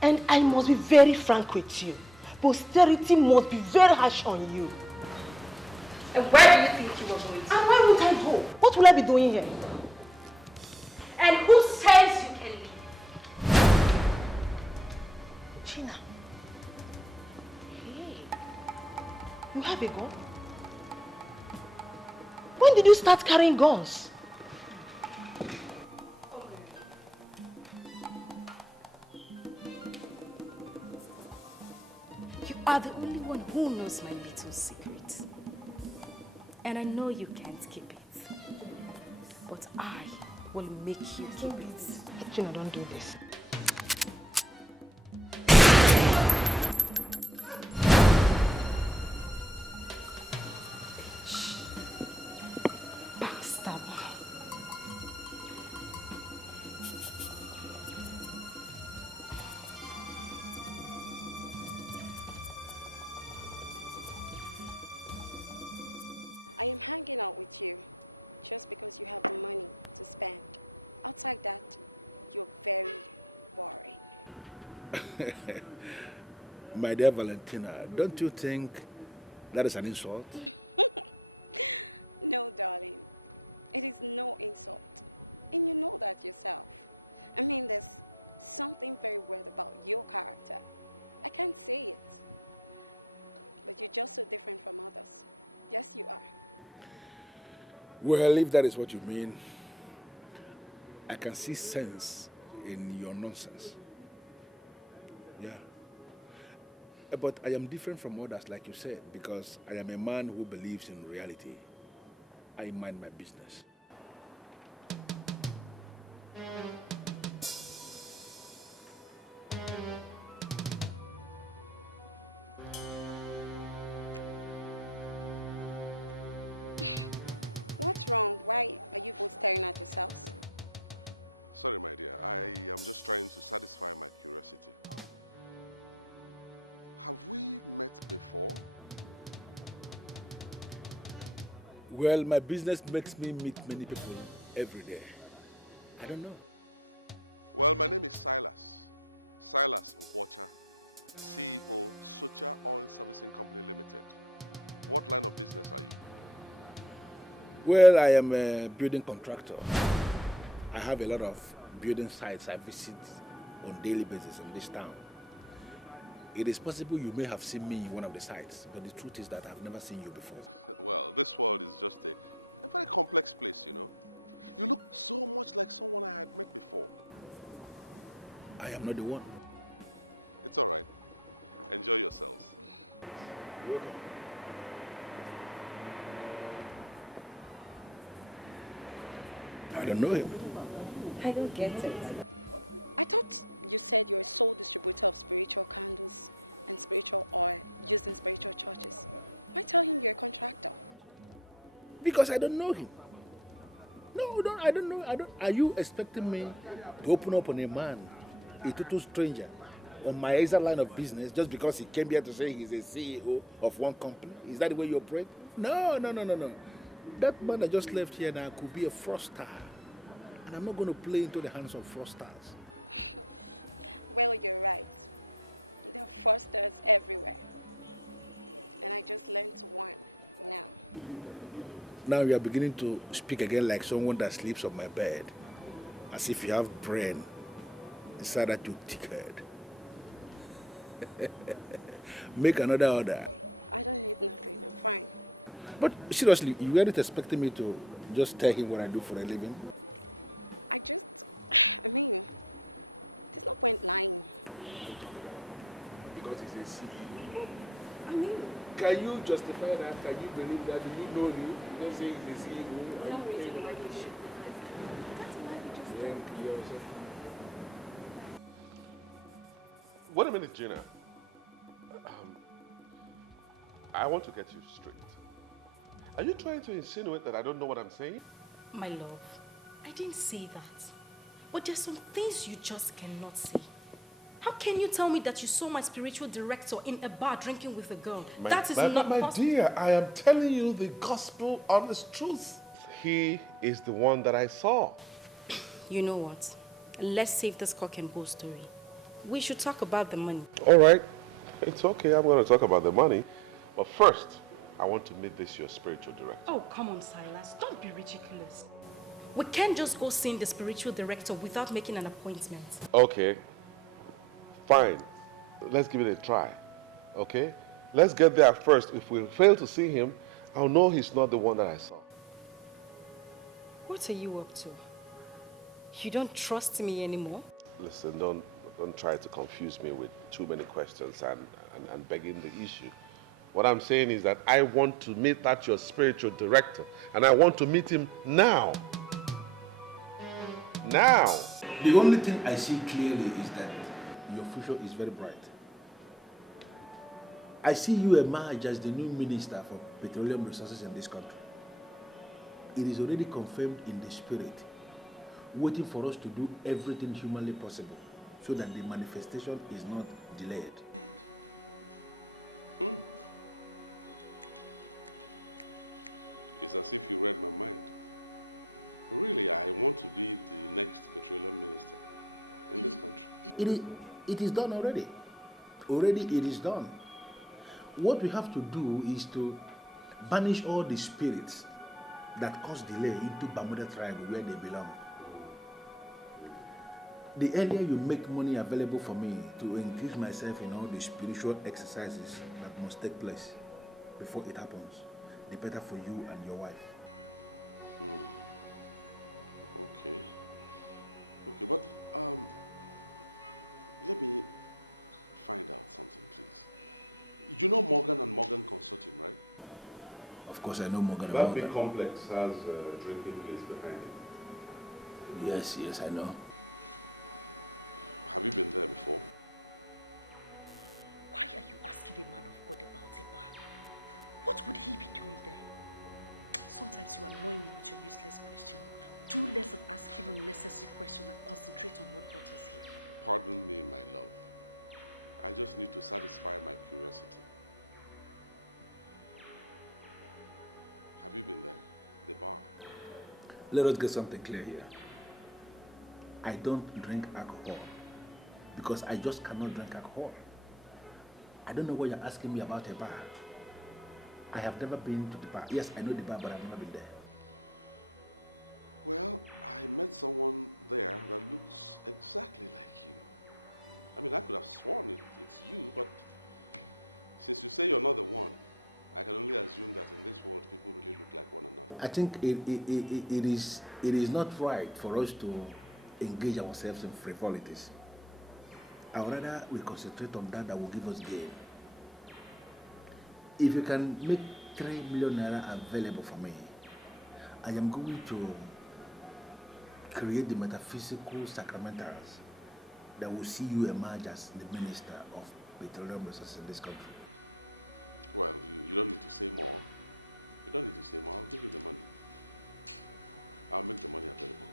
And I must be very frank with you. Posterity must be very harsh on you. And where do you think you were going to? And where would I go? What will I be doing here? And who says you can leave? Gina. You have a gun? When did you start carrying guns? You are the only one who knows my little secret. And I know you can't keep it. But I will make you keep it. Gina, don't do this. I am hanging out with you just because you have the money to spend. Outside that, you're very boring. My dear Valentina, don't you think that is an insult? No, darling. It is no insult. And you know that yourself. I mean, there's something very weird about your character. I can't say it. But you're just so different from others. Yes, you are. Well, if that is what you mean, I can see sense in your nonsense. Yeah. But I am different from others, like you said, because I am a man who believes in reality. I mind my business. What's wrong? Why are you both staring at yourselves? Sorry, my dear. I am just trying to satisfy my curiosity. Have we met before? Well, my business makes me meet many people every day. I don't know. Well, my name is Silas. Silas Nkwocha, CEO, Socha Oil Servicing Company Limited. What line of business are you? Well, I am a building contractor. I have a lot of building sites I visit on a daily basis in this town. It is possible you may have seen me in one of the sites, but the truth is that I've never seen you before. Well, this world is just a very complex place, you know. You look so much like someone I had met before. I am not the one. It's all right. Enjoy yourselves. You're welcome. I don't know him. I don't get it. I thought you said you're a sole distributor of spiritual candles and spiritual oil used in spiritual churches. Why tell him you're a contractor? Because I don't know him. No, I don't know. Are you expecting me to open up on a man, a total stranger, on my exact line of business just because he came here to say he's a CEO of one company? Is that the way you operate? No. That man that just left here now could be a fraudster. And I'm not going to play into the hands of fraudsters. Well, you're right. There are fraudsters everywhere. And I just learned one now. Now you are beginning to speak again like someone that sleeps on my bed, as if you have brain inside that your thick head. Make another order. I don't need nothing. I'm fine. But seriously, you weren't expecting me to just tell him what I do for a living? I mean, there's no point lying. Because he's a CEO. I mean, can you justify that? Can you believe that? Do you know you? You don't say he's a CEO. No reason why you should. That's why you just My love, I didn't say that. But there's some things you just cannot see. How can you tell me that you saw my spiritual director in a bar drinking with a girl? That is not my possible. dear, I am telling you the gospel honest truth. You know what? Let's save this cock and bull story. We should talk about the money. We can't just go seeing the spiritual director without making an appointment. What are you up to? You don't trust me anymore? The only thing I see clearly is that your future is very bright. I see you emerge as the new minister for petroleum resources in this country. It is already confirmed in the spirit, waiting for us to do everything humanly possible so that the manifestation is not delayed. It's as if you read my mind. Really, I want to be the next petroleum minister in this country. It is done already. Already it is done. What we have to do is to banish all the spirits that cause delay into Bermuda tribe where they belong. The earlier you make money available for me to increase myself in all the spiritual exercises that must take place before it happens, the better for you and your wife. Okay. Okay, but let me find out something, please. You know Morgan and Morgan Consulting, right? Of course, I know Morgan and That Morgan. big complex has a drinking place behind it. Yes, I know. Have you been there before? Why are you asking a man of God about a bar? What would he be doing there? Sometimes you annoy me with your useless question. Do less of asking unnecessary questions and concentrate on what brought us here. Pardon me, my love. I just need to satisfy my curiosity. Have you been there? The bar? Let us get something clear here. I don't drink alcohol because I just cannot drink alcohol. I don't know why you're asking me about a bar. I have never been to the bar. Yes, I know the bar, but I've never been there. Well, I met someone there that looks exactly like you. I mean, I could have sworn it's you, but since you say you're not the one, I can only assume that in this world, people really look like one another. I think it is not right for us to engage ourselves in frivolities. I would rather we concentrate on that will give us gain. If you can make 3 million naira available for me, I am going to create the metaphysical sacramentals that will see you emerge as the minister of petroleum resources in this country. Well, you don't need to say more. You don't need to say more. I'll give you the money. I'll make the money available.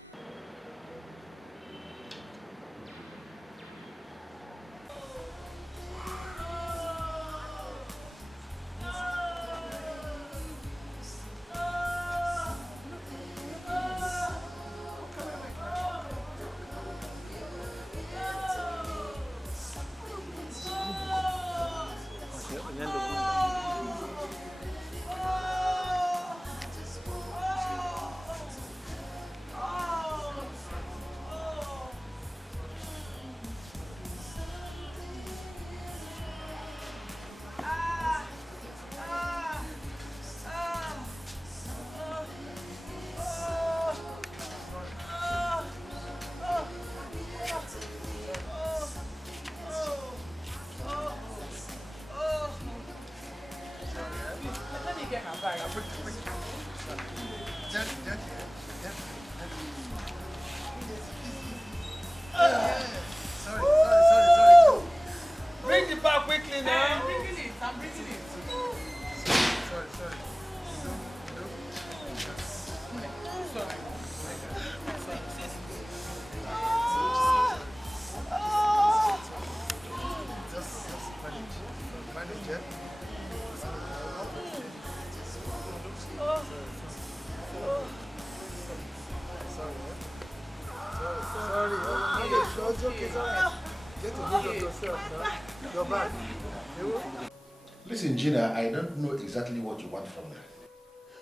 Listen, Gina, I don't know exactly what you want from me.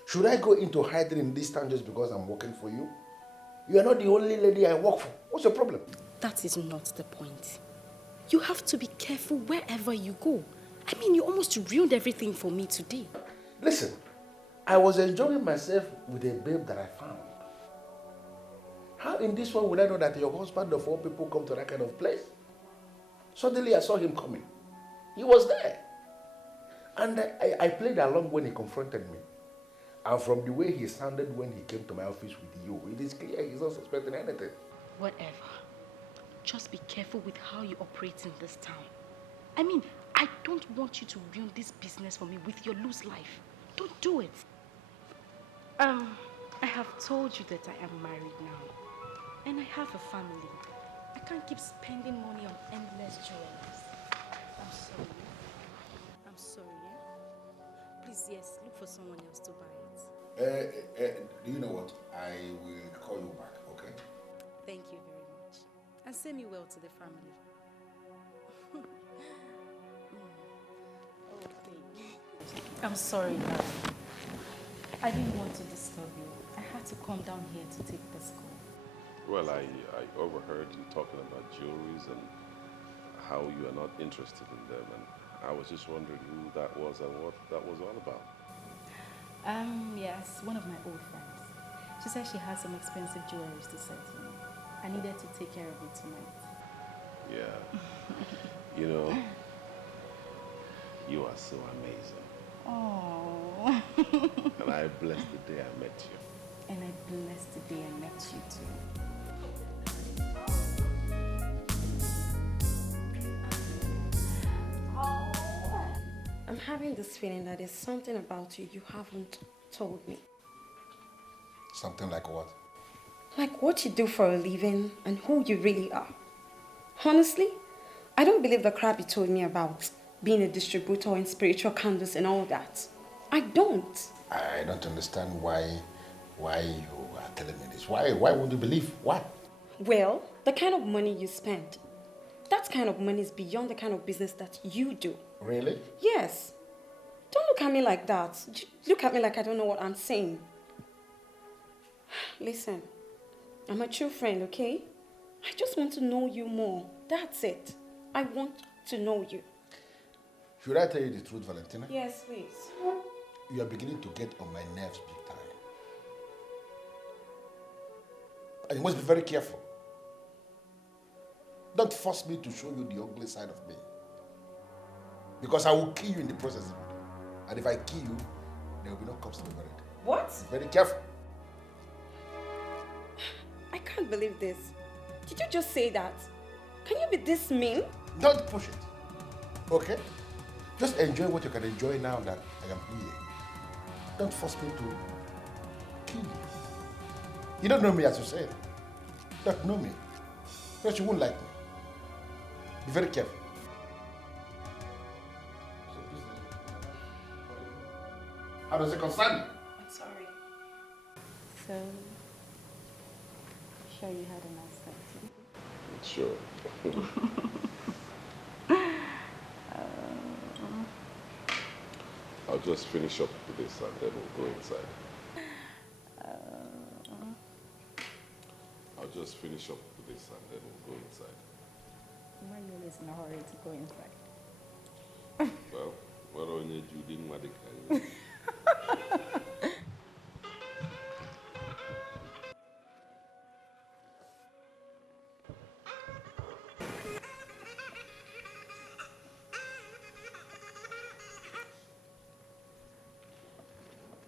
Should I go into hiding in this town just because I'm working for you? You are not the only lady I work for. What's your problem? That is not the point. You have to be careful wherever you go. I mean, you almost ruined everything for me today. Listen, I was enjoying myself with a babe that I found. How in this one will I know that your husband of all people come to that kind of place? Suddenly I saw him coming. He was there. And I played along when he confronted me. And from the way he sounded when he came to my office with you, it is clear he's not suspecting anything. I'm sorry, yeah? Please, yes, look for someone else to buy it. Do you know what? I will call you back, okay? Thank you very much. And send me well to the family. I'm sorry, darling. I didn't want to disturb you. I had to come down here to take this call. Yes, one of my old friends. She said she had some expensive jewelry to sell to me. I needed to take care of it tonight. And I blessed the day I met you too. I'm having this feeling that there's something about you haven't told me. Something like what? Like what you do for a living and who you really are. Honestly, I don't believe the crap you told me about being a distributor in spiritual candles and all that. I don't. I don't understand why you are telling me this. Why would you believe? What? Well, the kind of money you spend, that kind of money is beyond the kind of business that you do. Really? Yes. Don't look at me like that. Look at me like I don't know what I'm saying. Listen, I'm a true friend, okay? I just want to know you more. That's it. I want to know you. Should I tell you the truth, Valentina? Yes, please. You are beginning to get on my nerves big time. And you must be very careful. Don't force me to show you the ugly side of me. Because I will kill you in the process. And if I kill you, there will be no cops to be worried. What? Be very careful. I can't believe this. Did you just say that? Can you be this mean? Don't push it. Okay? Just enjoy what you can enjoy now that I am here. Don't force me to kill you. You don't know me, as you said. You don't know me. Because you won't like me. Be very careful. How does it concern you? I'm sorry. So, sure you had a nice time too? Sure. I'll just finish up with this and then we'll go inside. I'll just finish up with this and then we'll go inside. My name is in a hurry to go inside. Well, what on you didn't want to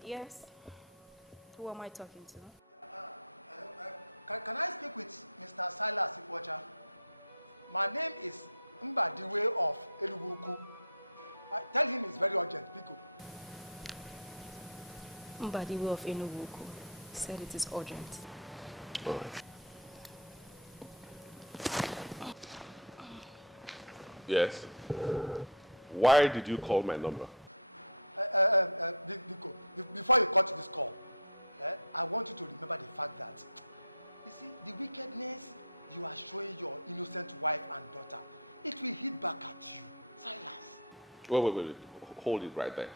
Yes? Who am I talking to? Can I speak with Mr. Silas Ipocha? My name is Mbadiwe of Eluguku. Tell him it's very urgent, Pico. Mbadiwe of Enuguku said it is urgent. All right. Yes? Why did you call my number? Pico, before you cut this call, I want you to remember the fact that, you see, the wickedness you are showing your innocent wife and daughter, it will hit back at you. Silas. Wait. Hold it right there.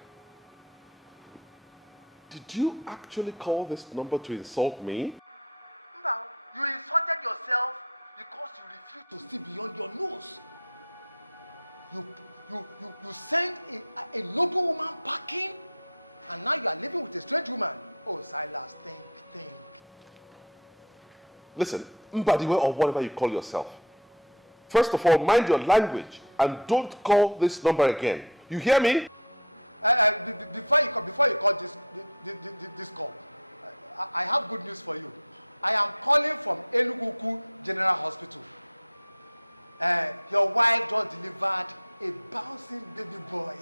Did you actually call this number to insult me? No, you insulted yourself because you refused to see beyond your nose. You sent a noble woman packing, and now you are living with a strange woman. Oh, Silas, think. Listen, Mbadiwe or whatever you call yourself. First of all, mind your language and don't call this number again. You hear me? Before you call this call, I have good news for you. I am calling from Enuguku General Hospital. Your wife just delivered a bouncing baby boy.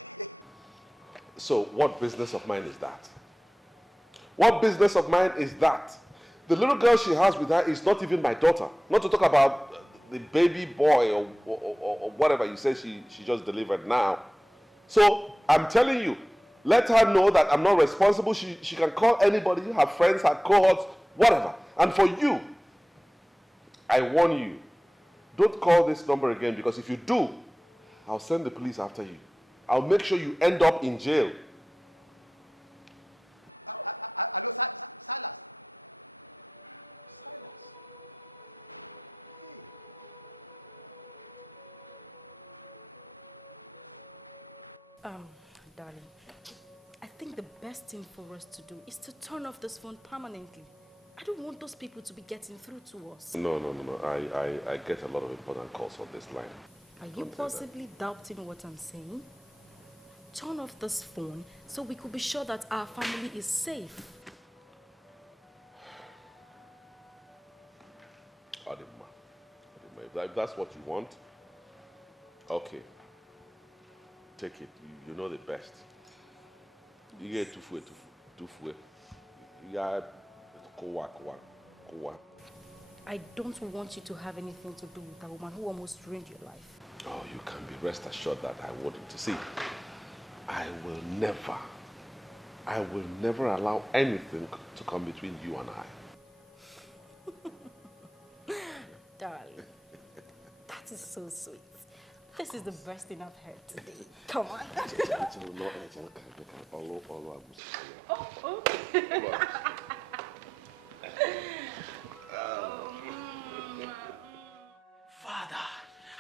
So what business of mine is that? What business of mine is that? The little girl she has with her is not even my daughter. Not to talk about the baby boy or whatever you say she just delivered now. So I'm telling you, let her know that I'm not responsible. She can call anybody, her friends, her cohorts, whatever. And for you, I warn you, don't call this number again, because if you do, I'll send the police after you. I'll make sure you end up in jail. Hello, Silas. Silas. Hey. Darling, I think the best thing for us to do is to turn off this phone permanently. I don't want those people to be getting through to us. No. I get a lot of important calls on this line. Are you possibly doubting what I'm saying? Turn off this phone so we could be sure that our family is safe. Adima, if that's what you want, okay. Take it. You know the best. You get tufue. Yeah, kowa. I don't want you to have anything to do with a woman who almost ruined your life. Oh, you can be rest assured that I wouldn't. See, I will never allow anything to come between you and I. Darling, that is so sweet. This is the best thing I've heard today. Come on. Father,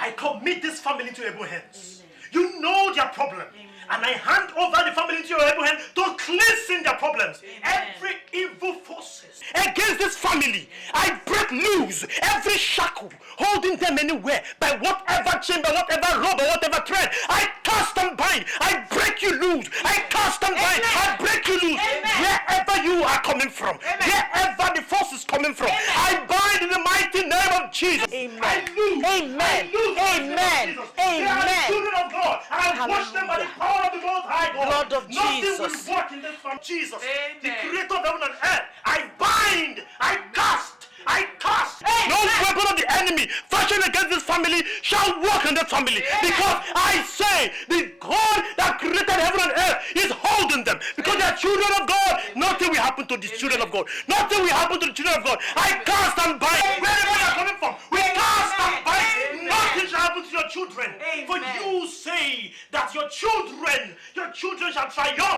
I commit this family into your able hands. You know their problem. And I hand over the family into your able hands to cleanse in their problems. Every evil forces against this family, I break loose every shackle holding them anywhere by whatever chain, by whatever rope, or whatever thread. I cast and bind. I break you loose. I cast and bind. I break you loose. Wherever you are coming from, wherever the force is coming from, I bind in the mighty name of Jesus. I lose. I lose. Amen. They are the children of God. And I wash them by the power of the Most High God. Blood of Nothing Jesus. will work in this family. Jesus, the creator of heaven and earth. I bind. I cast. I cast. No weapon of the enemy fashioned against this family shall work in this family. Because I say the God that created heaven and earth is holding them. Because they are children of God. Nothing will happen to these children of God. Nothing will happen to the children of God. I cast and bind. Wherever you are coming from, we cast and bind. Nothing shall happen to your children. For you say that your children shall triumph.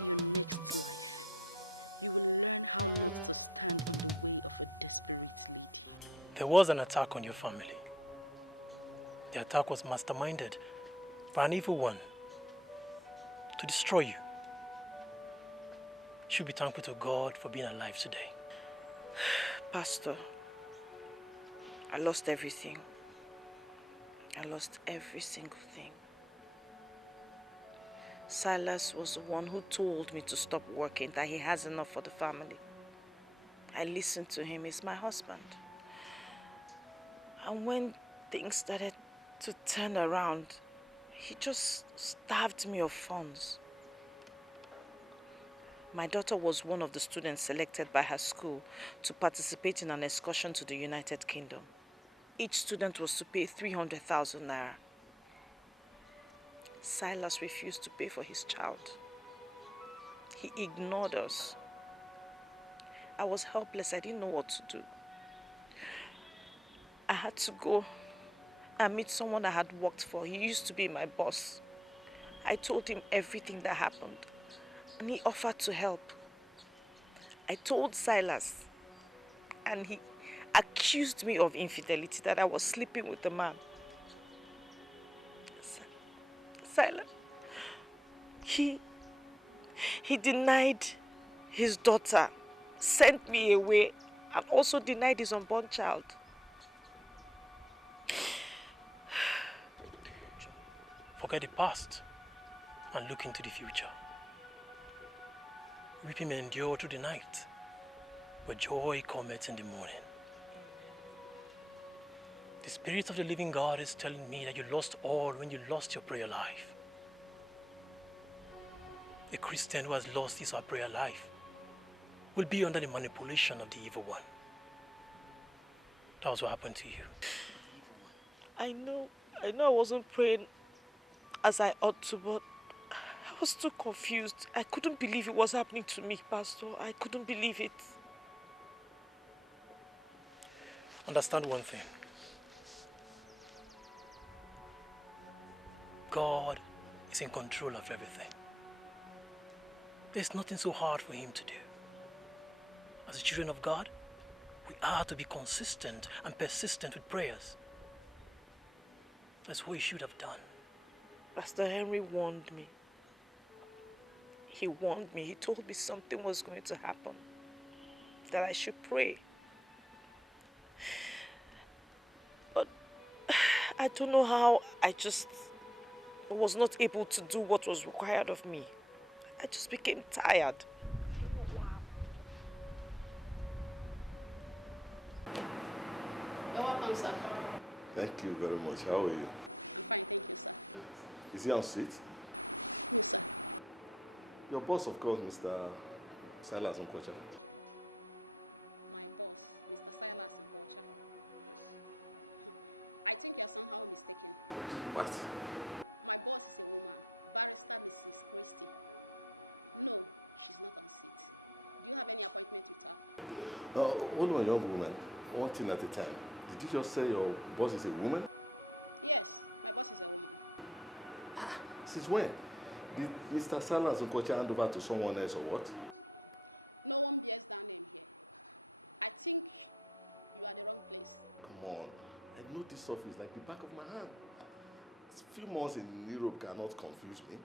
In your next life, you will learn how not to stand on the way of a desperate lady. There was an attack on your family. The attack was masterminded by an evil one to destroy you. You should be thankful to God for being alive today. Pastor, I lost everything. I lost every single thing. Silas was the one who told me to stop working, that he has enough for the family. I listened to him. He's my husband. And when things started to turn around, he just starved me of funds. My daughter was one of the students selected by her school to participate in an excursion to the United Kingdom. Each student was to pay 300,000 naira. Silas refused to pay for his child. He ignored us. I was helpless. I didn't know what to do. I had to go and meet someone I had worked for. He used to be my boss. I told him everything that happened, and he offered to help. I told Silas, and he accused me of infidelity, that I was sleeping with the man. Silas, he denied his daughter, sent me away, and also denied his unborn child. Forget the past and look into the future. Weeping may endure through the night, but joy cometh in the morning. The Spirit of the living God is telling me that you lost all when you lost your prayer life. A Christian who has lost his or her prayer life will be under the manipulation of the evil one. That was what happened to you. I know I wasn't praying as I ought to, but I was too confused. I couldn't believe it was happening to me, Pastor. I couldn't believe it. Understand one thing. God is in control of everything. There's nothing so hard for him to do. As the children of God, we are to be consistent and persistent with prayers. That's what you should have done. Pastor Henry warned me. He warned me. He told me something was going to happen, that I should pray. But I don't know how I just was not able to do what was required of me. I just became tired. You're welcome, sir. Thank you very much. How are you? I'm fine, thank you, sir. Is he on seat? Yes, sir. Your boss, of course, Mr. Silas Nkocha. My boss, Mr. Silas Nkocha. I think you're somehow mistaken. What? My boss is a woman, Barrister Mrs. Christie. No, she's not on seat. Do you have any appointment with her? Hold on, young woman. One thing at a time. Did you just say your boss is a woman? Yes, my boss is a woman. Since when? Did Mr. Silas Nkocha hand over to someone else or what? No one bears that name here. I think you are the wrong place. Come on. I know this office like the back of my hand. A few months in Europe cannot confuse me.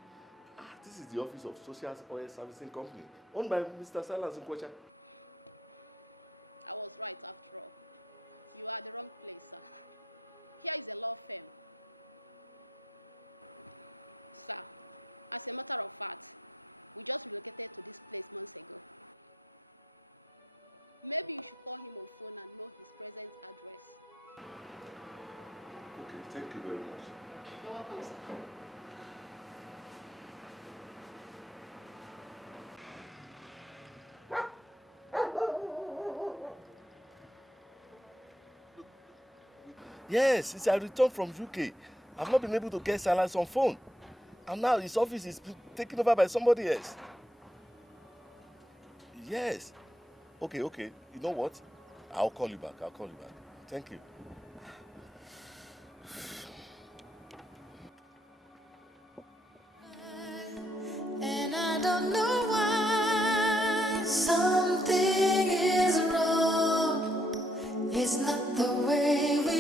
This is the office of Social Oil Servicing Company, owned by Mr. Silas Nkocha. I was right after all. You are the wrong place, sir. Here is a law firm. Sir, as a matter of fact, we just relocated to this place months ago. Maybe you should call him on phone and know his present address. Okay, thank you very much. You're welcome, sir. Yes, since I returned from UK, I've not been able to get Silas on phone. And now his office is taken over by somebody else. Yes. Okay. You know what? I'll call you back. Thank you. And I don't know why something is wrong. It's not the way we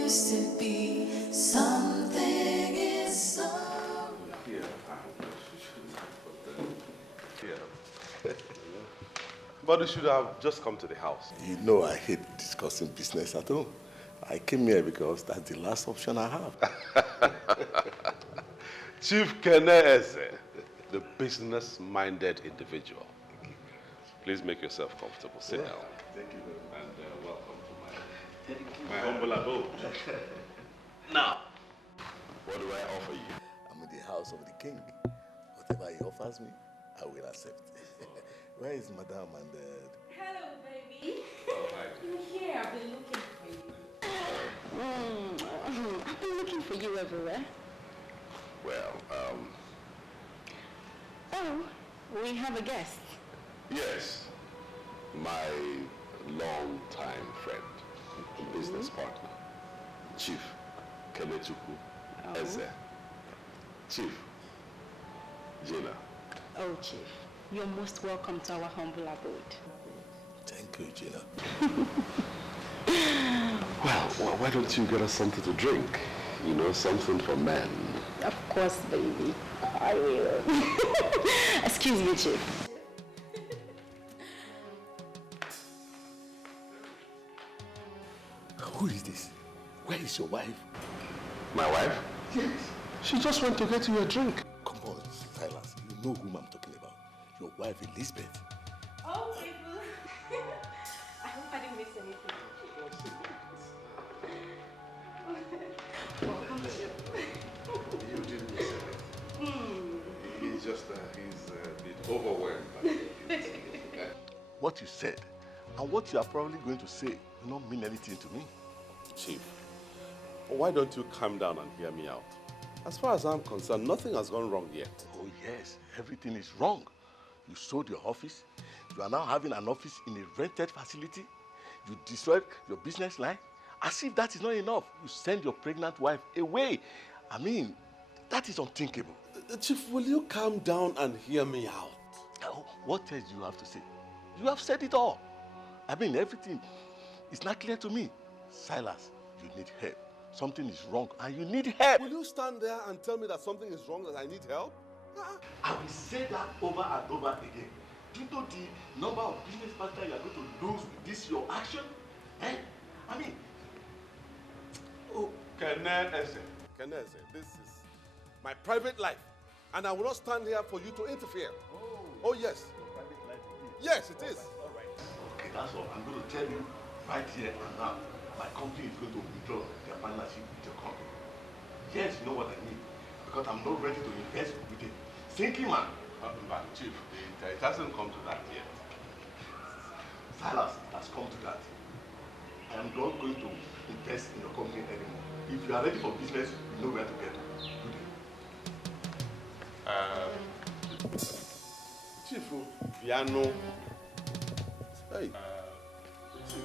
used to be. Something is so. But you should have just come to the house. You know I hate discussing business at home. I came here because that's the last option I have. Chief Keneze, the business-minded individual. Please make yourself comfortable. Sit down. Thank you very much. And welcome to my humble abode. Now, what do I offer you? I'm in the house of the king. Whatever he offers me, I will accept. Where is Madame and Hello, baby. Hi. I'm here. I've been looking for you. I've been looking for you everywhere. Well, Oh, we have a guest. yes. My long-time friend, business partner, Chief Kenechukwu Eze. Chief Gina. Oh, Chief, you're most welcome to our humble abode. Thank you, Gina. Well, why don't you get us something to drink? You know, something for men. Of course, baby. I will. Excuse me, Chief. Who is this? Where is your wife? My wife? Yes. She just went to get you a drink. Come on, Silas. You know whom I'm talking about. Your wife, Elizabeth. Oh, people. I hope I didn't miss anything. Welcome, Chief. You didn't miss anything. He's just, he's a bit overwhelmed. What you said and what you are probably going to say will not mean anything to me. Chief, why don't you calm down and hear me out? As far as I'm concerned, nothing has gone wrong yet. Oh yes, everything is wrong. You sold your office. You are now having an office in a rented facility. You destroyed your business line. As if that is not enough, you send your pregnant wife away. I mean, that is unthinkable. Chief, will you calm down and hear me out? Oh, what else do you have to say? You have said it all. I mean, everything is not clear to me. Silas, you need help. Something is wrong and you need help. Will you stand there and tell me that something is wrong, that I need help? I will say that over and over again. Do you know the number of business partners you are going to lose with this your action? Eh? I mean, oh, Keneze, this is my private life, and I will not stand here for you to interfere. Oh yes. Your private life is Yes, it is. All right. Okay, that's all. I'm going to tell you right here and now. my company is going to withdraw their partnership with your company. Yes, you know what I mean. Because I'm not ready to invest with a sinking man. But Chief, it hasn't come to that yet. Silas, it has come to that. I am not going to invest in your company anymore. If you are ready for business, you know where to get to. Chief, piano. Hey. Chief.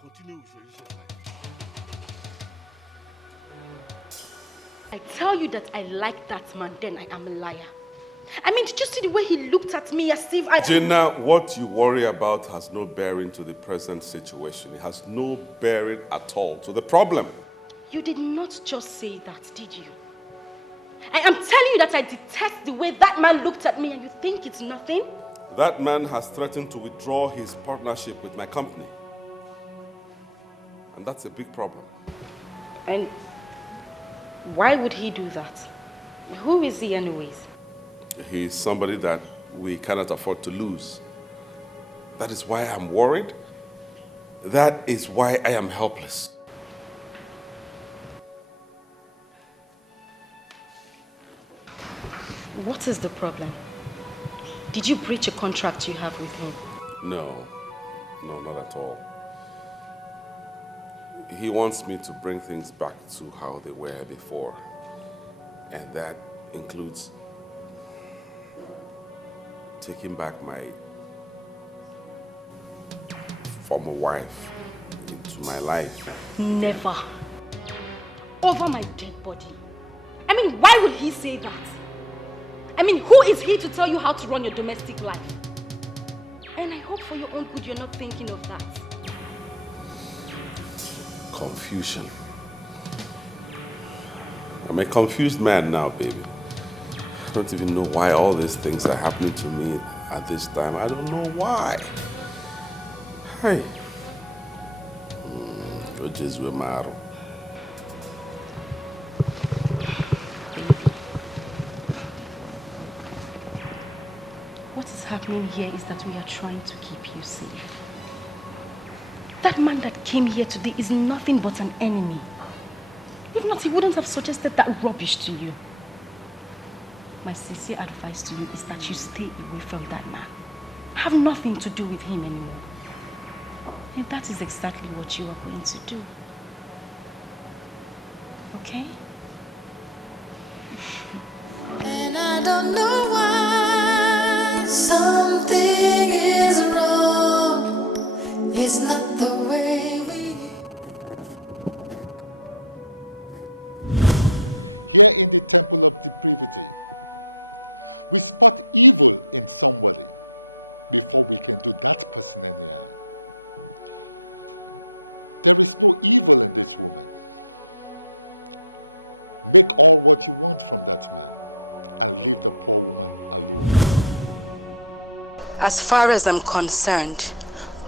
Continue with your usual I tell you that I like that man, then I am a liar. I mean, did you see the way he looked at me as if I... Gina, what you worry about has no bearing to the present situation. It has no bearing at all to the problem. You did not just say that, did you? I am telling you that I detest the way that man looked at me and you think it's nothing? That man has threatened to withdraw his partnership with my company. And that's a big problem. And why would he do that? Who is he anyways? He's somebody that we cannot afford to lose. That is why I'm worried. That is why I am helpless. What is the problem? Did you breach a contract you have with him? No, not at all. He wants me to bring things back to how they were before. And that includes taking back my former wife into my life. Never. Over my dead body. I mean, why would he say that? I mean, who is he to tell you how to run your domestic life? And I hope for your own good you're not thinking of that. Confusion. I'm a confused man now, baby. I don't even know why all these things are happening to me at this time. I don't know why. Hey. What is happening here is that we are trying to keep you safe. That man that came here today is nothing but an enemy. If not, he wouldn't have suggested that rubbish to you. My sincere advice to you is that you stay away from that man. Have nothing to do with him anymore. And that is exactly what you are going to do. Okay? And I don't know why something is wrong. It's not the way we... Here in the temple of depravity, we spot evil in somebody before we can do that person any harm. There is no evil in this woman. Make all what you want from that man and leave the poor woman alone. As far as I'm concerned,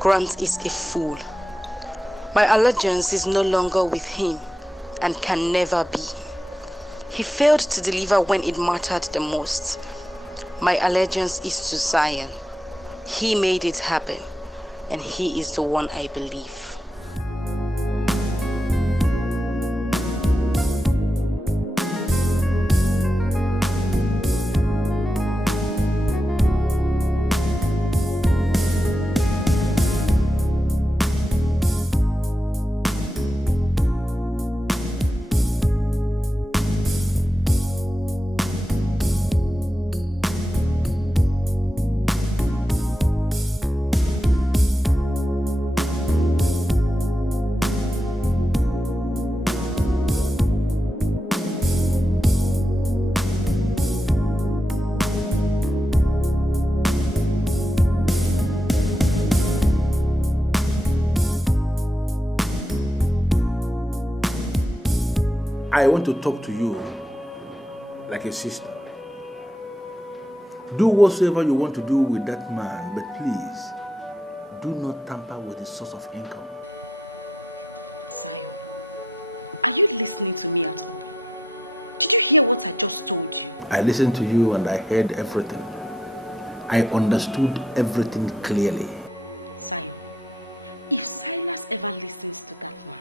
Grant is a fool. My allegiance is no longer with him and can never be. He failed to deliver when it mattered the most. My allegiance is to Zion. He made it happen, and he is the one I believe. I want to talk to you like a sister. Do whatsoever you want to do with that man, but please, do not tamper with his source of income. Zion, are you listening to me at all? Did you hear what I just told you? I listened to you and I heard everything. I understood everything clearly. Zion, if Silas ever listens to that man,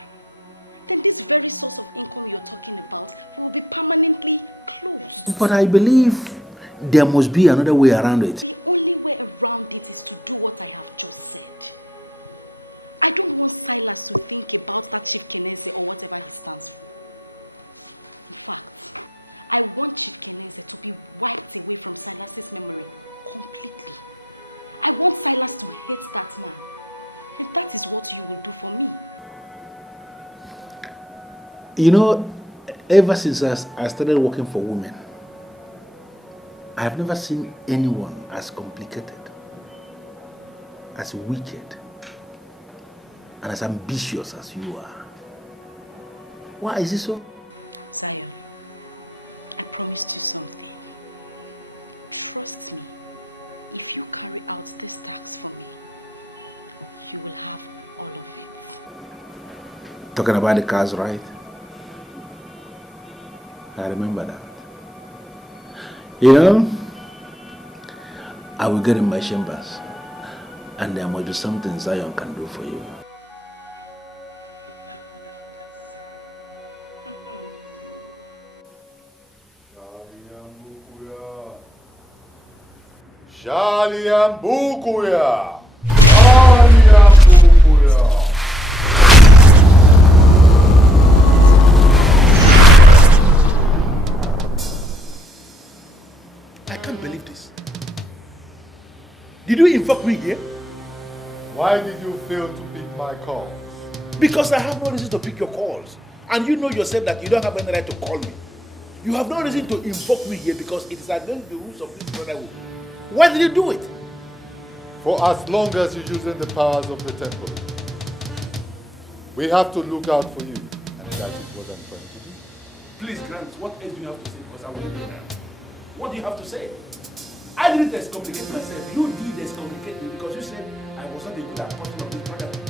then this very source of income you're talking about will be permanently closed. But I believe there must be another way around it. The only way around it is to do what I have just said. I don't want Silas to think about that Chief Kenese or whatever he stands for. In fact, I want Chief Kenese to be wiped away from Silas's memory completely. I want Silas to hate that man. And that is what you will do for me. You know, ever since I started working for women, I have never seen anyone as complicated, as wicked, and as ambitious as you are. Why is it so? Zion, I promised you something. Trust me, if you carry out this task for me, you will have all of it. Talking about the cars, right? I remember that. You know, I will get in my chambers and there must be something Zion can do for you. Shaliambukuya. I can't believe this. Did you invoke me here? Why did you fail to pick my calls? Because I have no reason to pick your calls. And you know yourself that you don't have any right to call me. You have no reason to invoke me here because it is against the rules of this brotherhood. Why did you do it? For as long as you're using the powers of the temple, we have to look out for you. And that is what I'm trying to do. Please, Grant, what else do you have to say? Because I will leave now. What do you have to say? I didn't excommunicate myself. You did excommunicate me because you said I was not a good apostle of this brotherhood.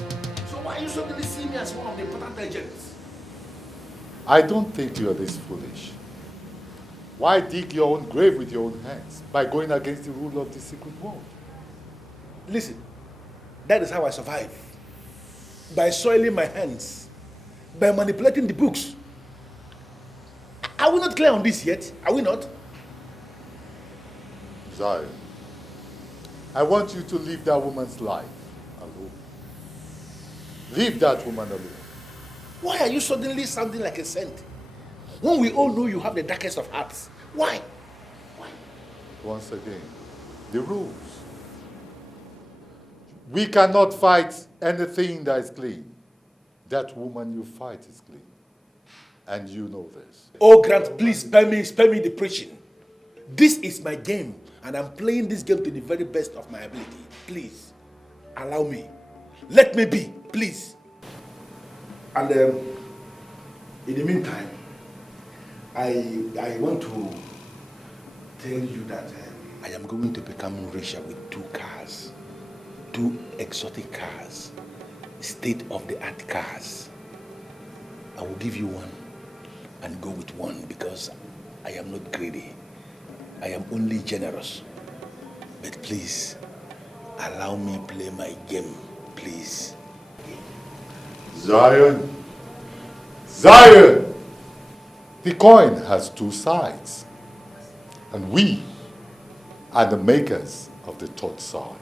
So why you suddenly see me as one of the important agents? I don't think you are this foolish. Why dig your own grave with your own hands by going against the rule of the secret world? Listen, that is how I survive. By soiling my hands, by manipulating the books. Are we not clear on this yet? Are we not? Zion, I want you to leave that woman's life alone. Leave that woman alone. Why are you suddenly sounding like a saint? When we all know you have the darkest of hearts. Why? Once again, the rules. We cannot fight anything that is clean. That woman you fight is clean. And you know this. Oh, Grant, please spare me the preaching. This is my game, and I'm playing this game to the very best of my ability. Please, allow me. Let me be, please. And in the meantime, I want to tell you that I am going to become richer with 2 cars. 2 exotic cars. State-of-the-art cars. I will give you one and go with one because I am not greedy. I am only generous. But please, allow me play my game, please. Zion! Zion! The coin has 2 sides. And we are the makers of the 3rd side.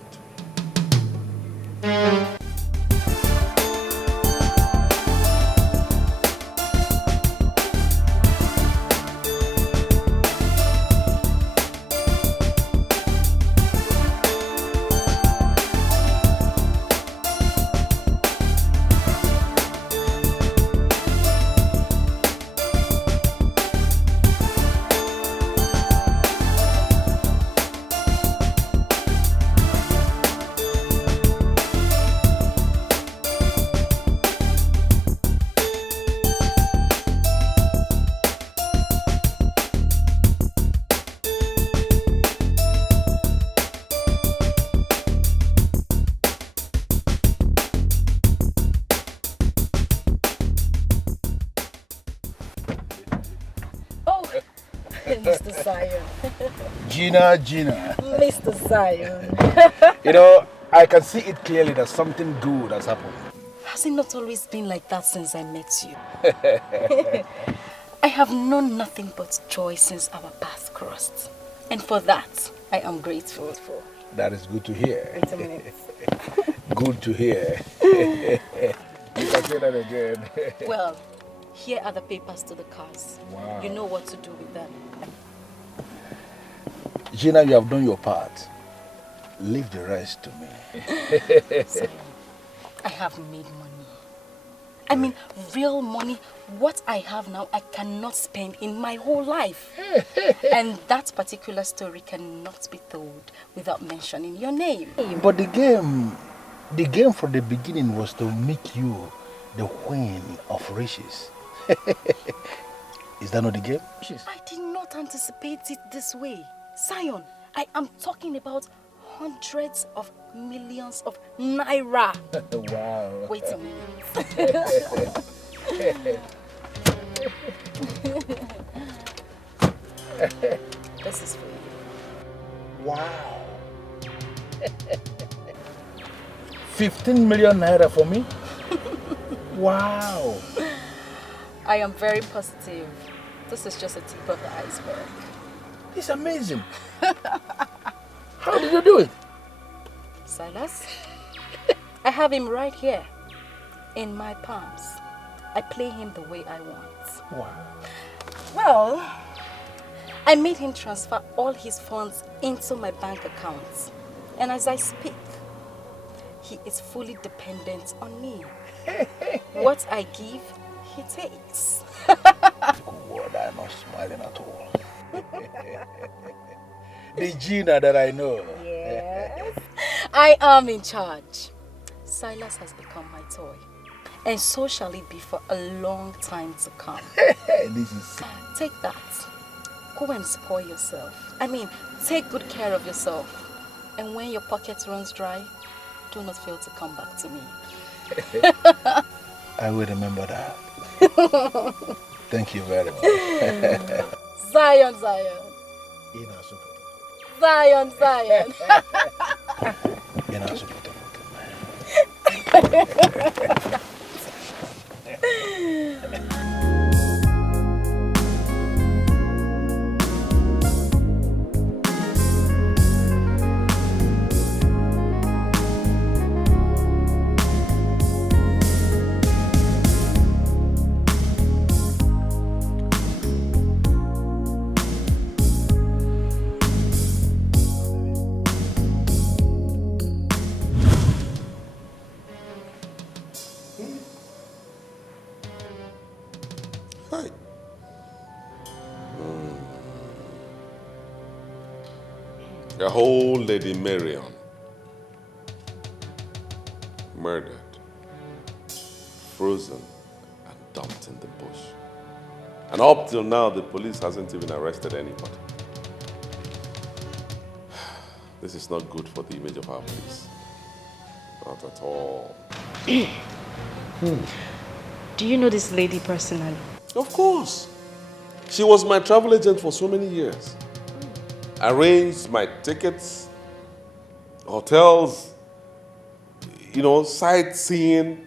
Mr. Zion. Gina. Mr. Zion. You know, I can see it clearly that something good has happened. Has it not always been like that since I met you? I have known nothing but joy since our paths crossed. And for that, I am grateful. That is good to hear. Wait a minute. Good to hear. You can say that again. Well, here are the papers to the cars. Wow. You know what to do with them. Gina, you have done your part. Leave the rest to me. Sorry, I have made money. I mean, real money. What I have now, I cannot spend in my whole life. And that particular story cannot be told without mentioning your name. But the game from the beginning was to make you the queen of riches. Is that not the game? I did not anticipate it this way. Zion, I am talking about hundreds of millions of naira. Wow. Wait a minute. This is for you. Wow. 15 million naira for me? Wow. I am very positive. This is just a tip of the iceberg. It's amazing. How did you do it? Silas, I have him right here in my palms. I play him the way I want. Wow. Well, I made him transfer all his funds into my bank account. And as I speak, he is fully dependent on me. What I give, he takes. God, I'm not smiling at all. The Gina that I know. Yes. I am in charge. Silas has become my toy. And so shall it be for a long time to come. This is... Take that. Go and spoil yourself. I mean, take good care of yourself. And when your pocket runs dry, do not fail to come back to me. I will remember that. Thank you very much. Zion. Zion. A whole Lady Marion murdered, frozen, and dumped in the bush. And up till now, the police hasn't even arrested anybody. This is not good for the image of our police. Not at all. Do you know this lady personally? Of course. She was my travel agent for so many years. Arranged my tickets, hotels, sightseeing.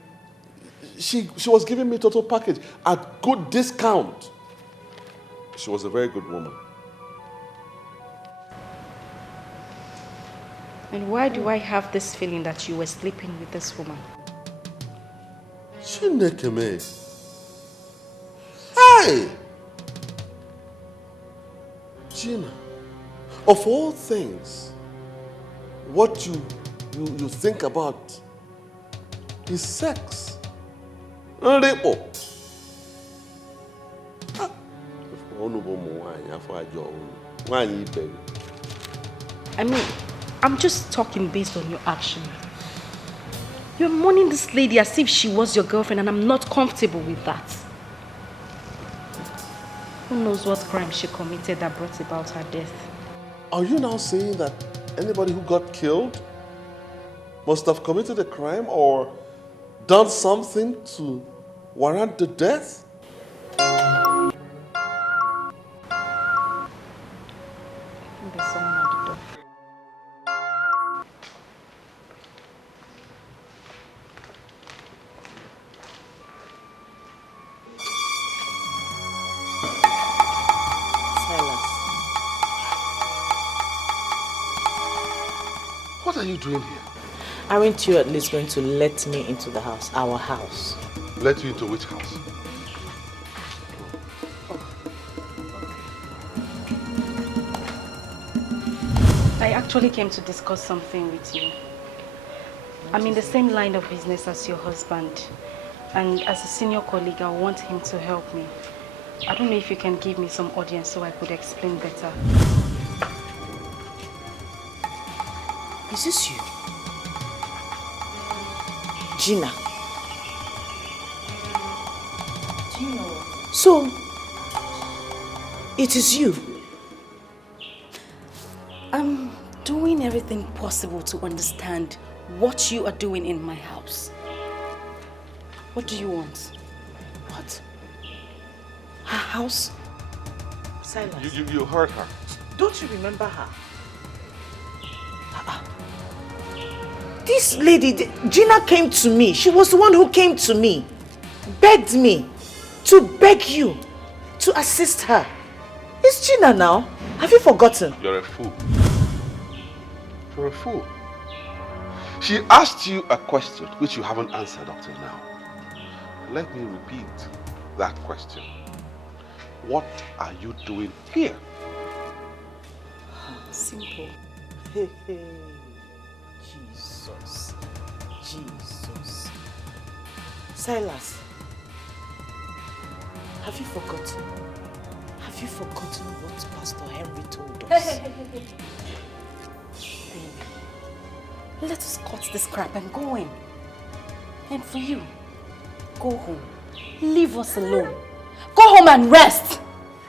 She was giving me total package at good discount. She was a very good woman. And why do I have this feeling that you were sleeping with this woman? Chineke me. Hey! Gina, of all things, what you think about is sex. Rape. I mean, I'm just talking based on your action. You're mourning this lady as if she was your girlfriend, and I'm not comfortable with that. Who knows what crime she committed that brought about her death? Are you now saying that anybody who got killed must have committed a crime or done something to warrant the death? What are you doing here? Aren't you at least going to let me into the house, our house? Let you into which house? Is this you? Gina. Do you know what? So, it is you. I'm doing everything possible to understand what you are doing in my house. What do you want? What? Her house? This lady, Gina, came to me. She was the one who came to me, begged me to beg you to assist her. It's Gina now. Have you forgotten? You're a fool. You're a fool. She asked you a question which you haven't answered up till now. Let me repeat that question. What are you doing here? Simple. Jesus. Jesus. Silas, have you forgotten? Have you forgotten what Pastor Henry told us? Let us cut this crap and go in. And for you, go home. Leave us alone. Go home and rest.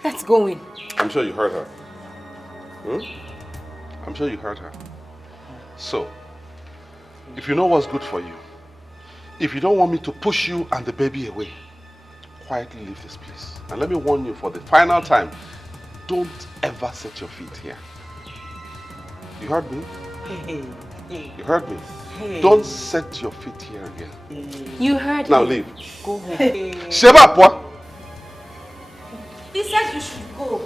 Let's go in. I'm sure you heard her. I'm sure you heard her. So, if you know what's good for you, if you don't want me to push you and the baby away, quietly leave this place. And let me warn you for the final time, don't ever set your feet here. You heard me? You heard me? Don't set your feet here again. You heard now me. Leave. Go home. Sheba, what? He said you should go.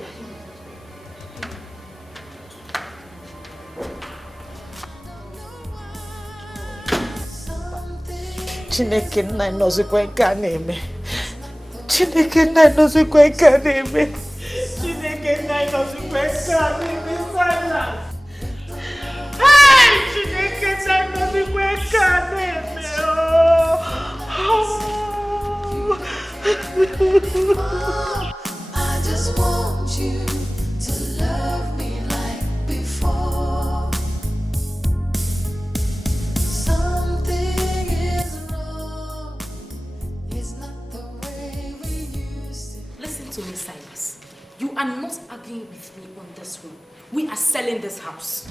Chineke nna nọzikwa nke a na-eme. Chineke nna nọzikwa nke a na-eme. Chineke nna nọzikwa nke a na-eme. Silas. Hey! Chineke nna nọzikwa nke a na-eme. I just want you to love me like before. Something is wrong. It's not the way we used to. Listen to me, Silas. You are not arguing with me on this one. We are selling this house.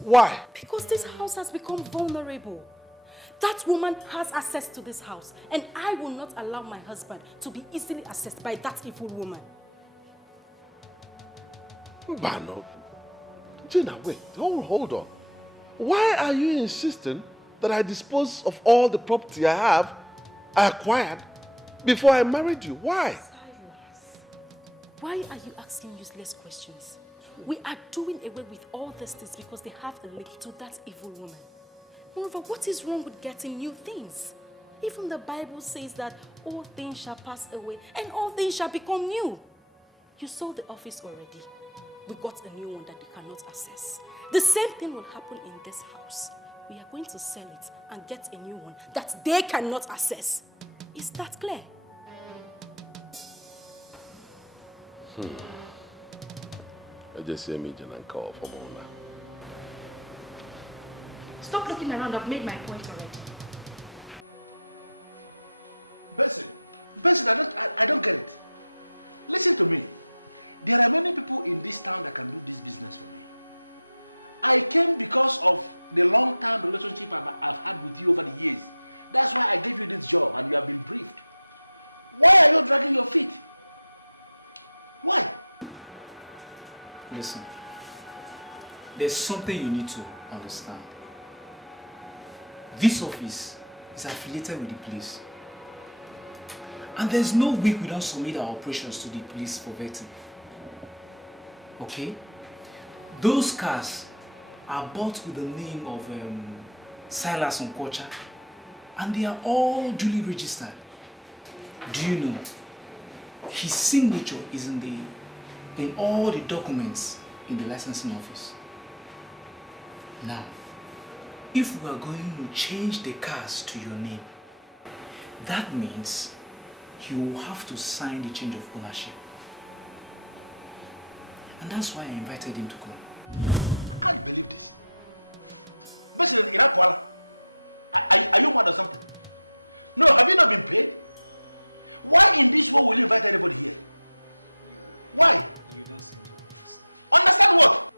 Why? Because this house has become vulnerable. That woman has access to this house, and I will not allow my husband to be easily accessed by that evil woman. Bano. Gina, wait. Hold on. Why are you insisting that I dispose of all the property I acquired before I married you? Why? Silas, why are you asking useless questions? We are doing away with all these things because they have a link to that evil woman. Moreover, what is wrong with getting new things? Even the Bible says that all things shall pass away and all things shall become new. You saw the office already. We got a new one that they cannot access. The same thing will happen in this house. We are going to sell it and get a new one that they cannot access. Is that clear? I just hear me and call for Mona. Stop looking around. I've made my point already. Benson, I don't get it. Listen to me. There are many people in this town that can do this business for me. I came because of the long-term relationship I've had with you over the years. That's why I gave you this job and you have been briefed. Why are you dragging your feet? Why? Listen, there's something you need to understand. This office is affiliated with the police. And there's no week we don't submit our operations to the police for vetting. Okay? Those cars are bought with the name of Silas Onkocha, and they are all duly registered. Do you know? His signature is in all the documents in the licensing office. Now, if we are going to change the cars to your name, that means you will have to sign the change of ownership. And that's why I invited him to come. I can't believe this. Basically, are you mad or something? No, have you not been paid? Why in this world will you invite anybody here? Why? You don't seem to understand. Understand what?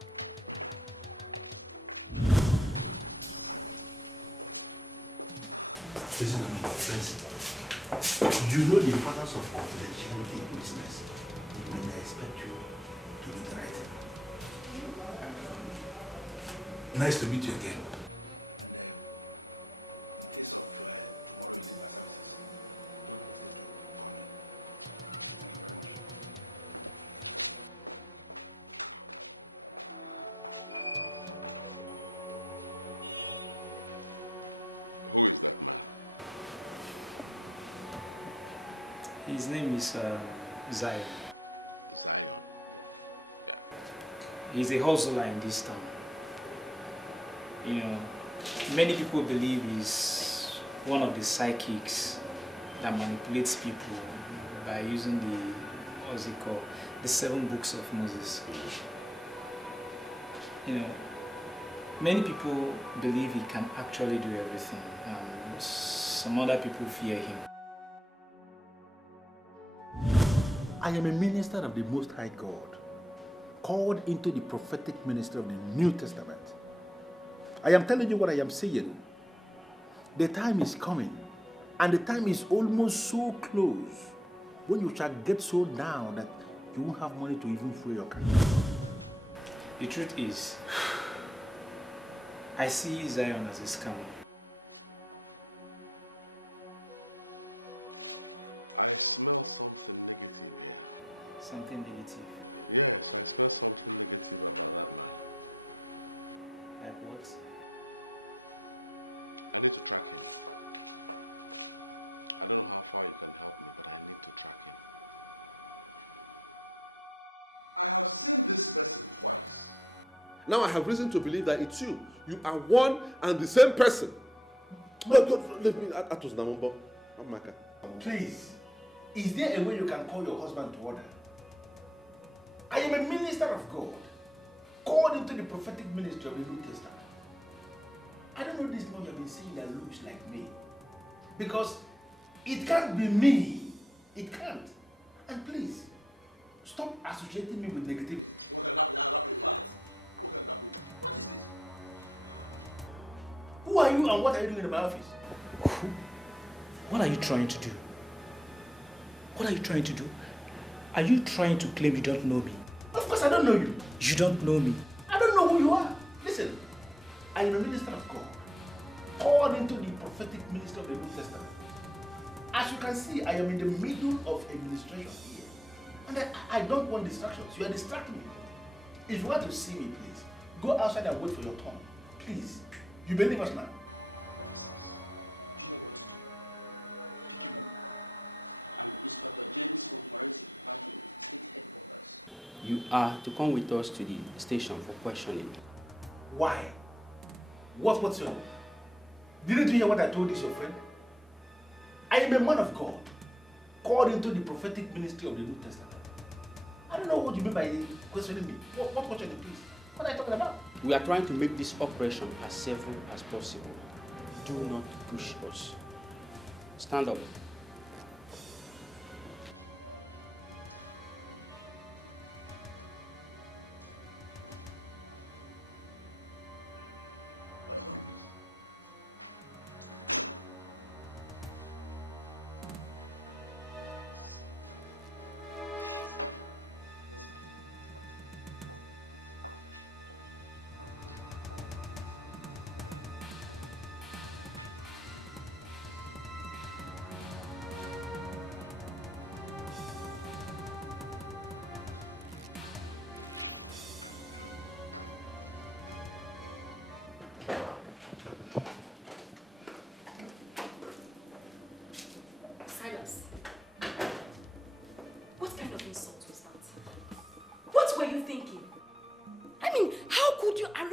Listen to me, friends. You know the importance of confidentiality in business, and I expect you to do the right thing. Nice to meet you again. And in case of tomorrow you need my services, don't hesitate to call me. Thank you very much. Who is that man? His name is Zion. Zion? Yeah. He's a hustler in this town. You know, many people believe he's one of the psychics that manipulates people by using what's it called, the 7 books of Moses. You know, many people believe he can actually do everything, and some other people fear him. I am a minister of the Most High God, called into the prophetic ministry of the New Testament. I am telling you what I am saying. The time is coming, and the time is almost so close, when you shall get so down that you won't have money to even fuel your car. The truth is, I see Zion as a scammer. I smell something negative here. Something negative? Yes, I smell something negative about that man. Like what? I need to track him. I don't know how far you can help me, but I need to track him. I have seen this person twice. Now I have reason to believe that it's you. You are one and the same person. No, leave me. Atos Namombo. Amaka. Please, is there a way you can call your husband to order? I am a minister of God, called into the prophetic ministry of the New Testament. I don't know this man you have been saying that looks like me. Because it can't be me. It can't. And please, stop associating me with negativity. What is this? Who are you and what are you doing in my office? What are you trying to do? What are you trying to do? Are you trying to claim you don't know me? Of course I don't know you. You don't know me. I don't know who you are. Listen, I am a minister of God, called into the prophetic ministry of the New Testament. As you can see, I am in the middle of administration here. And I don't want distractions. You are distracting me. If you want to see me, please, go outside and wait for your turn. Please. You believe us now? Officers, do you know what to do? Pick him up. I'm Inspector James from Forensic Department, State Headquarters. You are to come with us to the station for questioning. Why? What's your name? Didn't you hear what I told this your friend? I am a man of God, called into the prophetic ministry of the New Testament. I don't know what you mean by questioning me. What questioning, please? What are you talking about? We are trying to make this operation as safe as possible. Do not push us. Stand up.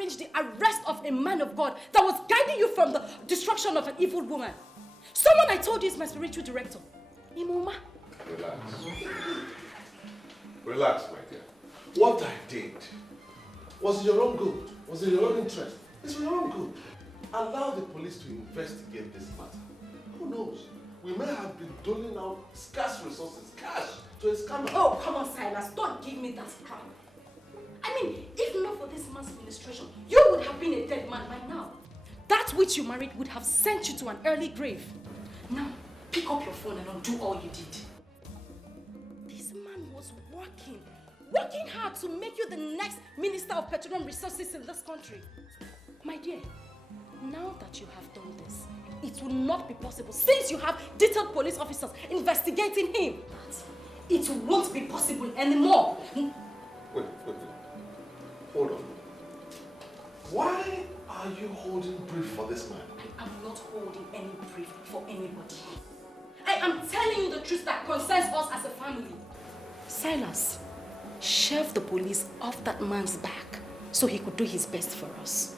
arrange the arrest of a man of God that was guiding you from the destruction of an evil woman. Someone I told you is my spiritual director. Imoma. Relax. Relax, my dear. What I did was in your own good, was in your own interest. It's for your own good. Allow the police to investigate this matter. Who knows? We may have been doling out scarce resources, cash, to a scammer. Oh, come on, Silas. Don't give me that crap. I mean, if not for this man's ministration, you would have been a dead man by now. That which you married would have sent you to an early grave. Now, pick up your phone and undo all you did. This man was working hard to make you the next Minister of Petroleum Resources in this country. My dear, now that you have done this, it will not be possible since you have detailed police officers investigating him. It won't be possible anymore. Wait. Hold on. Why are you holding brief for this man? I am not holding any brief for anybody. I am telling you the truth that concerns us as a family. Silas, shove the police off that man's back so he could do his best for us.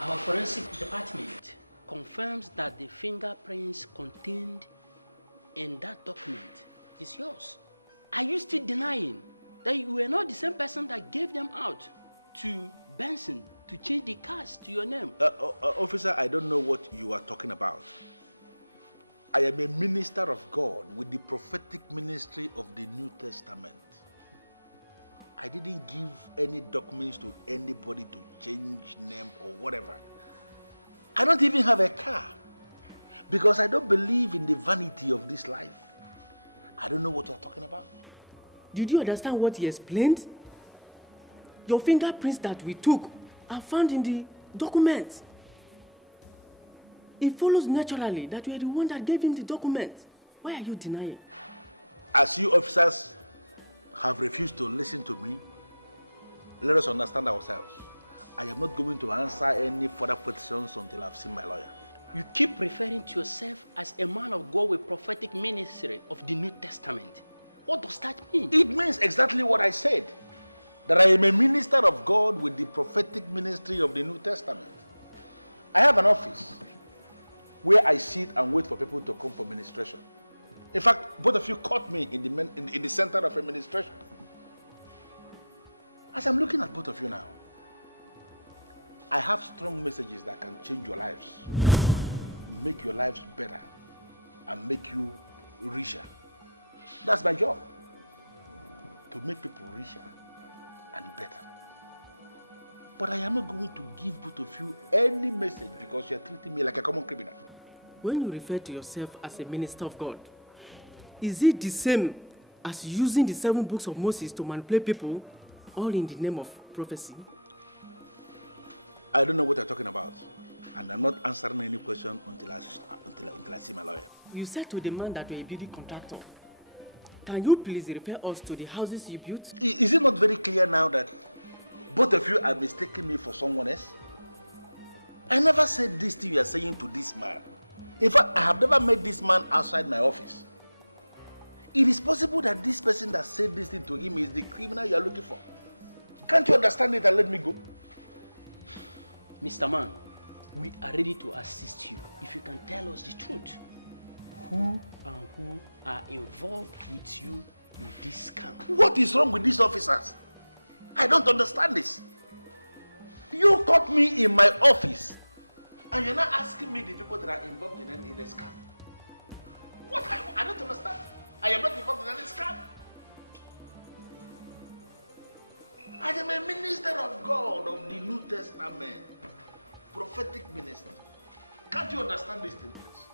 Our forensic department confirms that the fingerprints contained in that document is yours. Are you still denying that you were not the same person that gave them out to Benson to change the cars to your name? Officer, I don't know what you are talking about. I am a minister of God with the prophetic ministry of the New Testament. I didn't give any documents to anybody to change name or whatever. I don't even have a car because I don't believe in the vanity of this life. I don't know what you're talking about. Did you understand what he explained? Your fingerprints that we took are found in the documents. It follows naturally that you are the one that gave him the document. Why are you denying? As you officers have refused to listen to me, let us understand ourselves. I am not going to answer any further questions until I've seen my lawyer. You keep referring to yourself as a man of God with prophetic ministry of the New Testament. What does that mean? It means exactly what I said. That I am a minister of God with the prophetic ministry of the New Testament. I have an office where I sit and wait for people to come for ministration. In fact, both of you caught me in the center of administration. As I'm looking at both of you now, I have strong messages that can change your lives, make your lives better, and make you richer. That's my job, to make people richer and better. But I am not going to give both of you any message because you're treating me like a common criminal. When you refer to yourself as a minister of God, is it the same as using the 7 books of Moses to manipulate people, all in the name of prophecy? I don't know what you're talking about, and I'm not answering any question until I see my lawyer. You said to the man that you're a building contractor. Can you please refer us to the houses you built? Is it not very clear now that both of you are mistaking me for someone else? I never said this thing you are saying to this man. In fact, I have never met this man outside my office. It is possible that this person that said this thing to him is the criminal you are looking for. Can't you understand it and let me go? Mr. Man, we are ready to assist you if you can tell us the truth. Who and who are involved with you in this scam? What is wrong with these officers? I don't understand this. You caught me in my office and you're not asking me the people that are involved in the scam. What? I don't understand. I am not involved in any scam. I am a minister of God of the New Testament. Prophetic minister. Can't you understand this thing, please?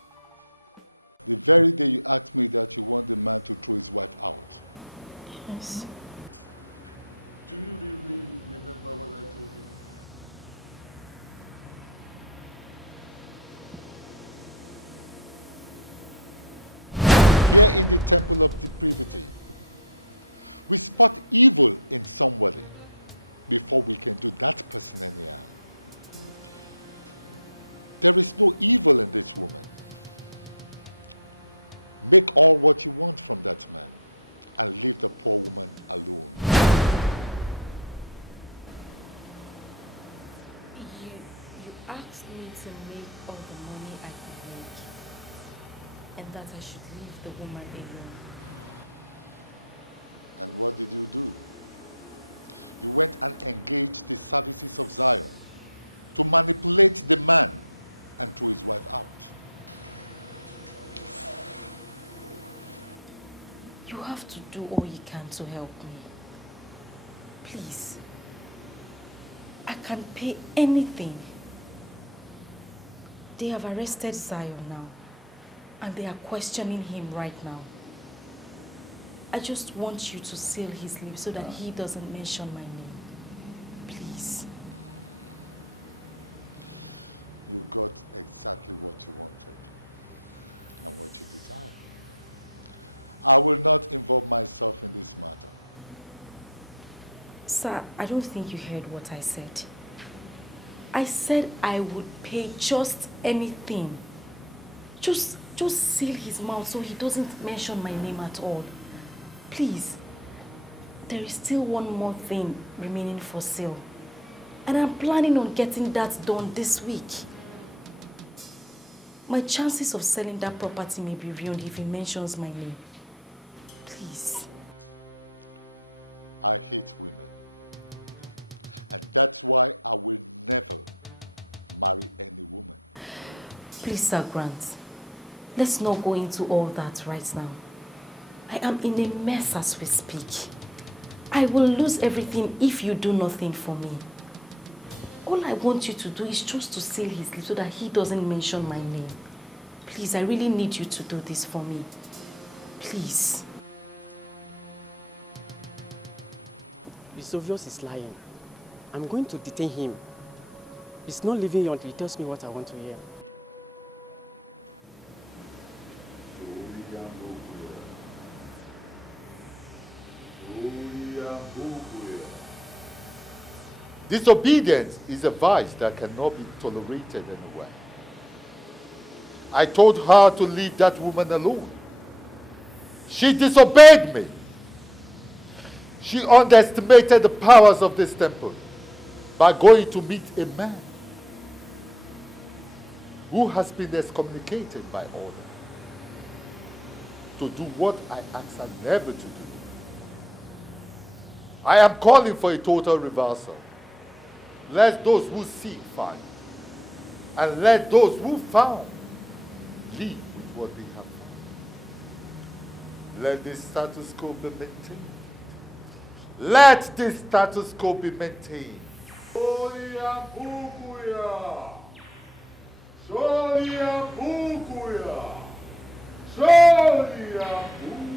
The very day you asked me that you want the man to throw his wife out. Yes. Do you really remember what I told you? Here in the temple of depravity, we spot evil in somebody before we can do that person any harm. There is no evil in this woman. Make all what you want from that man and leave the poor woman alone. You asked me to make all the money I could make and that I should leave the woman alone. And what did you do? You went and engaged the services of Zion to manipulate the man and throw his wife out. You have to do all you can to help me. Please. I can pay anything. They have arrested Zion now, and they are questioning him right now. I just want you to seal his lips so that he doesn't mention my name. Please. You got exactly what you wanted and what you desired. I will not involve myself in this matter. Sir, I don't think you heard what I said. I said I would pay just anything. Just seal his mouth so he doesn't mention my name at all. Please. There is still one more thing remaining for sale. And I'm planning on getting that done this week. My chances of selling that property may be ruined if he mentions my name. Please. I hate women. And that's why I will never marry any woman. Please, Sir Grant. Let's not go into all that right now. I am in a mess as we speak. I will lose everything if you do nothing for me. All I want you to do is just to seal his lips so that he doesn't mention my name. Please, I really need you to do this for me. Please. It's obvious he's lying. I'm going to detain him. He's not leaving here until he tells me what I want to hear. Disobedience is a vice that cannot be tolerated anywhere. I told her to leave that woman alone. She disobeyed me. She underestimated the powers of this temple by going to meet a man who has been excommunicated by order to do what I asked her never to do. I am calling for a total reversal. Let those who seek find, and let those who found leave with what they have found. Let this status quo be maintained. Let this status quo be maintained. Solia Pukuya! Solia Pukuya! Solia Pukuya!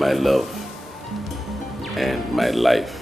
My love and my life.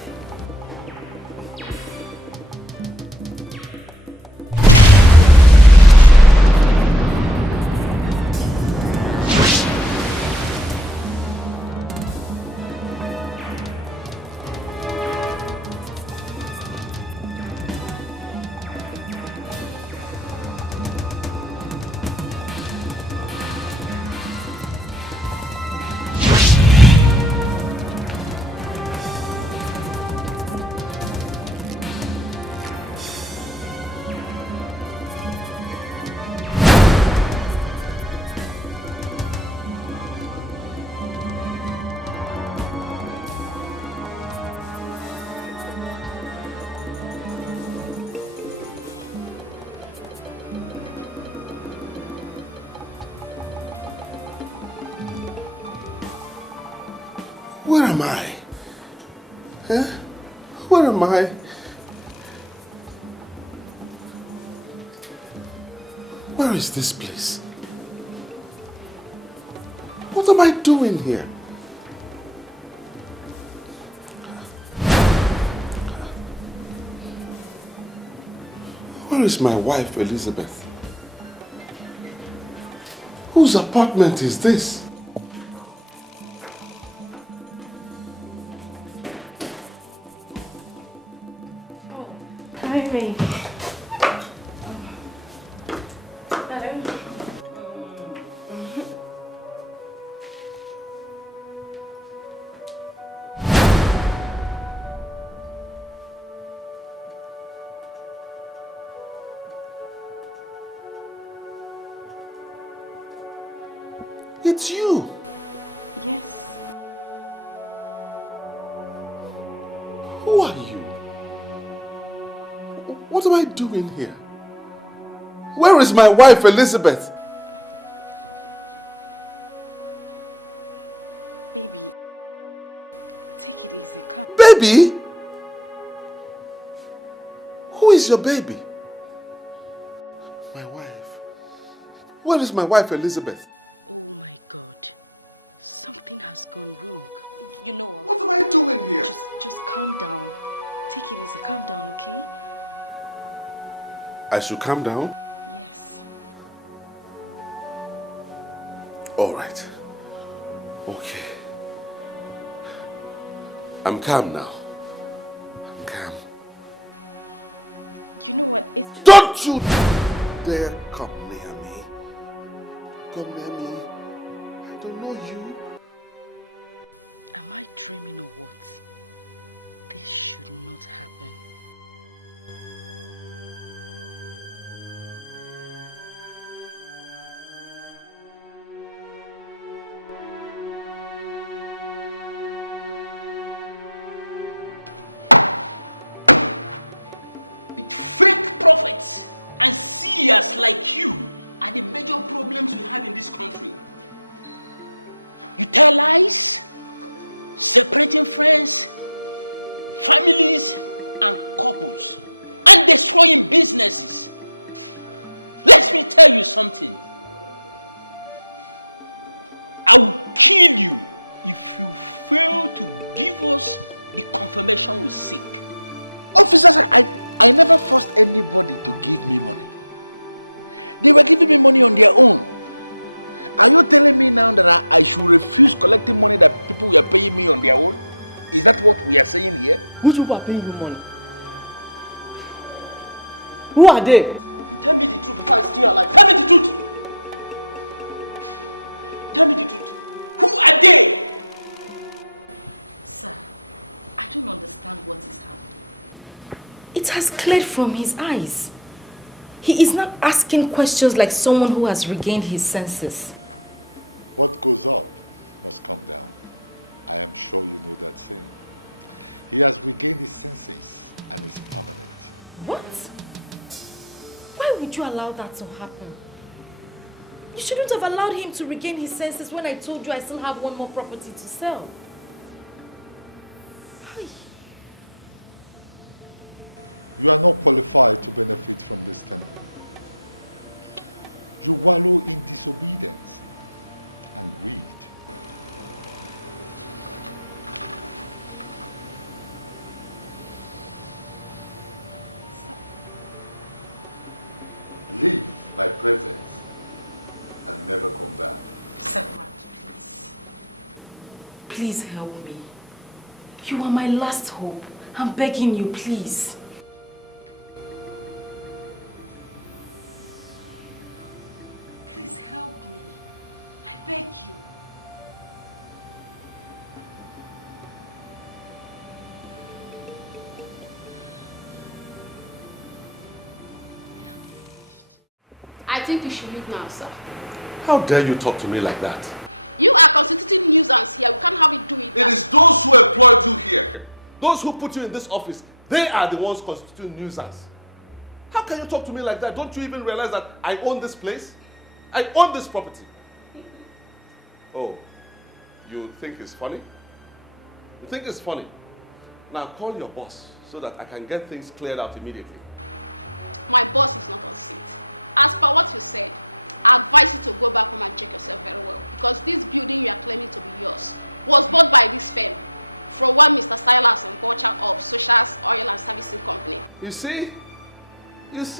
Where am I? Huh? Where am I? Where is this place? What am I doing here? Where is my wife, Elizabeth? Whose apartment is this? Hi, It's you. Yes. Who are you? What am I doing here? Where is my wife, Elizabeth? Baby, take it easy, come. Baby? Who is your baby? My wife. Where is my wife, Elizabeth? Oh my God. Something has gone wrong. You know what? What am I doing here? Just calm down. Take it easy. Calm down, okay? I should calm down? Yes. All right. Okay. I'm calm now. I'm calm. You know what? Don't you dare come near me. Come near me. I don't know you. Am I dreaming or what? This should not happen. Fake prophets and seers like you are the major problems we have in this country. You tell lies, separating friends, families, and couples, and destroying businesses. Let me tell you something. I will kill you if you fail to give us the confirmation we seek. Officers, I never forced anybody to give me money. They were giving me money on their own. Are you telling me now that I should refuse collecting money that people were paying me on their own? Is that what we are saying here? Which people are paying you money? Who are they? Tell me the truth before I steal your life. Tell me the truth. Tell me the truth. Who are they? Sir, I don't understand what is happening. It has cleared from his eyes. He is not asking questions like someone who has regained his senses. What goes up must come down. I am sure you know that saying. He has regained his senses and is permanent. What? Why would you allow that to happen? You shouldn't have allowed him to regain his senses when I told you I still have one more property to sell. You are not qualified to benefit from this temple. You wallow in disobedience and greed. Leave my presence and never come back. Sakrat, please. Please help me. You are my last hope. I'm begging you, please. Please help me. I beg you. I think you should leave now, sir. How dare you talk to me like that? You are constituting nuisance here. We can't have it do it. It is those who employed you here. Those who put you in this office. They are the ones constituting nuisance. How can you talk to me like that? Don't you even realize that I own this place? I own this property. Oh, you think it's funny? You think it's funny? Now call your boss so that I can get things cleared out immediately. My boss is not on seat. As per what you said, I advise you to go back home and check yourself very well, because this building you are claiming to be yours was bought by this firm from one Mr. Silas and Culture of Socials Oil and Servicing Company. You see,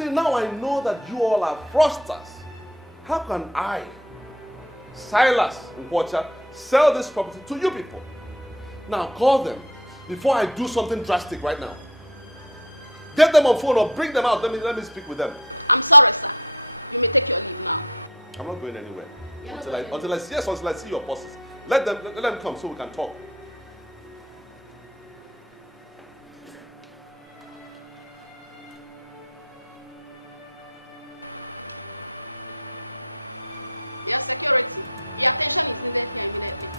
now I know that you all are fraudsters. How can I, Silas and Culture, sell this property to you people? Now call them before I do something drastic right now. Get them on phone or bring them out. Let me speak with them. I'm sorry, sir. You may take your leave now. I'm not going anywhere until I see your bosses. Let them come so we can talk. Your security. Your attention is needed here immediately.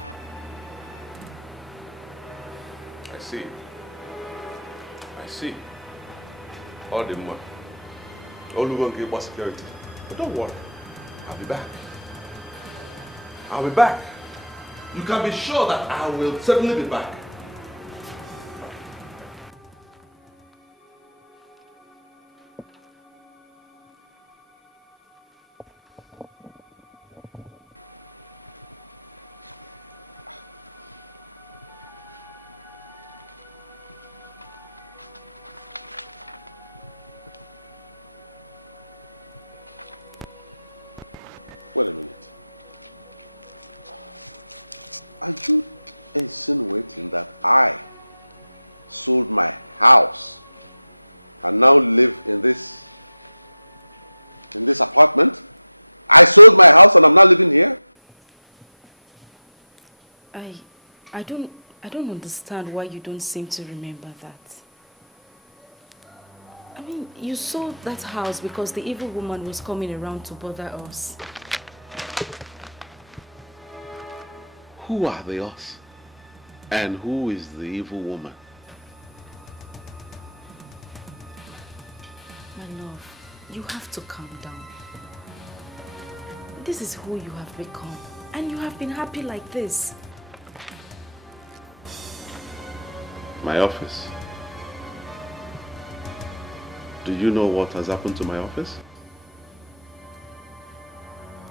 I see. All the money. All we're going to give us security. But don't worry. I'll be back. You can be sure that I will certainly be back. Wait a minute. Are you insinuating that I sold my house and now live in this apartment? I sold my house and I'm now living here? I don't understand why you don't seem to remember that. I mean, you sold that house because the evil woman was coming around to bother us. Who are the us? And who is the evil woman? My love, you have to calm down. This is who you have become. And you have been happy like this. My office. Do you know what has happened to my office?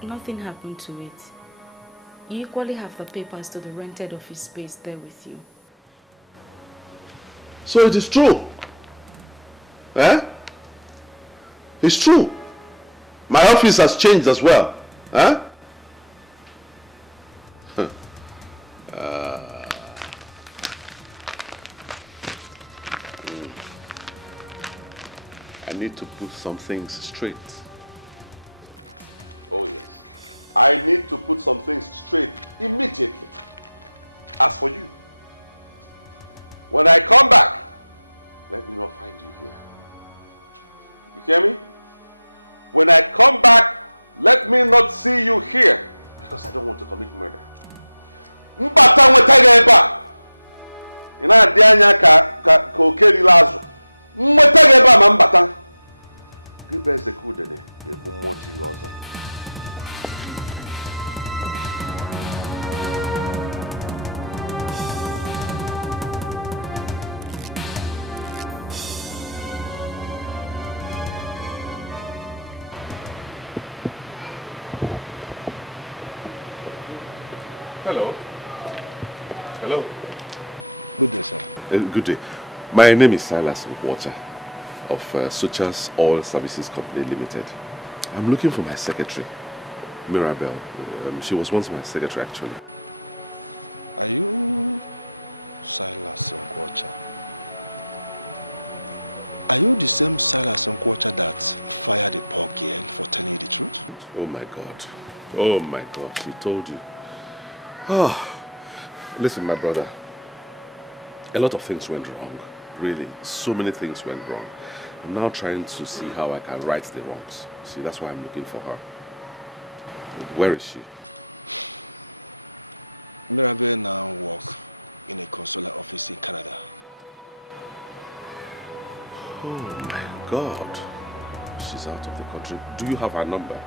Nothing happened to it. You equally have the papers to the rented office space there with you. So it is true. Eh? It's true. My office has changed as well. Huh? I need to put some things straight. Oh yes. I need to put some things straight immediately. As for you, when I come back, let me not find you here. You hear me? When I come back, let me not see you here, because I don't want to commit murder. Mbata mwetageba. Ina dianya ka okeli lazo. Mwetageba mambata. Gibe zekudene ebu moti lozo. Hello. Hello. Good day, sir. Good day. My name is Silas Water of Socials Oil Services Company Limited. I'm looking for my secretary, Mirabel. She was once my secretary, actually. Are you Silas Nkwocha? Are you the same Silas Nkwocha that fired the poor girl for telling you the truth? Oh my God. Oh my God, she told you. Oh, listen, my brother. A lot of things went wrong. Really, so many things went wrong. I'm now trying to see how I can right the wrongs. See, that's why I'm looking for her. Where is she? Mirabel now works in a consular office in Canada. Oh my God. She's out of the country. Do you have her number?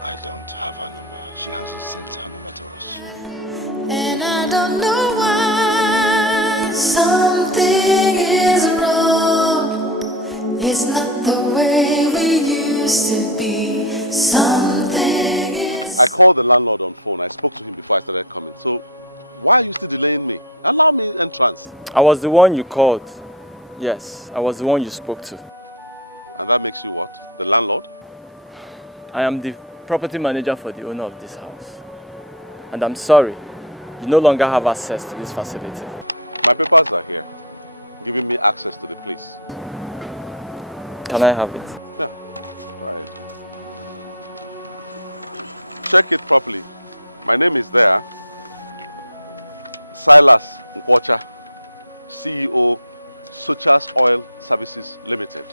I don't have her number. She hasn't sent her number to us. And I don't know why Something is wrong. It's not the way we used to be. Something is... I called the landlord on phone. I spoke to him before I started coming. So, why are you still delaying me? Allow me entrance. I was the one you called. Yes, I was the one you spoke to. And that makes you what? The landlord? I am the property manager for the owner of this house. And I'm sorry, you no longer have access to this facility. My papers are here, giving me access to the place. Can I have it? Yeah, go ahead. Check it properly. My name is there. Silas Nkwocha, CEO, Sochas Oil Services Limited.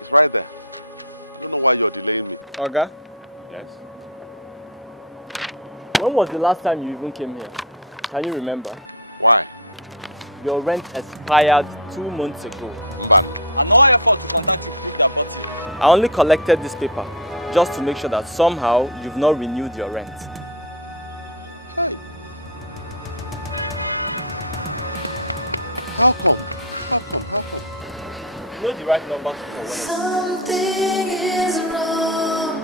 It's right there. I don't know why you're delaying me. Oga? Yes? When was the last time you even came here? Can you remember? Why? Your rent expired 2 months ago. Mban. And no effort to contact you proved that button. I only collected this paper just to make sure that somehow you've not renewed your rent. Hey. How come? How come? How come? You know the right number to call. Something is wrong.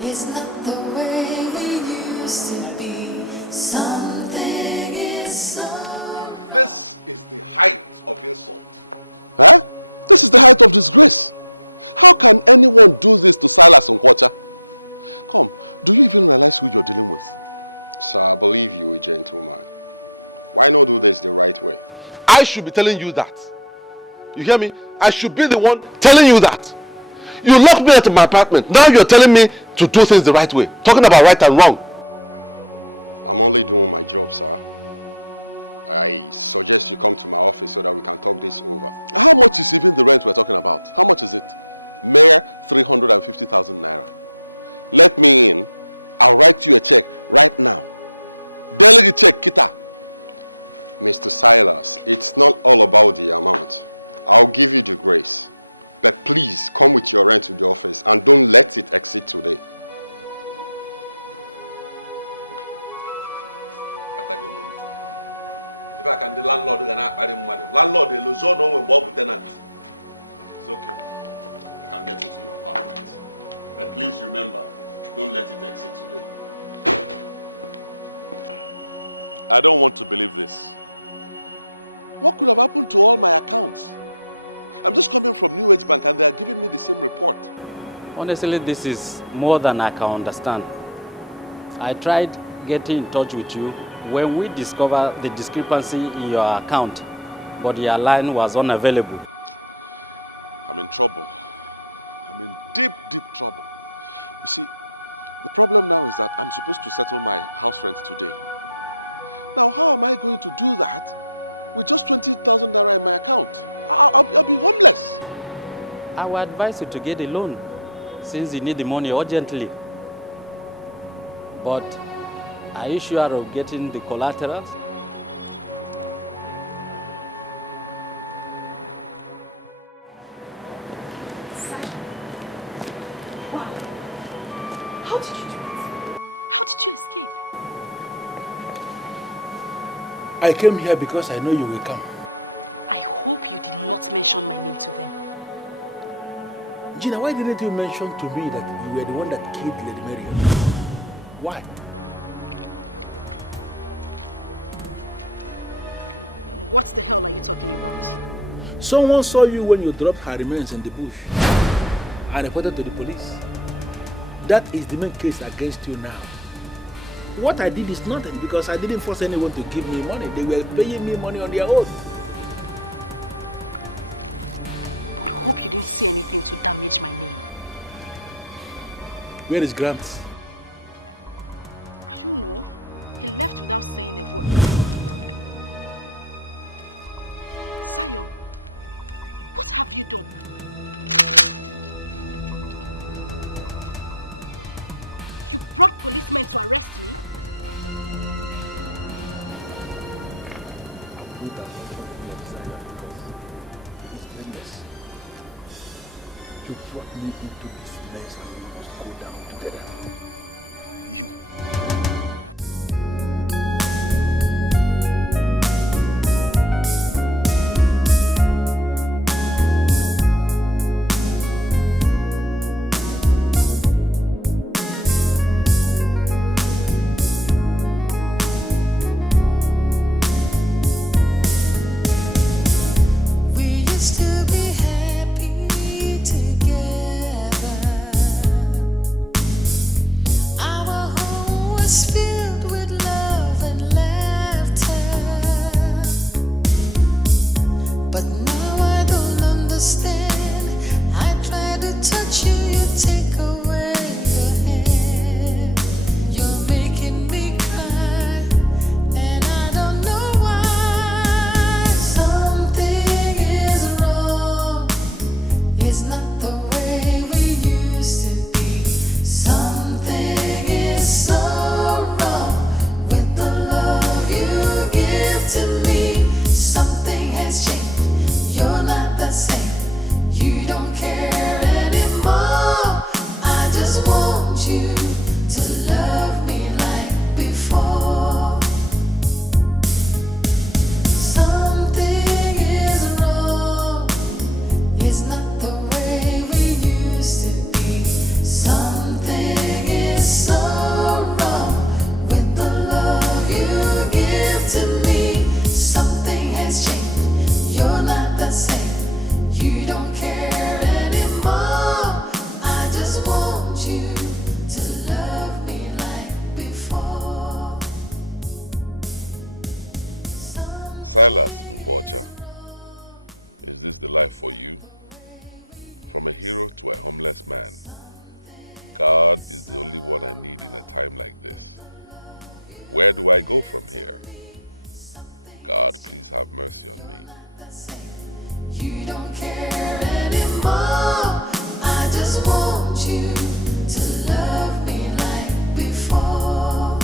It's not the way we used to be. Something is wrong. This is the height of insult. Huh? This is the height of disgrace. How can anyone do this to Silas Nkwocha? Come, do you even realize who you're dealing with? Sir, I believe you a gentleman. Why not do this the right way? I should be telling you that. You hear me? I should be the one telling you that. You locked me out of my apartment. Now you're telling me to do things the right way. Talking about right and wrong. I'm only doing my job, sir. I suggest you come to my office so that we can talk this over. How much is even the rent we're talking about? How much is it? Mere 350,000 naira. Let me in. I'll write you a check right now. Delegate check, Kita. Mr. Silas, it's not all about the amount. I'll give you the grace. But please come with your rent to the office and don't let it exceed today. If I can, the landlord gonna buy him money. Landlord, the lose no when Bob tenant. It's okay. I can get into your apartment. But please remember, don't let it exceed today. I don't want to believe this. What could have happened to all my accounts? I'm just coming from New Age Bank and they are giving me the same report. Honestly, this is more than I can understand. I tried getting in touch with you when we discovered the discrepancy in your account, but your line was unavailable. I'm in trouble. I'm in deep, deep trouble. You see, the problem now is that I'm supposed to settle my house rent today. Now, how am I going to do that with just 20,000 naira in my account? I'll be homeless. I would advise you to get a loan since you need the money urgently. But are you sure of getting the collateral? Wow. How did you do it? How did you escape? I came here because I know you will come. I hope you did not mention my name to them. Gina, why didn't you mention to me that you were the one that killed Lady Mariam? Why? What the hell are you talking about? Someone saw you when you dropped her remains in the bush and reported to the police. That is the main case against you now. What I did is nothing because I didn't force anyone to give me money. They were paying me money on their own. I hope you didn't say anything to damage my name. Where is Gramps? I don't know. He left without saying a word. Zion, what have you done? You brought policemen to arrest me? You brought me into this mess and we must go down together. You. Silas Mkwacha, is this the life for you? From a hero to a homeless man, God is the only one I need in a time like this. Where do I go from here? God, please have mercy on me. You don't care anymore. I just want you to love me like before.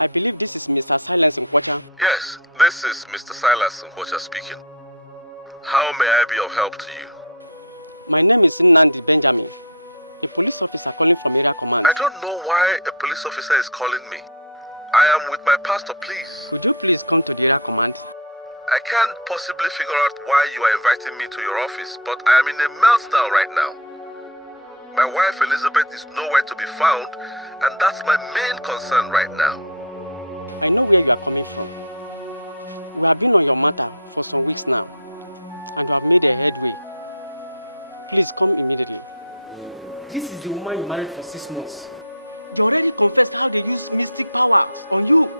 I believe this is Mr. Silence Mkwacha. Yes, this is Mr. Silas Mkwacha speaking. How may I be of help to you? My name is Nandi Benjamin, a police officer calling from area command. I don't know why a police officer is calling me. I am with my pastor, please. Could you please come to the area command? I can't possibly figure out why you are inviting me to your office, but I am in a meltdown right now. My wife Elizabeth is nowhere to be found, and that's my main concern right now. I know where you are coming from. We have been on your matter for some weeks now, and we have made a headway. Please come immediately. This is the woman you married for 6 months. You already confessed how they used mystic powers on you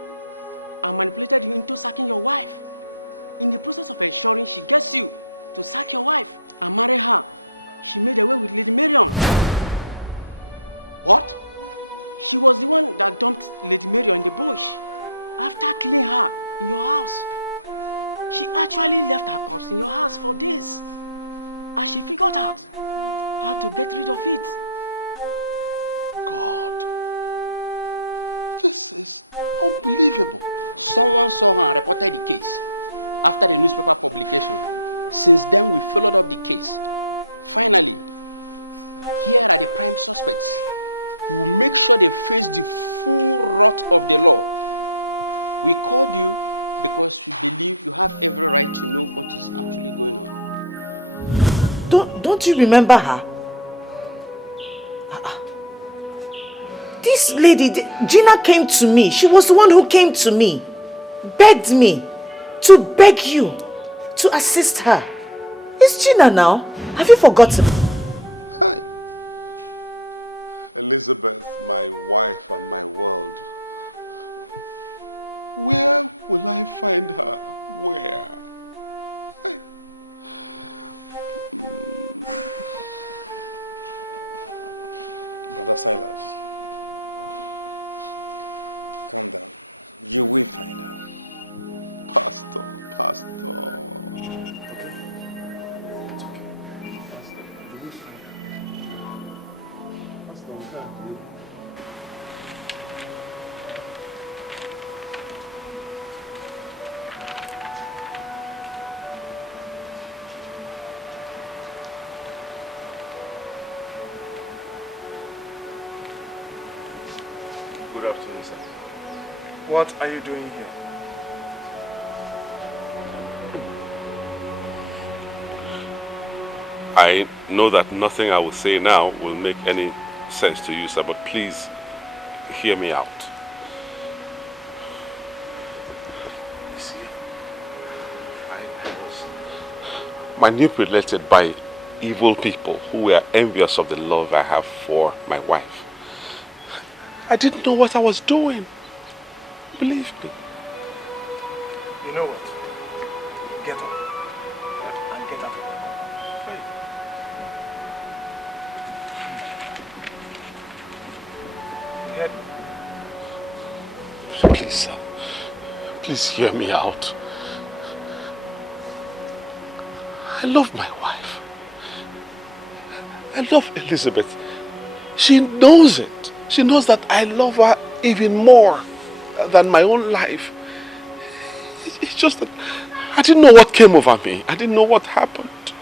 and manipulated you into sacking your wife. In the process of ensuring she gets you to sack your wife and marry her, she made away with Lady Marion. What? She was the one that dumped Lady Marion in the bush after killing her in your house. She actually left her corpse in your house for days, and she figured out how to get rid of it. God, this is unbelievable. Someone saw her and reported the case after the newspaper publication. Since then, we followed up the case. Finally, here are the prime suspects. We'll make sure they face the full wrath of the law. We called you because we believe you have every right to know what is actually going on. Don't you remember her? This lady, Gina, came to me. She was the one who came to me, begged me to beg you to assist her. It's Gina now. Have you forgotten? Hi. Elizabeth, my wife and my world. Where will I find her? Where? Brother Silas, calm down. You will find her. Pastor. Good afternoon, sir. What are you doing here? I know that nothing I will say now will make any sense to you, sir, but please hear me out. You see, I was manipulated by evil people who were envious of the love I have for my wife. I didn't know what I was doing. Believe me. You know what? Get up. Please, sir. Please hear me out. I love my wife. I love Elizabeth. She knows it. She knows that I love her even more than my own life. It's just that I didn't know what came over me. I didn't know what happened.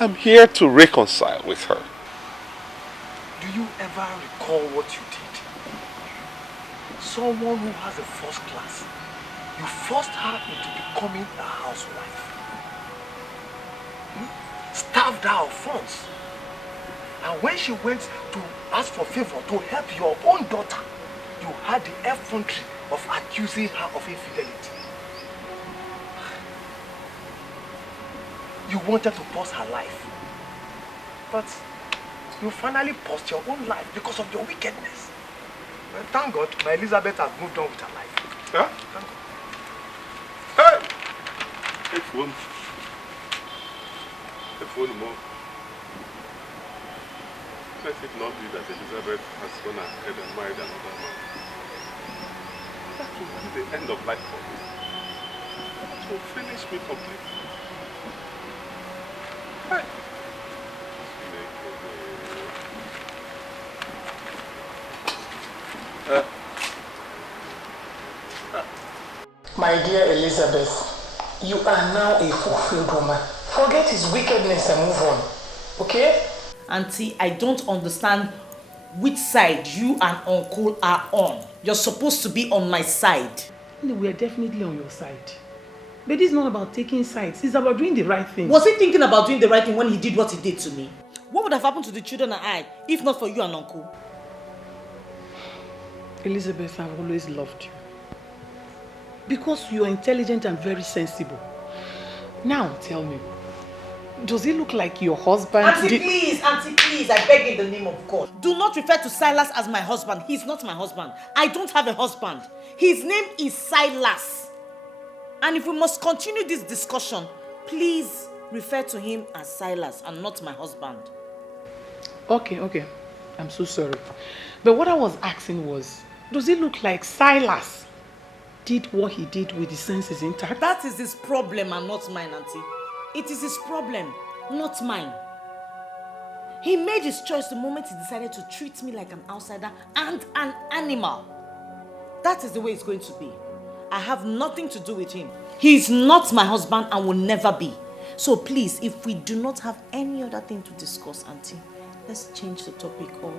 I'm here to reconcile with her. Do you ever recall what you did? Someone who has a first class, you forced her into becoming a housewife. Starved her of funds. And when she went to ask for favor to help your own daughter, you had the effrontery of accusing her of infidelity. You wanted to pause her life. But you finally paused your own life because of your wickedness. Well, thank God, my Elizabeth has moved on with her life. Huh? Thank God. Hey! Take phone. The phone more. Let it not be that Elizabeth has gone ahead and married another man. That will be the end of life for me. That will finish me completely. Hey! My dear Elizabeth, you are now a fulfilled woman. Forget his wickedness and move on. Okay? Auntie, I don't understand which side you and Uncle are on. You're supposed to be on my side. We are definitely on your side. But this is not about taking sides. It's about doing the right thing. Was he thinking about doing the right thing when he did what he did to me? What would have happened to the children and I if not for you and Uncle? Elizabeth, I've always loved you. Because you are intelligent and very sensible. Now, tell me, does he look like your husband? Auntie, please, I beg in the name of God. Do not refer to Silas as my husband. He's not my husband. I don't have a husband. His name is Silas. And if we must continue this discussion, please refer to him as Silas and not my husband. Okay. I'm so sorry. But what I was asking was, does it look like Silas did what he did with his senses intact? That is his problem and not mine, Auntie. It is his problem, not mine. He made his choice the moment he decided to treat me like an outsider and an animal. That is the way it's going to be. I have nothing to do with him. He is not my husband and will never be. So please, if we do not have any other thing to discuss, Auntie, let's change the topic or...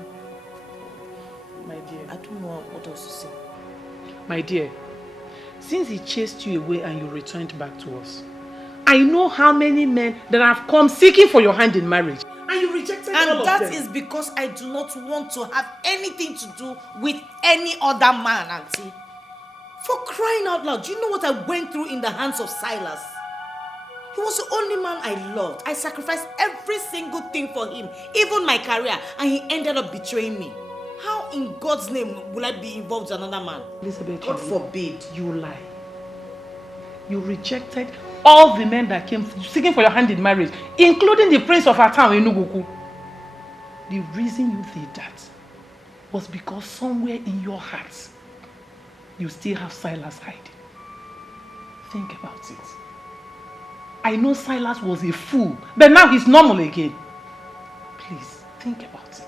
My dear. I don't know what else to say. My dear, since he chased you away and you returned back to us, I know how many men that have come seeking for your hand in marriage. And you rejected all of them. And that is because I do not want to have anything to do with any other man, Auntie. For crying out loud, do you know what I went through in the hands of Silas? He was the only man I loved. I sacrificed every single thing for him, even my career, and he ended up betraying me. How in God's name will I be involved with another man? Elizabeth, God forbid. You lie. You rejected all the men that came seeking for your hand in marriage, including the prince of our town, Enuguku. The reason you did that was because somewhere in your heart, you still have Silas hiding. Think about it. I know Silas was a fool, but now he's normal again. Please, think about it.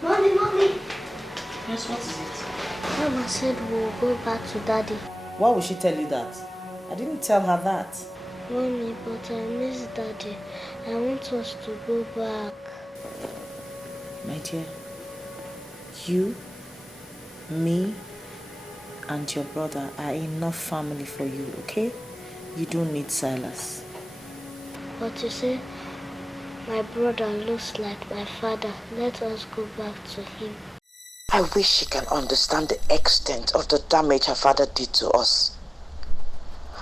Mommy. Yes, what is it? Mama said we'll go back to Daddy. Why would she tell you that? I didn't tell her that. Mommy, but I miss Daddy. I want us to go back. My dear, you, me, and your brother are enough family for you, okay? You don't need Silas. But you see, my brother looks like my father. Let us go back to him. I wish she can understand the extent of the damage her father did to us.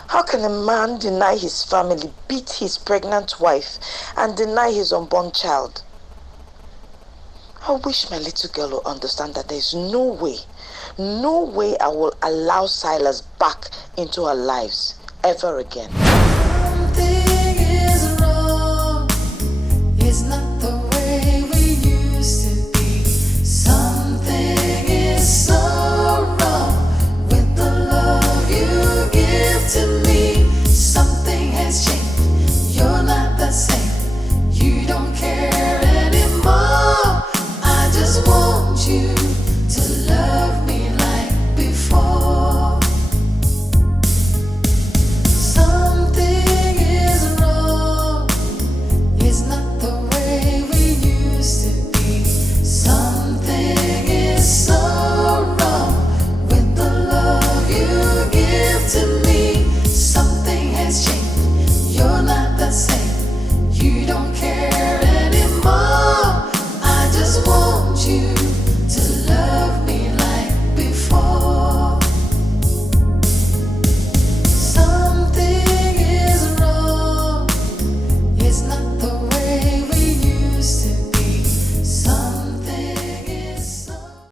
How can a man deny his family, beat his pregnant wife, and deny his unborn child? I wish my little girl will understand that there is no way I will allow Silas back into our lives ever again.